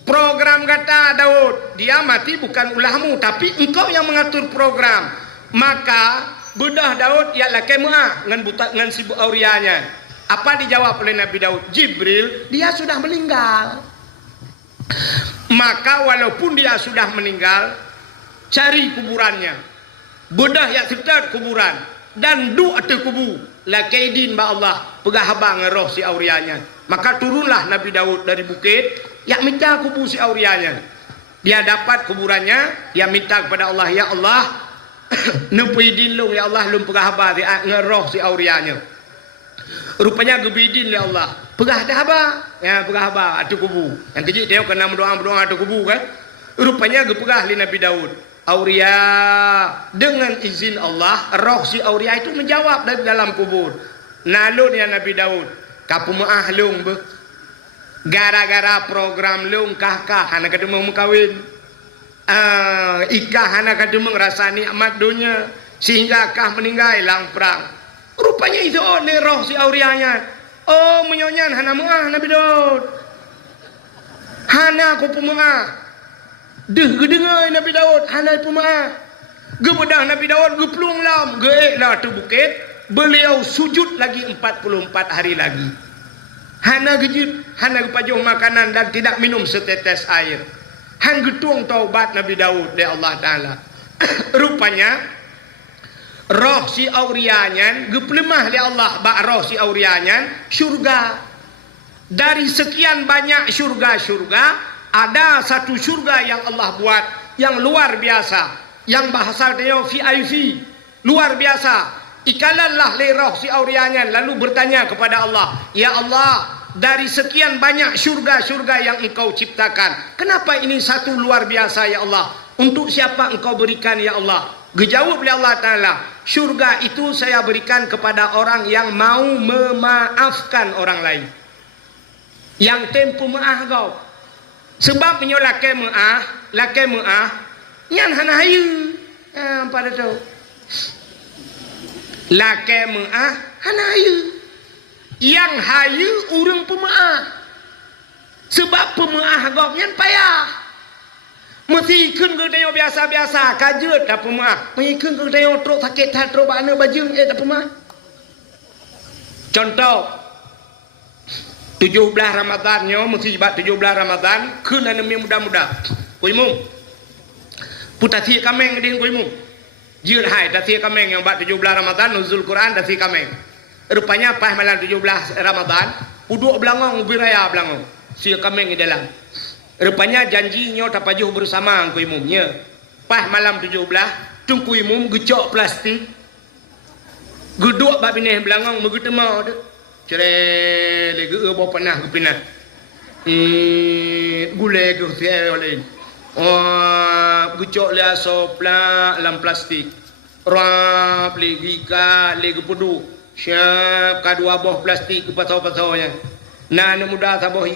Program kata Daud, dia mati bukan ulahmu, tapi engkau yang mengatur program. Maka bedah Daud ialah kemah dengan si Aurianya. Apa dijawab oleh Nabi Daud? Jibril, dia sudah meninggal. Maka walaupun dia sudah meninggal, cari kuburannya. Bedah yang serta kuburan dan du atau kubu. La kaidin ba Allah, pegah habang roh si Aurianya. Maka turunlah Nabi Daud dari bukit, yang minta kubu si Aurianya. Dia dapat kuburannya, dia minta kepada Allah, ya Allah, nepidin lu ya Allah, lum pegah habang dia ngeroh si Aurianya. Rupanya gebidin ya Allah, pegah dah habang, ya pegah habang atu kubu. Yang kecil dia kena berdoa atu kubu kan. Rupanya gepegah li Nabi Daud. Auria, dengan izin Allah, roh si Auria itu menjawab dari dalam kubur. Nalun ya Nabi Daud, kapu maah lung be. Gara-gara program lung kah hana ketemu mengkawin. Ikah hana ketemu ngerasa nikmat dunia sehingga kah meninggal lang perang. Rupanya itu oleh roh si Aurianya. Oh menyonyan hana maah Nabi Daud. Hana kupu maah. Deh gedengai Nabi Daud hanai pemaah. Gebedah Nabi Daud geplung lam, geeklah tu bukit. Beliau sujud lagi 44 hari lagi. Hana gejut, hana gepajuh makanan dan tidak minum setetes air. Han getung taubat Nabi Daud dari Allah Taala. Rupanya roh si Aurianya geplemah dari Allah bak roh si Aurianya syurga. Dari sekian banyak syurga-syurga, ada satu syurga yang Allah buat yang luar biasa, yang bahasa dia VIP, luar biasa. Ikalanlah le roh si Aurianya lalu bertanya kepada Allah, ya Allah, dari sekian banyak syurga-syurga yang engkau ciptakan, kenapa ini satu luar biasa ya Allah? Untuk siapa engkau berikan ya Allah? Dijawab oleh Allah Ta'ala, syurga itu saya berikan kepada orang yang mau memaafkan orang lain, yang tempu maaf kau. Sebab menyo laki mu'ah nyan hana hayu. Pada tahu. Laki mu'ah hana hayu. Yang hayu urang pemaah. Sebab pemaah gop nyan payah. Mesti ikun ke tayo biasa-biasa kajut tak pemaah. Mengikun ke tayo truk sakit tak truk bana baju tak pemaah. Contoh 17 Ramadan nyo mesti bat 17 Ramadan kena nemi muda-muda. Kuimum. Putati kameng din kuimum. Jir hai tati kameng yang bat 17 Ramadan nuzul Quran tati kameng. Rupanya pas malam 17 Ramadan, uduk belangong biraya belangong. Si kameng di dalam. Rupanya janji nyo tapajuh bersama kuimumnya. Pas malam 17, tung kuimum gecok plastik. Geduk bab bineh belangong megutema tu. Cerai lagi bawa panah ke pinat. Gulai ke tiada lain. Gucok le sopla dalam plastik. Rap lagi ka lagi pedu. Siap kadua buah plastik ke pasau-pasaunya. Nana muda saboh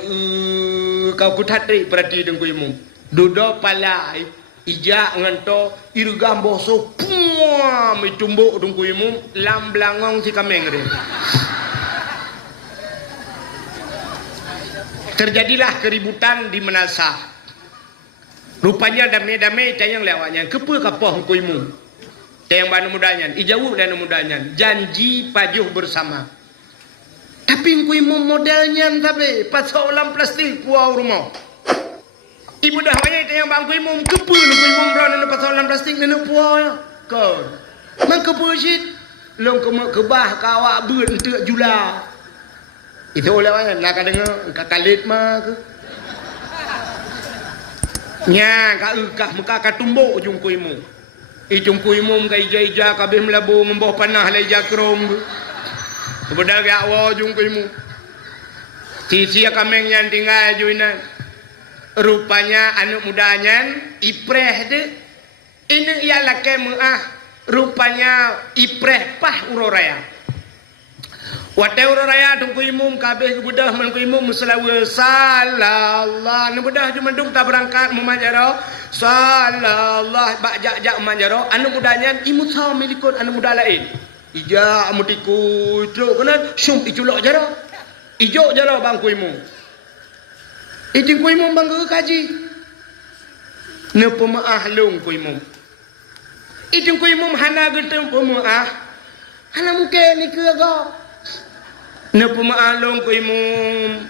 kau kuthatri perhati dengan kuimu. Duduk palai ijak nganto irgam boso puam itumbuk dengan kuimu lam belangong si kameng re. Terjadilah keributan di Menasah. Rupanya damai-damai tayang lewatnya. Kepa kapoh kuimu. Tayang bana mudanya. Ijauh dan mudanya. Janji pajuh bersama. Tapi kuimu modelnya tapi pasal dalam plastik puau rumah. Ibu dah banyak yang bang kui mum kepu ni kui mum bro ni pasalan plastik ni puan kau. Mang kepu shit. Long kemak kebah kawak beut entek jula. Itu oleh mana nak dengar kakalit mah ke. Nya ka ukah muka ka tumbuk ujung kui mum. Ujung kui mum ka ija-ija kabeh melabu membawa panah lai jakrom. Kebedak ya wa ujung kui mum. Sisi kameng yang tinggal juinan. Rupanya anak mudanya ipreh de ini ialah kemuah rupanya ipreh pah uroraya wate uroraya tungku imum kabeh budah men ku imum selawe sallallahu nu budah cuma dung tak berangkat memajaro sallallahu bak jak memajaro anak mudanya imut sama milikun anak muda lain ija amutiku itu kena syum iculok jaro ijo jaro bang ku imum Ijing kui mum bangga kaji. Ne pemaah long kui mum. Ijing kui mum hana getem pemaah. Hana muke ni ke go. Ne pemaah long kui mum.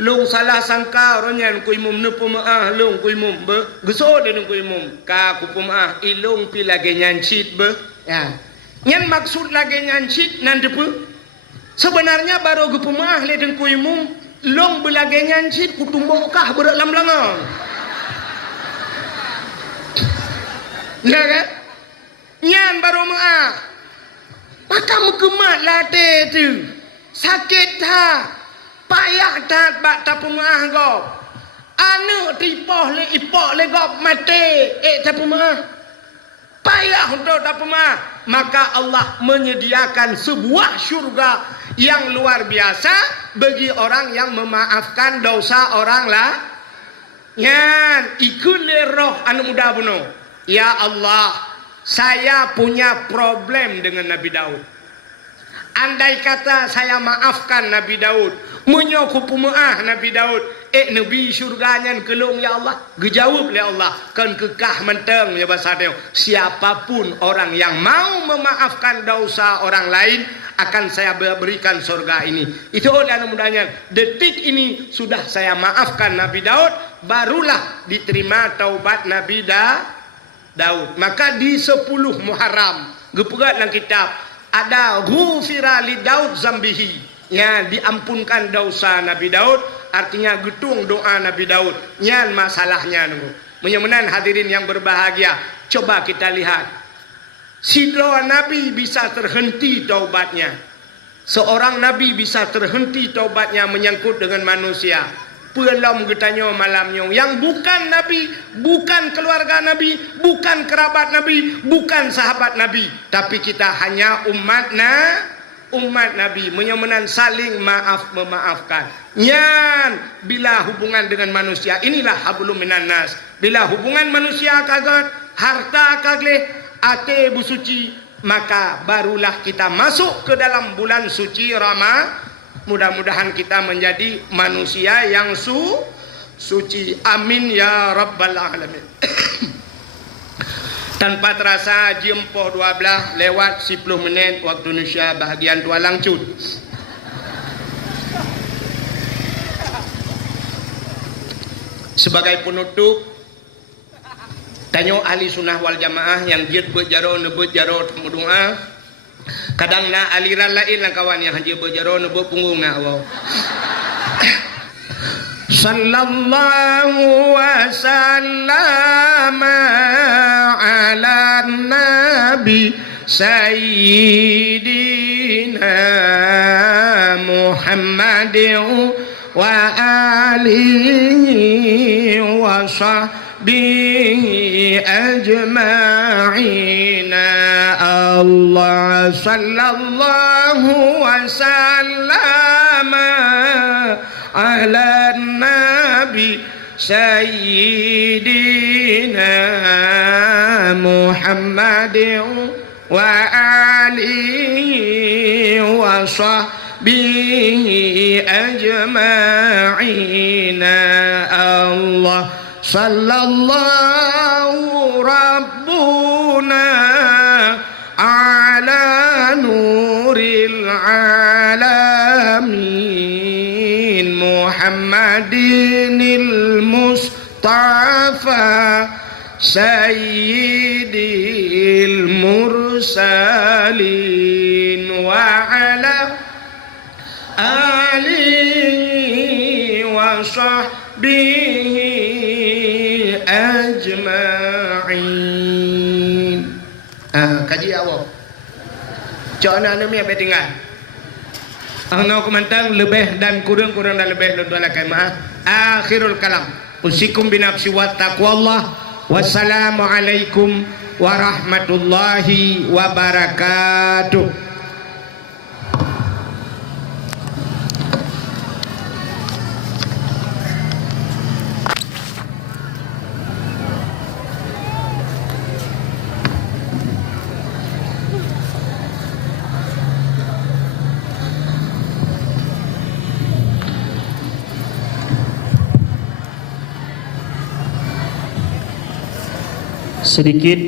Long salah sangka ronyan kui mum ne pemaah long kui mum be. Geso de kui mum. Ka ku pemaah ilong pi lagi nyancit be. Ya. Nyan maksud lagi nyancit nan depu. Sebenarnya baru gu pemaah le den kui mum. Long belage nyancit kutumbok kah berat lam langang. Nah kan? Nyan baru maaf. Maka mukemat late tu. Sakit ha. Payah tak bak tapu maaf kau. Anu tipoh le ipok le kau mati. Tapu maaf. Payah untuk tapu maaf. Maka Allah menyediakan sebuah syurga yang luar biasa bagi orang yang memaafkan dosa orang lah. Yan ikut roh anu muda bunuh. Ya Allah, saya punya problem dengan Nabi Daud. Andai kata saya maafkan Nabi Daud, menyokup maaf Nabi Daud, Nabi syurganya kelung ya Allah. Gejawab oleh Allah, kan kekah menteng ya bahasa dia. Siapapun orang yang mau memaafkan dosa orang lain akan saya berikan surga ini. Itu oleh anak mudanya. Detik ini sudah saya maafkan Nabi Daud, barulah diterima taubat Nabi Daud. Maka di 10 Muharram, gepegat dalam kitab ada ghufira li Daud zambihi, ya diampunkan dosa Nabi Daud, artinya getung doa Nabi Daud. Nyan masalahnya nunggu. Menyamanan hadirin yang berbahagia, coba kita lihat. Si doa Nabi bisa terhenti taubatnya. Seorang Nabi bisa terhenti taubatnya menyangkut dengan manusia. Pelam getanya malamnya yang bukan Nabi, bukan keluarga Nabi, bukan kerabat Nabi, bukan sahabat Nabi, tapi kita hanya umat Nabi, menyamanan saling maaf memaafkan. Nyan bila hubungan dengan manusia inilah hablum minan nas. Bila hubungan manusia kaget, harta kaget, ate busuci, maka barulah kita masuk ke dalam bulan suci Ramadan. Mudah-mudahan kita menjadi manusia yang suci. Amin ya rabbal alamin. Tanpa terasa jam 12 lewat 10 menit waktu Indonesia bahagian tua langcut. Sebagai penutup, tanya ahli sunnah wal jamaah yang dia berjaro nebut jaro doa. Kadang na aliran lain lah kawan yang haji berjaro nebut punggung na Allah. Sallallahu wa sallama ala nabi sayyidina Muhammadin wa alihi wa sahbihi ajma'ina. Allah sallallahu wa sallama ala nabi sayyidina Muhammadin wa alihi wa sahbihi ajma'ina. Allah sallallahu rabbuna ala nuril alamin Muhammadinil Mustafa sayyidil mursalin wa ala alihi wa sahbihi ajma'in. Kaji awak cok anak ni apa tinggal angau kemantang lebih dan kurang dan lebih lu dalakan maaf. Akhirul kalam usikum binafsi wa taqwallah. Wassalamualaikum warahmatullahi wabarakatuh. Sedikit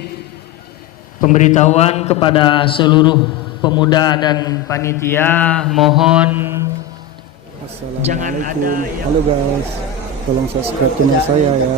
pemberitahuan kepada seluruh pemuda dan panitia, mohon jangan ada Assalamualaikum. Halo guys, tolong subscribe channel saya ya.